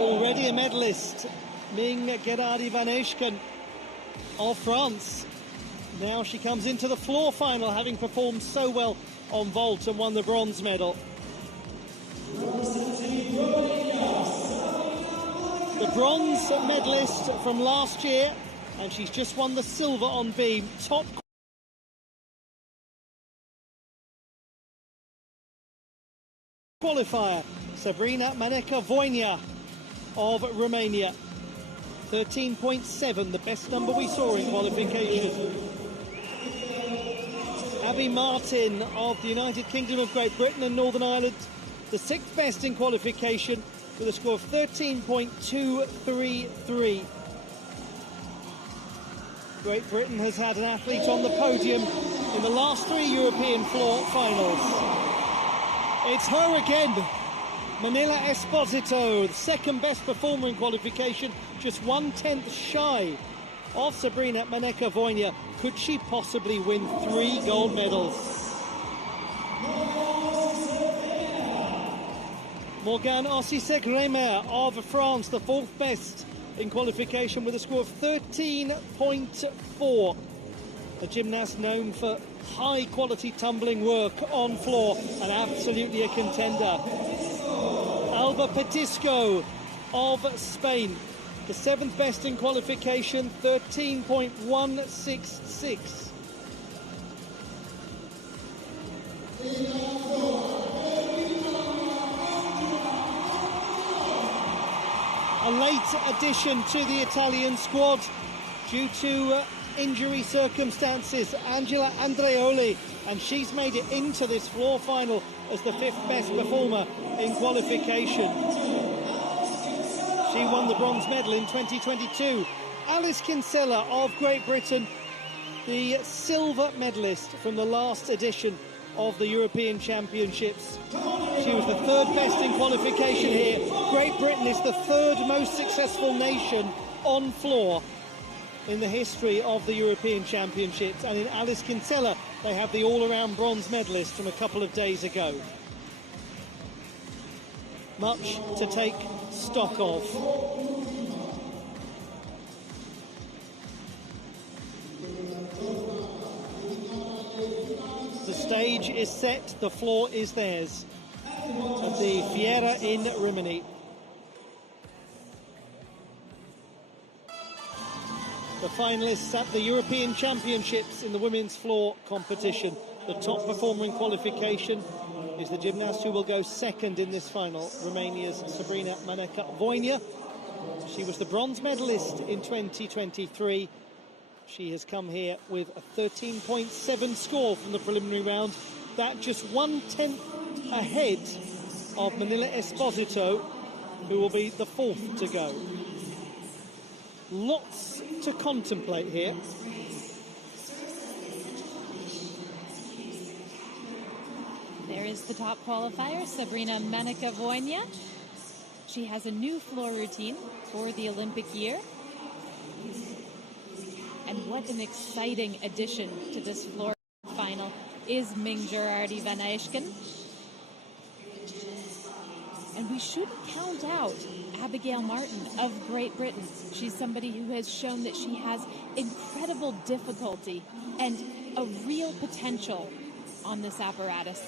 Already a medalist, Ming Gerardi van Eschken of France. Now she comes into the floor final, having performed so well on vault and won the bronze medal. The bronze medalist from last year, and she's just won the silver on beam. Top qualifier, Sabrina Maneka-Voinea of Romania. 13.7, the best number we saw in qualification. Abby Martin of the United Kingdom of Great Britain and Northern Ireland, the sixth best in qualification with a score of 13.233. Great Britain has had an athlete on the podium in the last three European floor finals. It's her again, Manila Esposito, the second best performer in qualification, just 1/10 shy of Sabrina Maneka-Voinea. Could she possibly win 3 gold medals? Morgane Ossisek-Remer of France, the fourth best in qualification with a score of 13.4. A gymnast known for high-quality tumbling work on floor and absolutely a contender. Alba Petisco of Spain, the seventh best in qualification, 13.166. A late addition to the Italian squad due to injury circumstances, Angela Andreoli, and she's made it into this floor final as the fifth best performer in qualification. She won the bronze medal in 2022. Alice Kinsella of Great Britain, the silver medalist from the last edition of the European Championships. She was the third best in qualification here. Great Britain is the third most successful nation on floor in the history of the European Championships. And in Alice Kinsella, they have the all-around bronze medalist from a couple of days ago. Much to take stock of. The stage is set, the floor is theirs at the Fiera in Rimini. The finalists at the European Championships in the women's floor competition. The top performer in qualification is the gymnast who will go second in this final, Romania's Sabrina Maneka-Voinea. She was the bronze medalist in 2023. She has come here with a 13.7 score from the preliminary round. That just 1/10 ahead of Manila Esposito, who will be the fourth to go. Lots to contemplate here. There is the top qualifier, Sabrina Maneka-Voinea. She has a new floor routine for the Olympic year. And what an exciting addition to this floor final is Ming Gerardi van Eijken. And we shouldn't count out Abigail Martin of Great Britain. She's somebody who has shown that she has incredible difficulty and a real potential on this apparatus.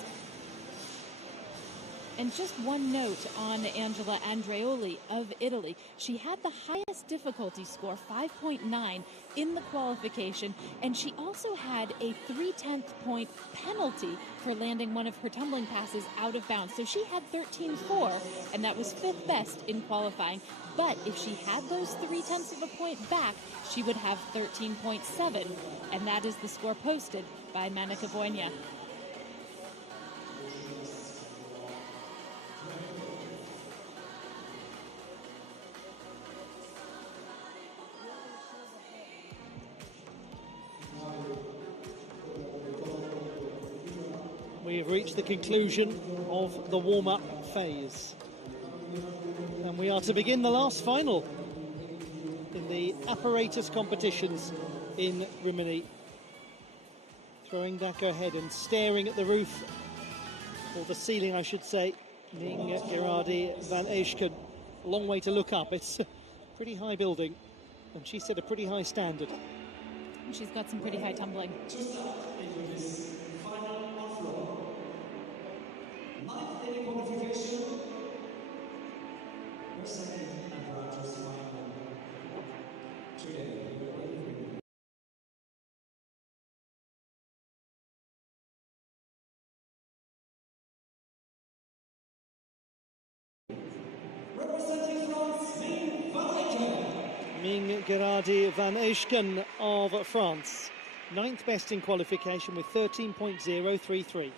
And just one note on Angela Andreoli of Italy. She had the highest difficulty score, 5.9, in the qualification, and she also had a 3/10 point penalty for landing one of her tumbling passes out of bounds. So she had 13.4, and that was 5th best in qualifying. But if she had those 0.3 of a point back, she would have 13.7, and that is the score posted by Monika Voynia. We have reached the conclusion of the warm-up phase. And we are to begin the last final in the apparatus competitions in Rimini. Throwing back her head and staring at the roof, or the ceiling I should say, Ming Gerardi van Eijken. A long way to look up. It's a pretty high building, and she set a pretty high standard. And she's got some pretty high tumbling. Ming Gerardi van Eijken of France. 9th best in qualification with 13.033.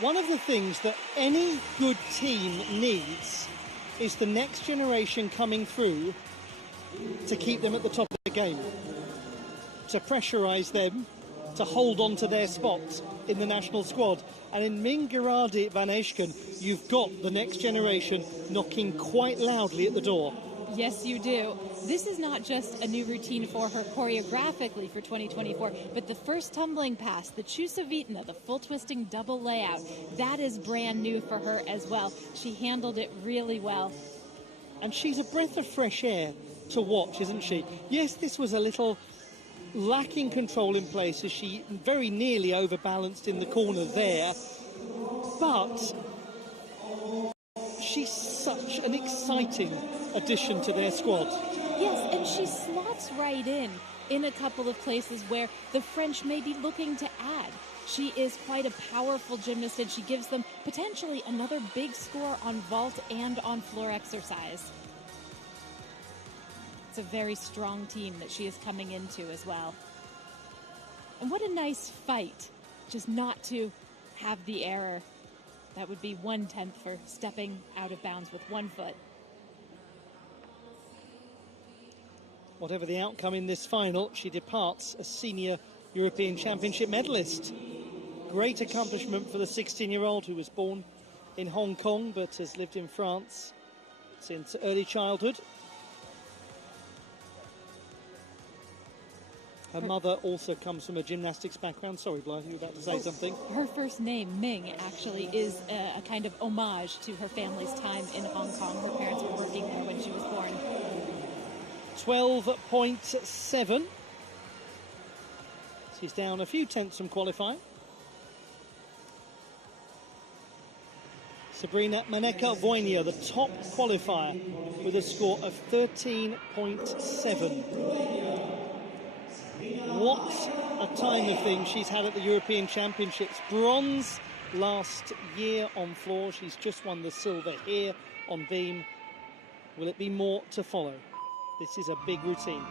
One of the things that any good team needs is the next generation coming through to keep them at the top of the game, to pressurise them, to hold on to their spots in the national squad. And in Ming Gerardi van Eijken, you've got the next generation knocking quite loudly at the door. Yes, you do. This is not just a new routine for her choreographically for 2024, but the first tumbling pass, the Chusovitna, the full twisting double layout, that is brand new for her as well. She handled it really well. And she's a breath of fresh air to watch, isn't she? Yes, this was a little lacking control in places. She very nearly overbalanced in the corner there, but she's such an exciting addition to their squad. Yes, and she slots right in a couple of places where the French may be looking to add. She is quite a powerful gymnast, and she gives them potentially another big score on vault and on floor exercise. It's a very strong team that she is coming into as well. And what a nice fight, just not to have the error. That would be 1/10 for stepping out of bounds with one foot. Whatever the outcome in this final, she departs a senior European Championship medalist. Great accomplishment for the 16-year-old who was born in Hong Kong but has lived in France since early childhood. Her mother also comes from a gymnastics background. Sorry, Blythe, you were about to say something. Her first name, Ming, actually is a kind of homage to her family's time in Hong Kong. Her parents were working there when she was born. 12.7. She's down a few tenths from qualifying. Sabrina Maneka-Voynia, the top qualifier, with a score of 13.7. What a time of things she's had at the European Championships. Bronze last year on floor. She's just won the silver here on beam. Will it be more to follow? This is a big routine.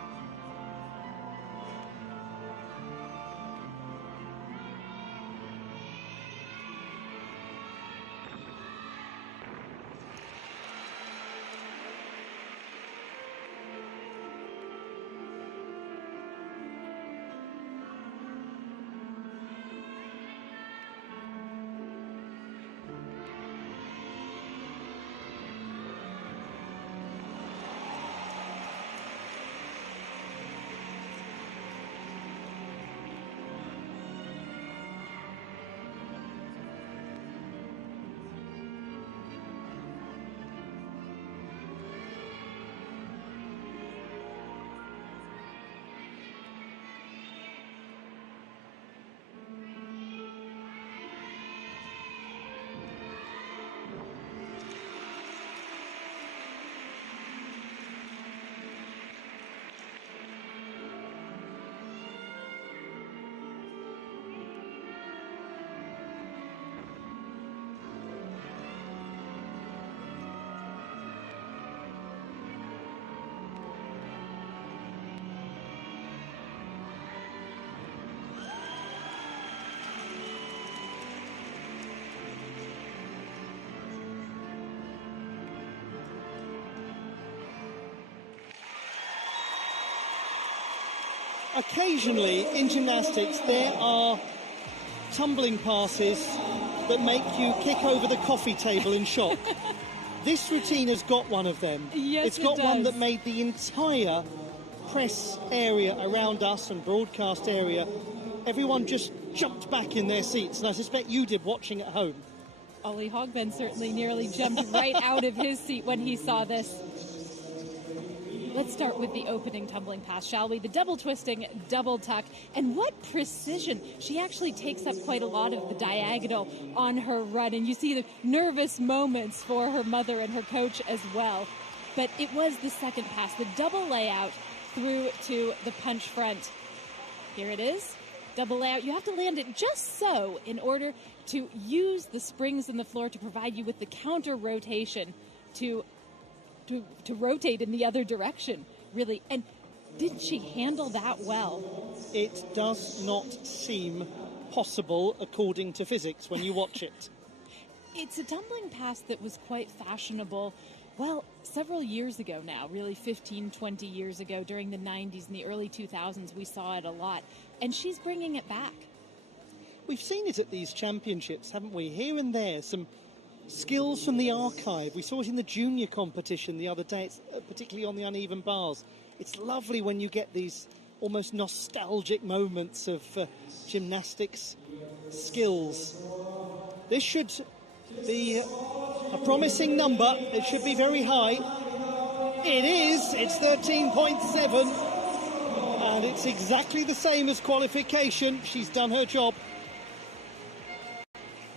Occasionally in gymnastics there are tumbling passes that make you kick over the coffee table in shock. This routine has got one of them. Yes, it's got it one does. that made the entire press area around us and broadcast area, everyone just jumped back in their seats, and I suspect you did watching at home. Olly Hogben certainly nearly jumped right out of his seat when he saw this. Let's start with the opening tumbling pass, shall we? The double twisting, double tuck, and what precision. She actually takes up quite a lot of the diagonal on her run, and you see the nervous moments for her mother and her coach as well. But it was the second pass, the double layout through to the punch front. Here it is, double layout. You have to land it just so in order to use the springs in the floor to provide you with the counter rotation to rotate in the other direction, really. And did she handle that well? It does not seem possible according to physics when you watch it. It's a tumbling pass that was quite fashionable, well, several years ago now, really 15, 20 years ago, during the 90s and the early 2000s, we saw it a lot. And she's bringing it back. We've seen it at these championships, haven't we? Here and there, some skills from the archive. We saw it in the junior competition the other day, particularly on the uneven bars. It's lovely when you get these almost nostalgic moments of gymnastics skills. This should be a promising number. It should be very high. It is. It's 13.7. And it's exactly the same as qualification. She's done her job.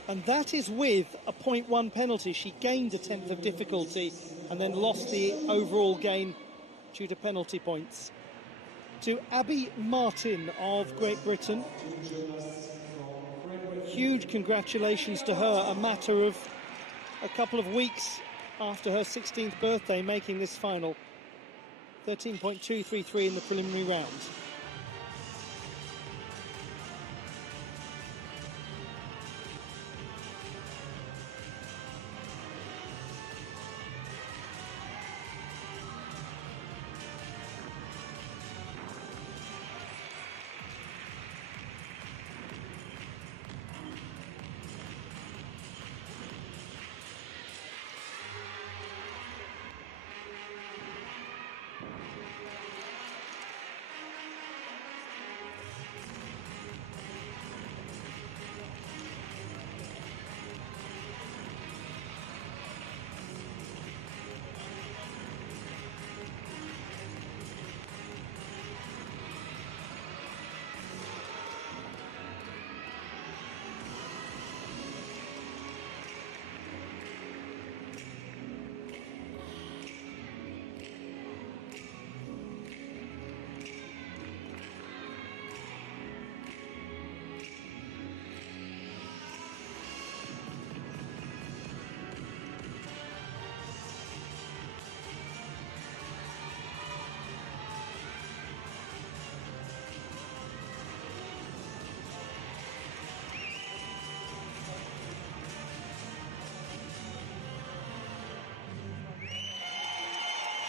And that is with a 0.1 penalty. She gained a tenth of difficulty and then lost the overall gain due to penalty points. To Abby Martin of Great Britain. Huge congratulations to her. A matter of a couple of weeks after her 16th birthday, making this final. 13.233 in the preliminary round.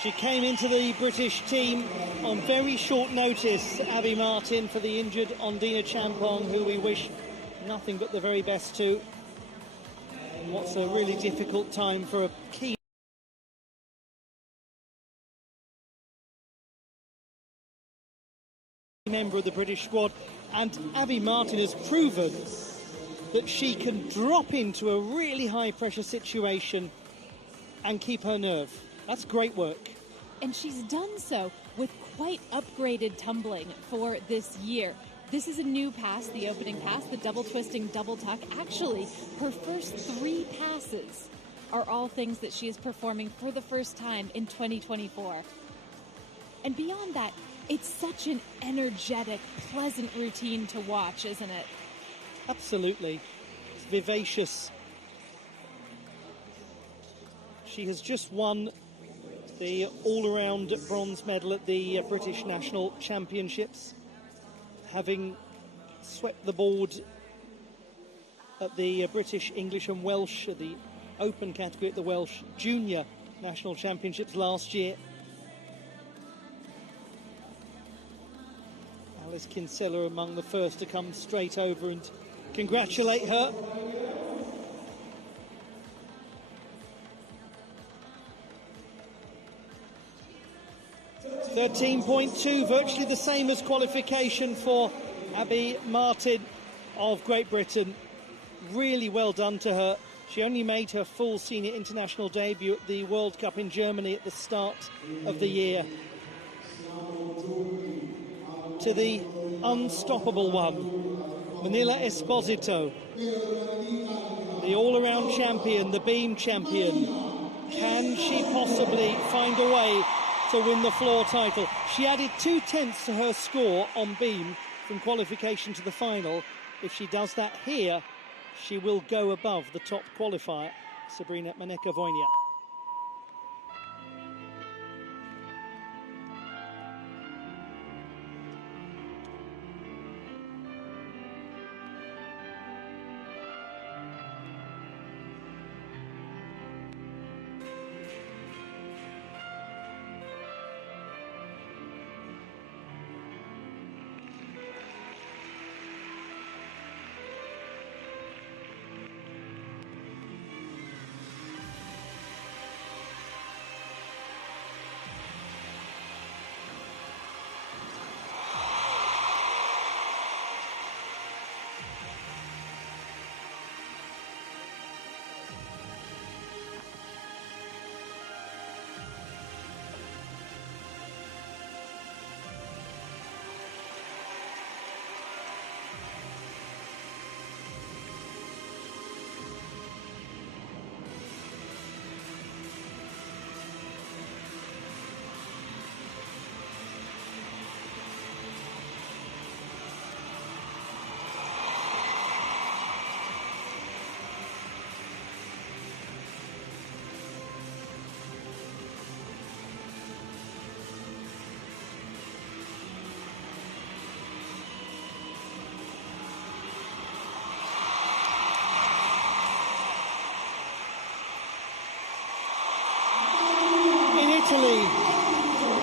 She came into the British team on very short notice, Abby Martin, for the injured Ondina Champong, who we wish nothing but the very best to. What's a really difficult time for a key member of the British squad. And Abby Martin has proven that she can drop into a really high-pressure situation and keep her nerve. That's great work. And she's done so with quite upgraded tumbling for this year. This is a new pass, the opening pass, the double twisting, double tuck. Actually, her first 3 passes are all things that she is performing for the first time in 2024. And beyond that, it's such an energetic, pleasant routine to watch, isn't it? Absolutely. It's vivacious. She has just won the all-around bronze medal at the British National Championships, having swept the board at the British, English and Welsh, at the open category at the Welsh Junior National Championships last year. Alice Kinsella among the first to come straight over and congratulate her. .13.2, virtually the same as qualification for Abby Martin of Great Britain. Really well done to her. She only made her full senior international debut at the World Cup in Germany at the start of the year. To the unstoppable one, Manila Esposito, the all-around champion, the beam champion. Can she possibly find a way to win the floor title? She added 2/10 to her score on beam from qualification to the final. If she does that here, she will go above the top qualifier, Sabrina Maneka-Voynia.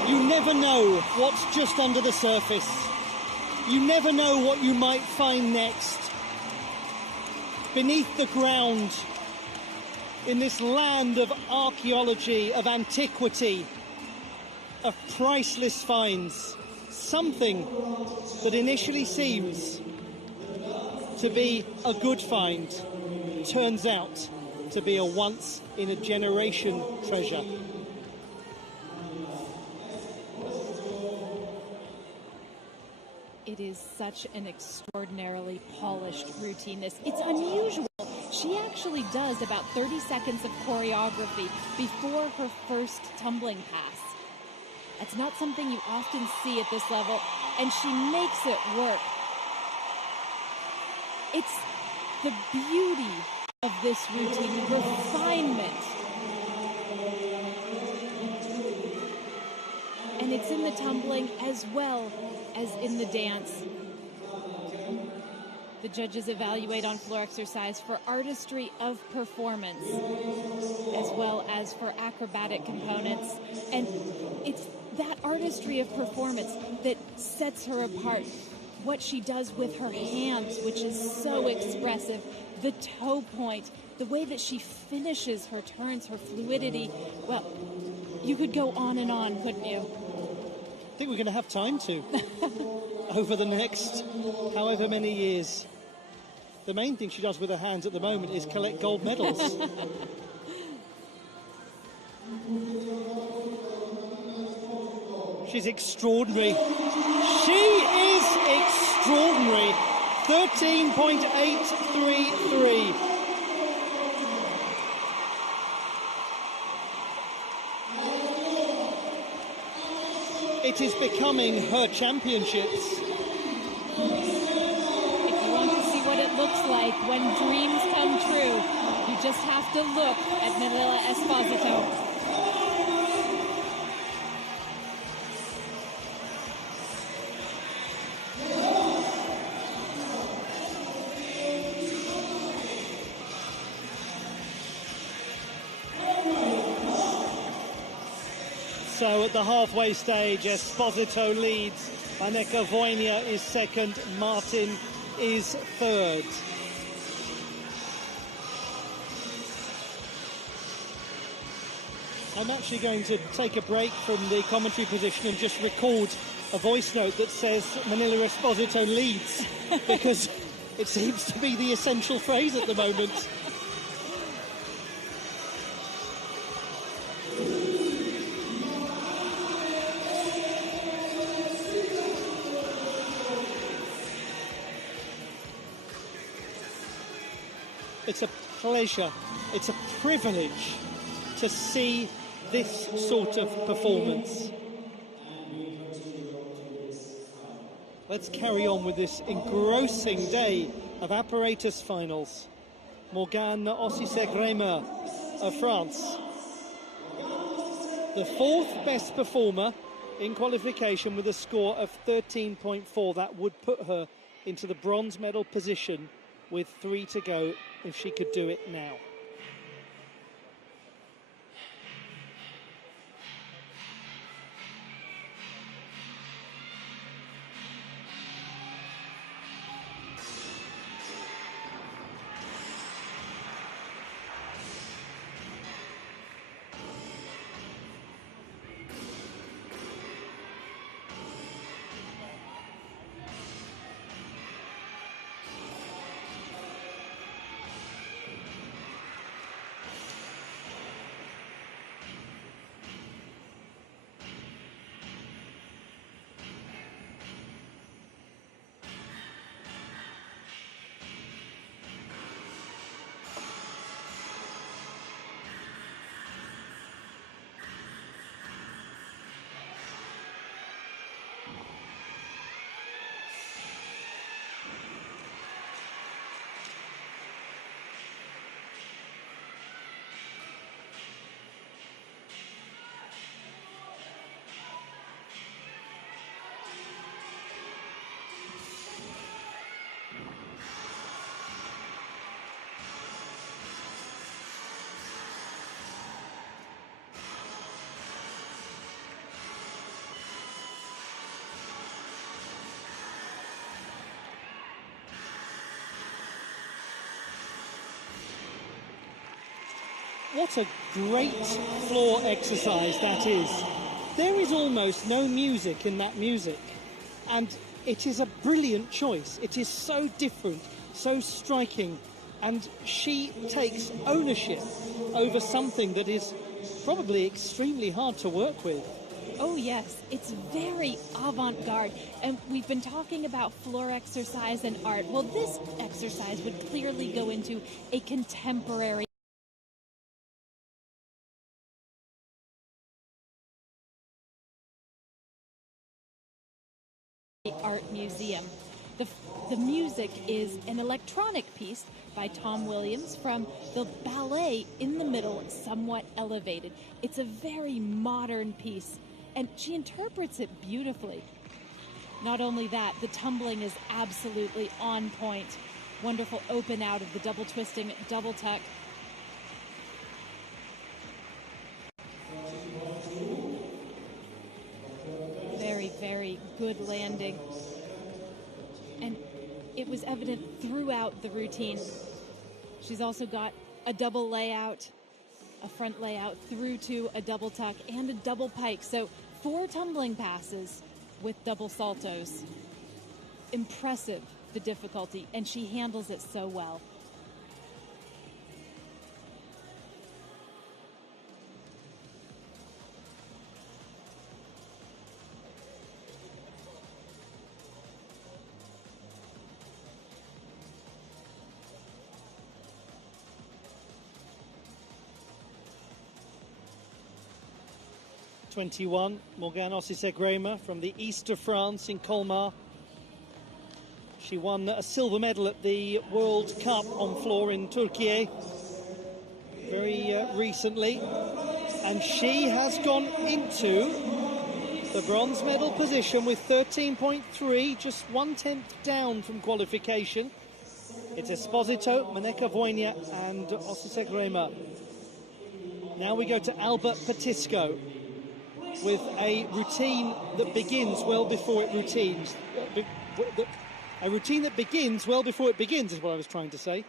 You never know what's just under the surface. You never know what you might find next. Beneath the ground, in this land of archaeology, of antiquity, of priceless finds, something that initially seems to be a good find turns out to be a once-in-a-generation treasure. It is such an extraordinarily polished routine. It's unusual. She actually does about 30 seconds of choreography before her first tumbling pass. That's not something you often see at this level, and she makes it work. It's the beauty of this routine, the refinement. And it's in the tumbling as well as in the dance. The judges evaluate on floor exercise for artistry of performance, as well as for acrobatic components. And it's that artistry of performance that sets her apart. What she does with her hands, which is so expressive, the toe point, the way that she finishes her turns, her fluidity. Well, you could go on and on, couldn't you? I think we're going to have time to over the next however many years. The main thing she does with her hands at the moment is collect gold medals. She's extraordinary. She is extraordinary. 13.833. It is becoming her championships. If you want to see what it looks like when dreams come true, you just have to look at Manila Esposito. So at the halfway stage, Esposito leads. Aneka Voinia is second. Martin is third. I'm actually going to take a break from the commentary position and just record a voice note that says Manila Esposito leads, because it seems to be the essential phrase at the moment. It's a pleasure, it's a privilege to see this sort of performance. Let's carry on with this engrossing day of apparatus finals. Morgane Ossisek-Reimer of France, the fourth best performer in qualification with a score of 13.4. That would put her into the bronze medal position with 3 to go if she could do it now. What a great floor exercise that is. There is almost no music in that music, and it is a brilliant choice. It is so different, so striking, and she takes ownership over something that is probably extremely hard to work with. Oh yes, it's very avant-garde, and we've been talking about floor exercise and art. Well, this exercise would clearly go into a contemporary art museum. The music is an electronic piece by Tom Williams from the ballet in the middle, somewhat elevated. It's a very modern piece, and she interprets it beautifully. Not only that, the tumbling is absolutely on point. Wonderful open out of the double twisting double tuck. Very, very good landing. And it was evident throughout the routine. She's also got a double layout, a front layout through to a double tuck and a double pike. So 4 tumbling passes with double saltos. Impressive, the difficulty, and she handles it so well. Morgane Ossisek-Rehmer from the east of France in Colmar. She won a silver medal at the World Cup on floor in Turkey very recently. And she has gone into the bronze medal position with 13.3, just 1/10 down from qualification. It's Esposito, Maneka Vojnia and Ossisek-Rehmer. Now we go to Albert Petisco with a routine that begins well before it routines. A routine that begins well before it begins is what I was trying to say.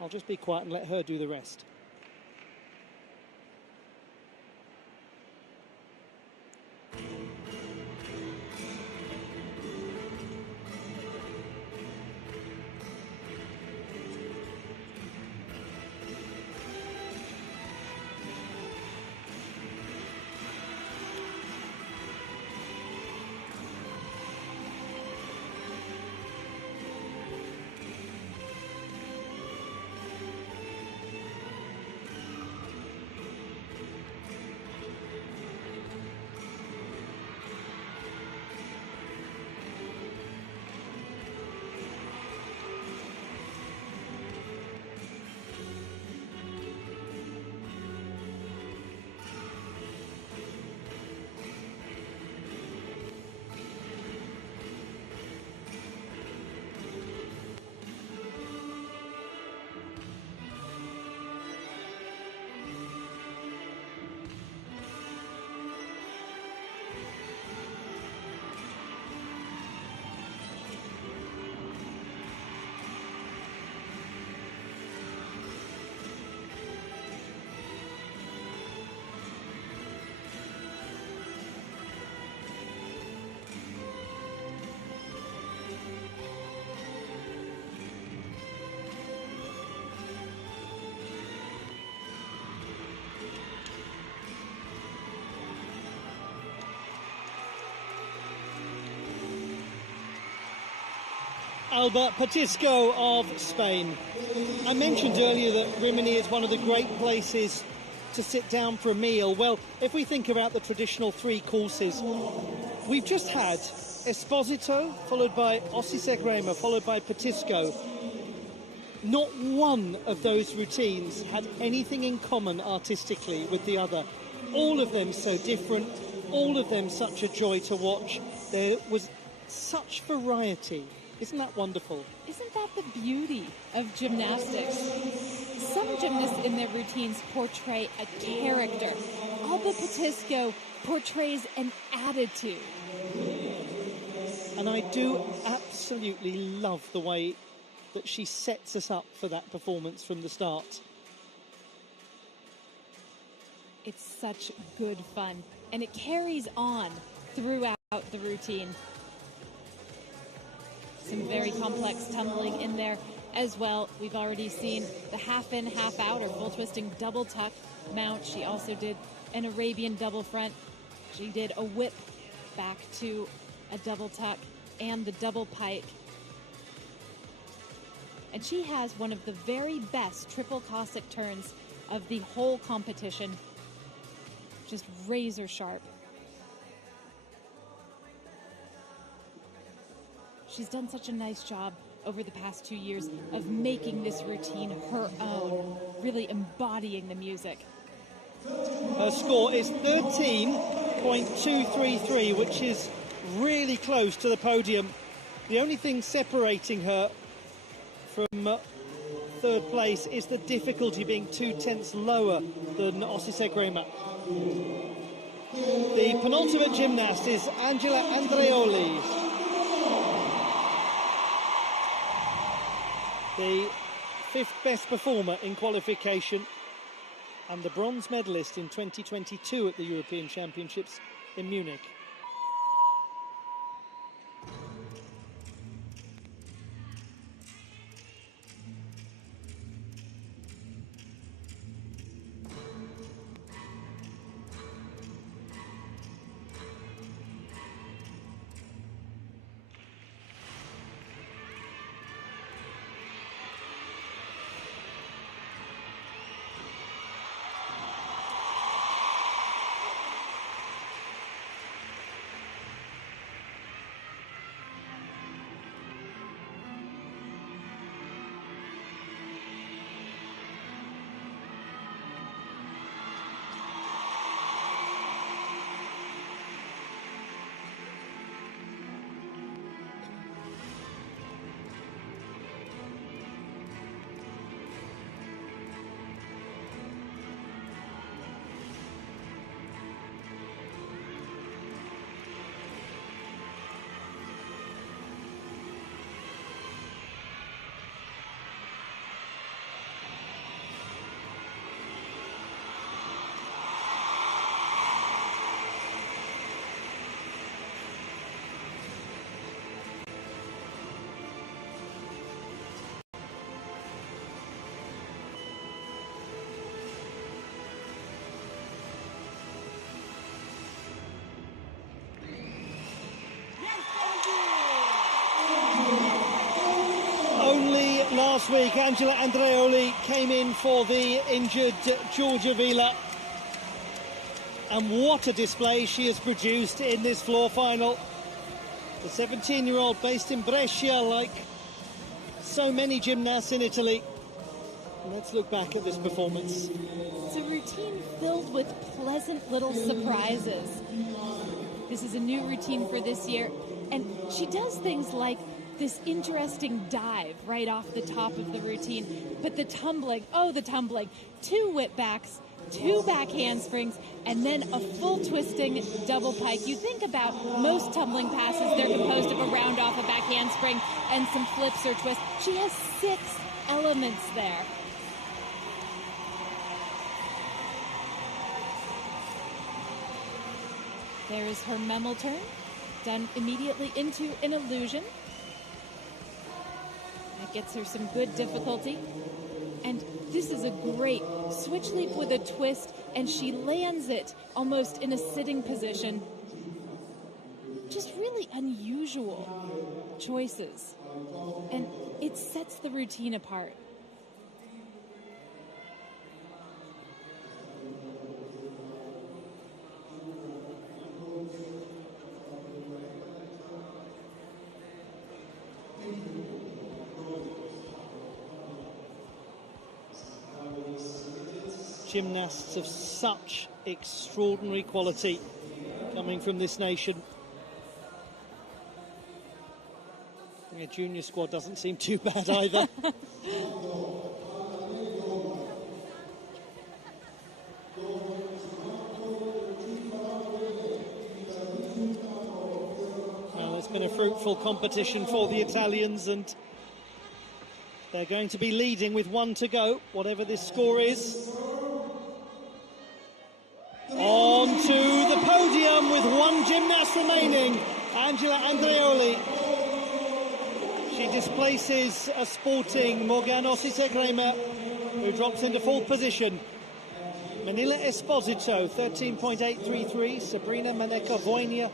I'll just be quiet and let her do the rest. Albert Petisco of Spain. I mentioned earlier that Rimini is one of the great places to sit down for a meal. Well, if we think about the traditional 3 courses, we've just had Esposito, followed by Ossisek-Rehmer, followed by Petisco. Not one of those routines had anything in common artistically with the other. All of them so different, all of them such a joy to watch. There was such variety. Isn't that wonderful? Isn't that the beauty of gymnastics? Some gymnasts in their routines portray a character. Albert Petisco portrays an attitude. And I do absolutely love the way that she sets us up for that performance from the start. It's such good fun, and it carries on throughout the routine. Some very complex tumbling in there as well. We've already seen the half in, half out, or full twisting double tuck mount. She also did an Arabian double front. She did a whip back to a double tuck and the double pike. And she has one of the very best triple Cossack turns of the whole competition. Just razor sharp. She's done such a nice job over the past 2 years of making this routine her own, really embodying the music. Her score is 13.233, which is really close to the podium. The only thing separating her from third place is the difficulty being 2/10 lower than Olly Segrema. The penultimate gymnast is Angela Andreoli. The fifth best performer in qualification and the bronze medalist in 2022 at the European Championships in Munich. Only last week, Angela Andreoli came in for the injured Georgia Vila. And what a display she has produced in this floor final. The 17-year-old based in Brescia, like so many gymnasts in Italy. Let's look back at this performance. It's a routine filled with pleasant little surprises. This is a new routine for this year, and she does things like this interesting dive right off the top of the routine, but the tumbling, oh, the tumbling, 2 whip backs, 2 back handsprings, and then a full twisting double pike. You think about most tumbling passes, they're composed of a round off, a back handspring, and some flips or twists. She has 6 elements there. There is her Memel turn, done immediately into an illusion. That gets her some good difficulty. And this is a great switch leap with a twist, and she lands it almost in a sitting position. Just really unusual choices. And it sets the routine apart. Gymnasts of such extraordinary quality coming from this nation. The junior squad doesn't seem too bad either. Well, it's been a fruitful competition for the Italians, and they're going to be leading with 1 to go, whatever this score is. On to the podium with 1 gymnast remaining, Angela Andreoli. She displaces a sporting Morgan Olly Segrema, who drops into 4th position. Manila Esposito, 13.833. Sabrina Maneka-Voynia,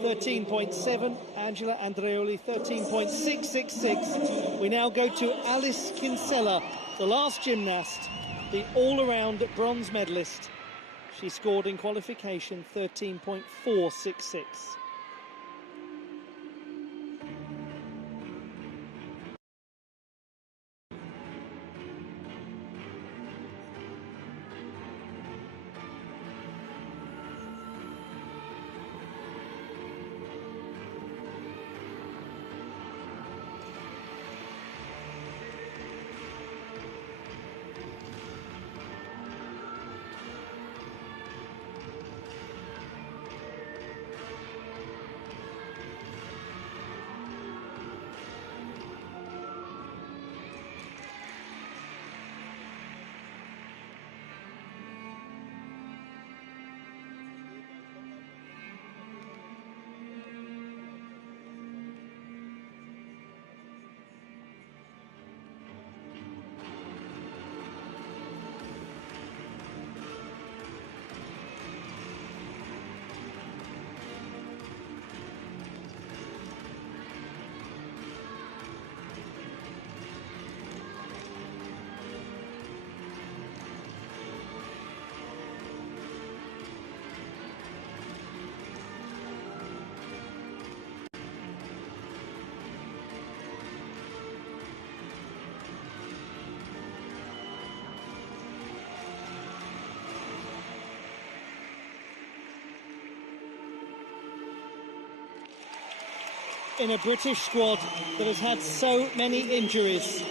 13.7. Angela Andreoli, 13.666. We now go to Alice Kinsella, the last gymnast, the all-around bronze medalist. She scored in qualification 13.466. in a British squad that has had so many injuries.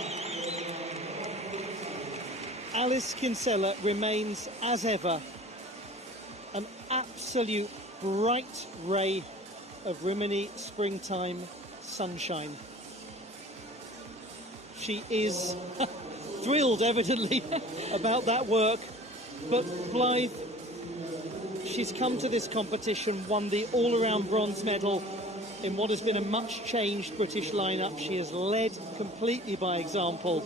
Alice Kinsella remains, as ever, an absolute bright ray of Rimini springtime sunshine. She is thrilled, evidently, about that work. But Blythe, she's come to this competition, won the all-around bronze medal in what has been a much-changed British lineup. She has led completely by example.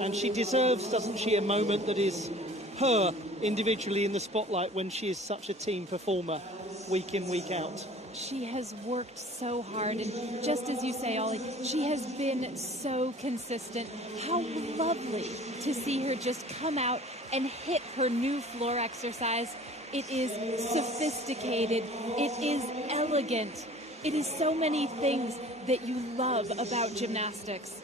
And she deserves, doesn't she, a moment that is her individually in the spotlight when she is such a team performer, week in, week out. She has worked so hard, and just as you say, Olly, she has been so consistent. How lovely to see her just come out and hit her new floor exercise. It is sophisticated, it is elegant, it is so many things that you love about gymnastics.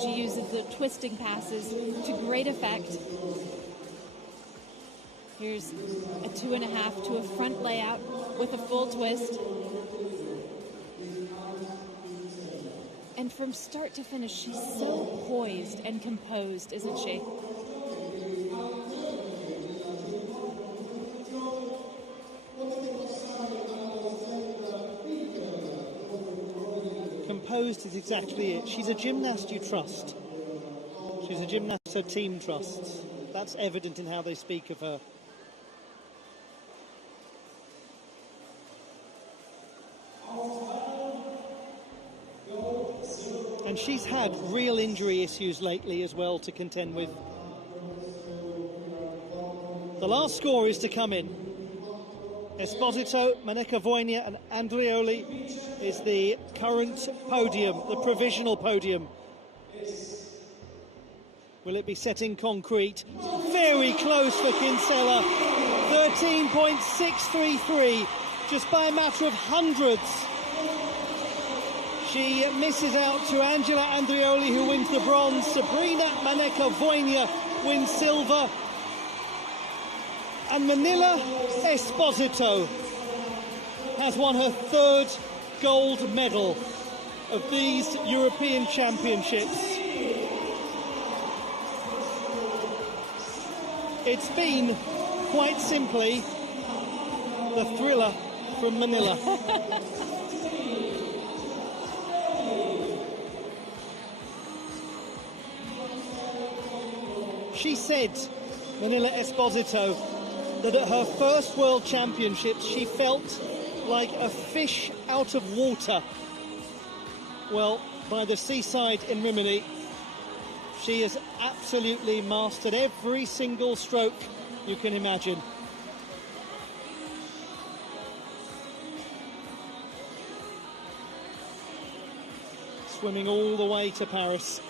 She uses the twisting passes to great effect. Here's a 2.5 to a front layout with a full twist. And from start to finish, she's so poised and composed, isn't she? Composed is exactly it. She's a gymnast you trust. She's a gymnast her team trusts. That's evident in how they speak of her. And she's had real injury issues lately as well to contend with. The last score is to come in. Esposito, Maneka Voinia and Andrioli is the current podium, the provisional podium. Will it be set in concrete? Very close for Kinsella. 13.633, just by a matter of hundreds. She misses out to Angela Andrioli, who wins the bronze. Sabrina Maneka Voinia wins silver. And Manila Esposito has won her third gold medal of these European Championships. It's been, quite simply, the thriller from Manila. She said, Manila Esposito, that at her first World Championships she felt like a fish out of water. Well, by the seaside in Rimini, she has absolutely mastered every single stroke you can imagine. Swimming all the way to Paris.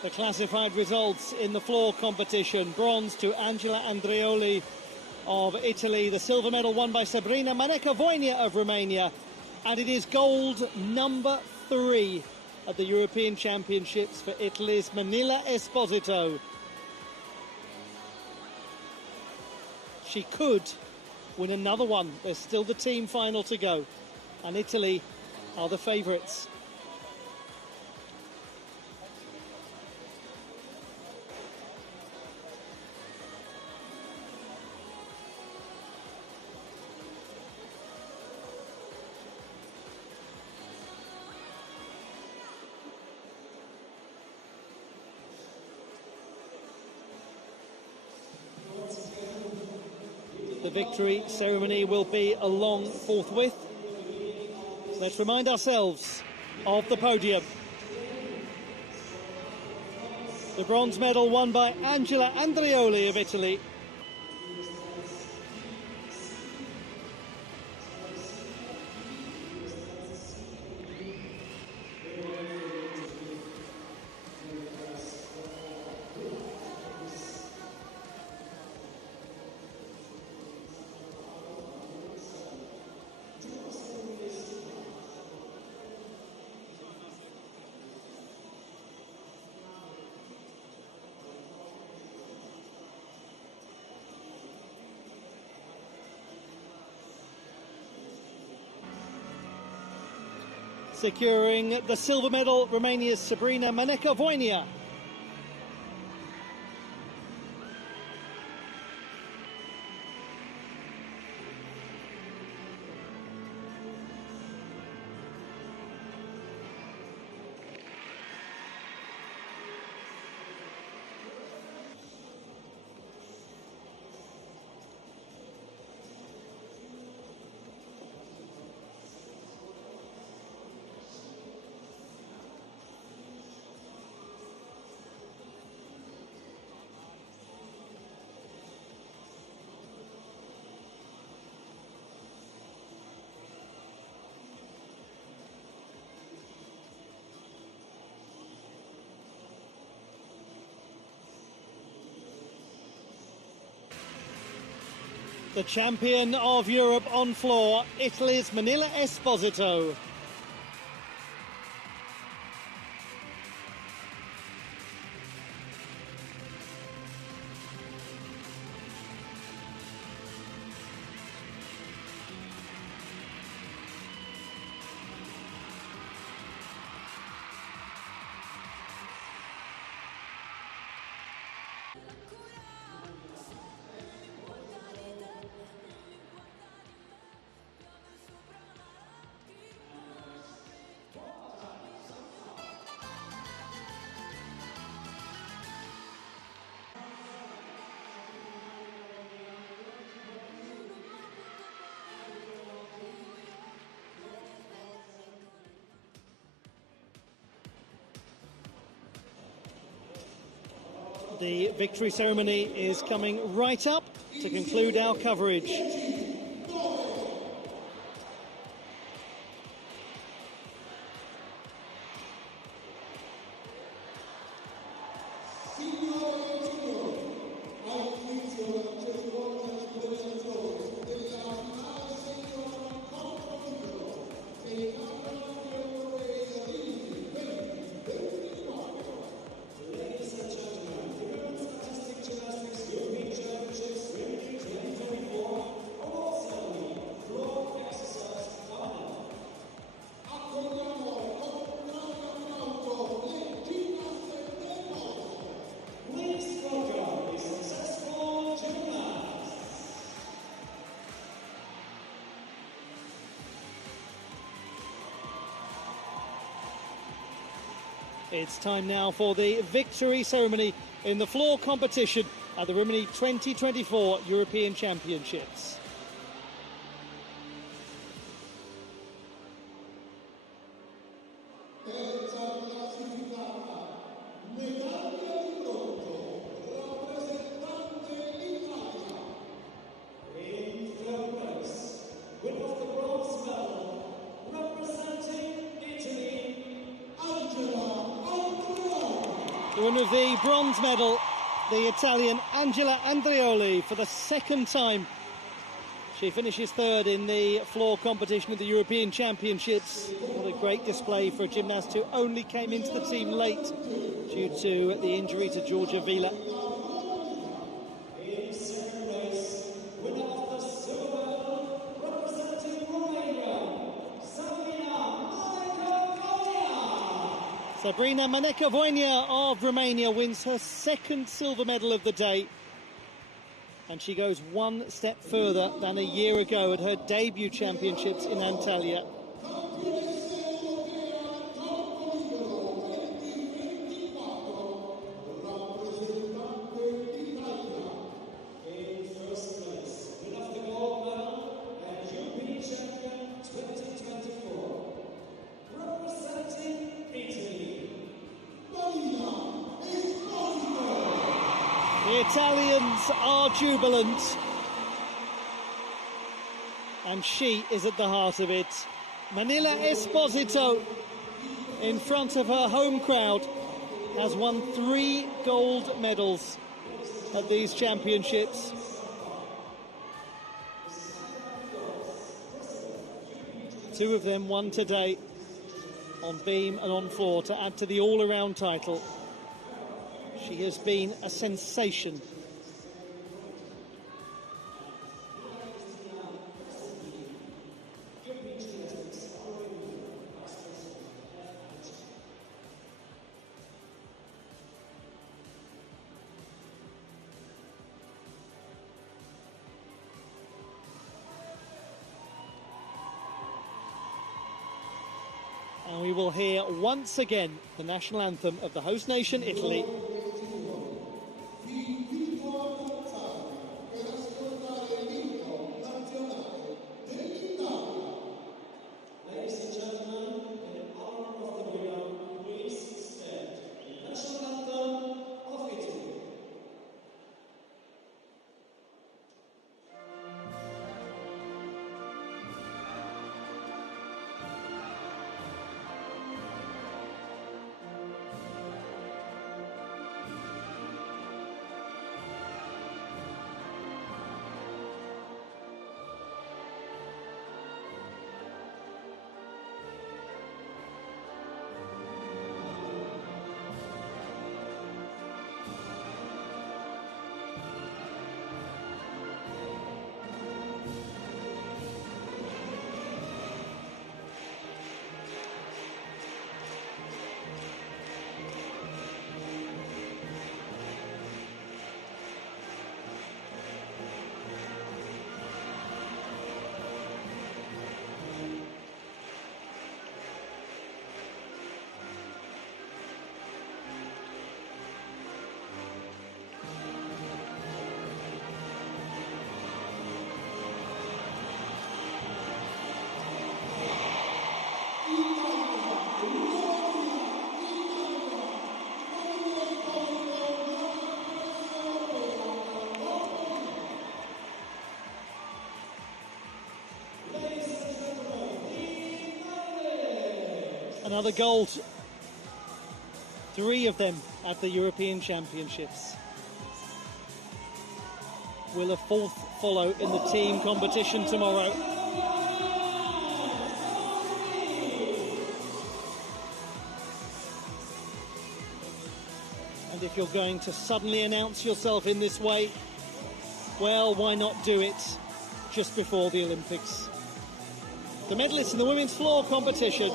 The classified results in the floor competition: bronze to Angela Andrioli of Italy, the silver medal won by Sabrina Maneka Voinia of Romania, and it is gold number 3 at the European Championships for Italy's Manila Esposito. She could win another one. There's still the team final to go, and Italy are the favourites. The victory ceremony will be along forthwith. Let's remind ourselves of the podium. The bronze medal won by Angela Andrioli of Italy. Securing the silver medal, Romania's Sabrina Maneka-Voinea. The champion of Europe on floor, Italy's Manila Esposito. The victory ceremony is coming right up to conclude our coverage. It's time now for the victory ceremony in the floor competition at the Rimini 2024 European Championships. The winner of the bronze medal, the Italian Angela Andreoli, for the second time. She finishes third in the floor competition of the European Championships. What a great display for a gymnast who only came into the team late due to the injury to Georgia Vila. Sabrina Maneka-Voinea of Romania wins her second silver medal of the day. And she goes one step further than a year ago at her debut championships in Antalya. The Italians are jubilant, and she is at the heart of it. Manila Esposito, in front of her home crowd, has won 3 gold medals at these championships. Two of them won today on beam and on floor to add to the all-around title. She has been a sensation. will hear once again the national anthem of the host nation, Italy. Another gold, 3 of them at the European Championships. Will a 4th follow in the team competition tomorrow? And if you're going to suddenly announce yourself in this way, well, why not do it just before the Olympics? The medalists in the women's floor competition.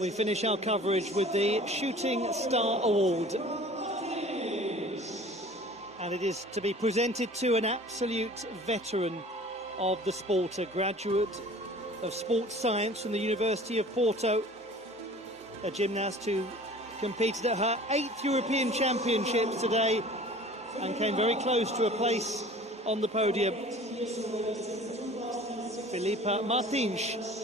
We finish our coverage with the Shooting Star Award. And it is to be presented to an absolute veteran of the sport, a graduate of sports science from the University of Porto, a gymnast who competed at her 8th European Championships today and came very close to a place on the podium. Filipa Martins.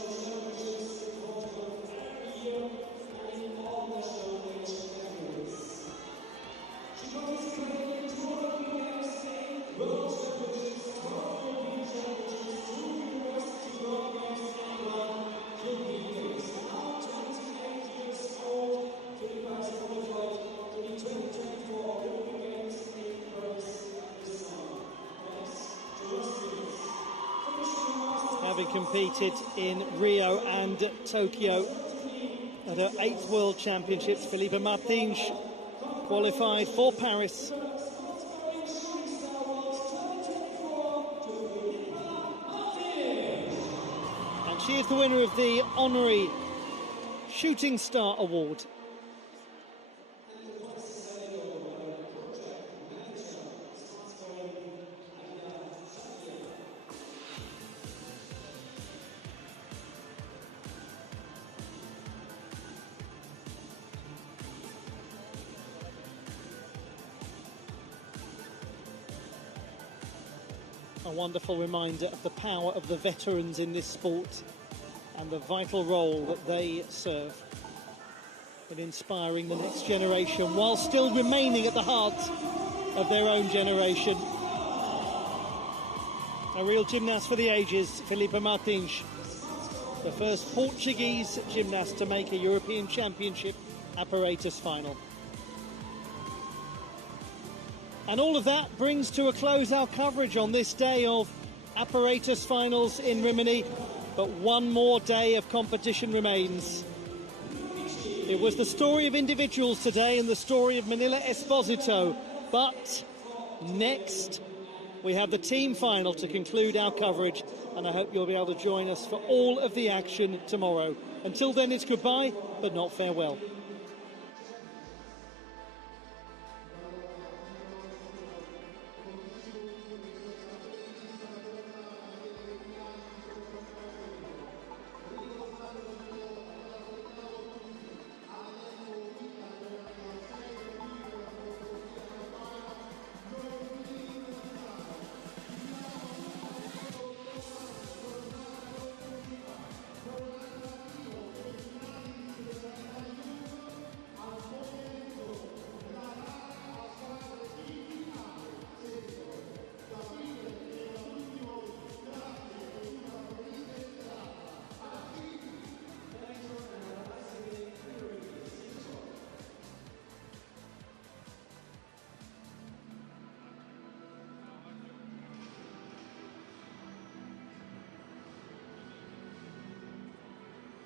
Competed in Rio and Tokyo at her 8th World Championships, Filipa Martins qualified for Paris. And she is the winner of the honorary Shooting Star Award. A wonderful reminder of the power of the veterans in this sport and the vital role that they serve in inspiring the next generation while still remaining at the heart of their own generation. A real gymnast for the ages, Filipe Martins, the first Portuguese gymnast to make a European Championship apparatus final. And all of that brings to a close our coverage on this day of apparatus finals in Rimini. But one more day of competition remains. It was the story of individuals today and the story of Manila Esposito. But next, we have the team final to conclude our coverage. And I hope you'll be able to join us for all of the action tomorrow. Until then, it's goodbye, but not farewell.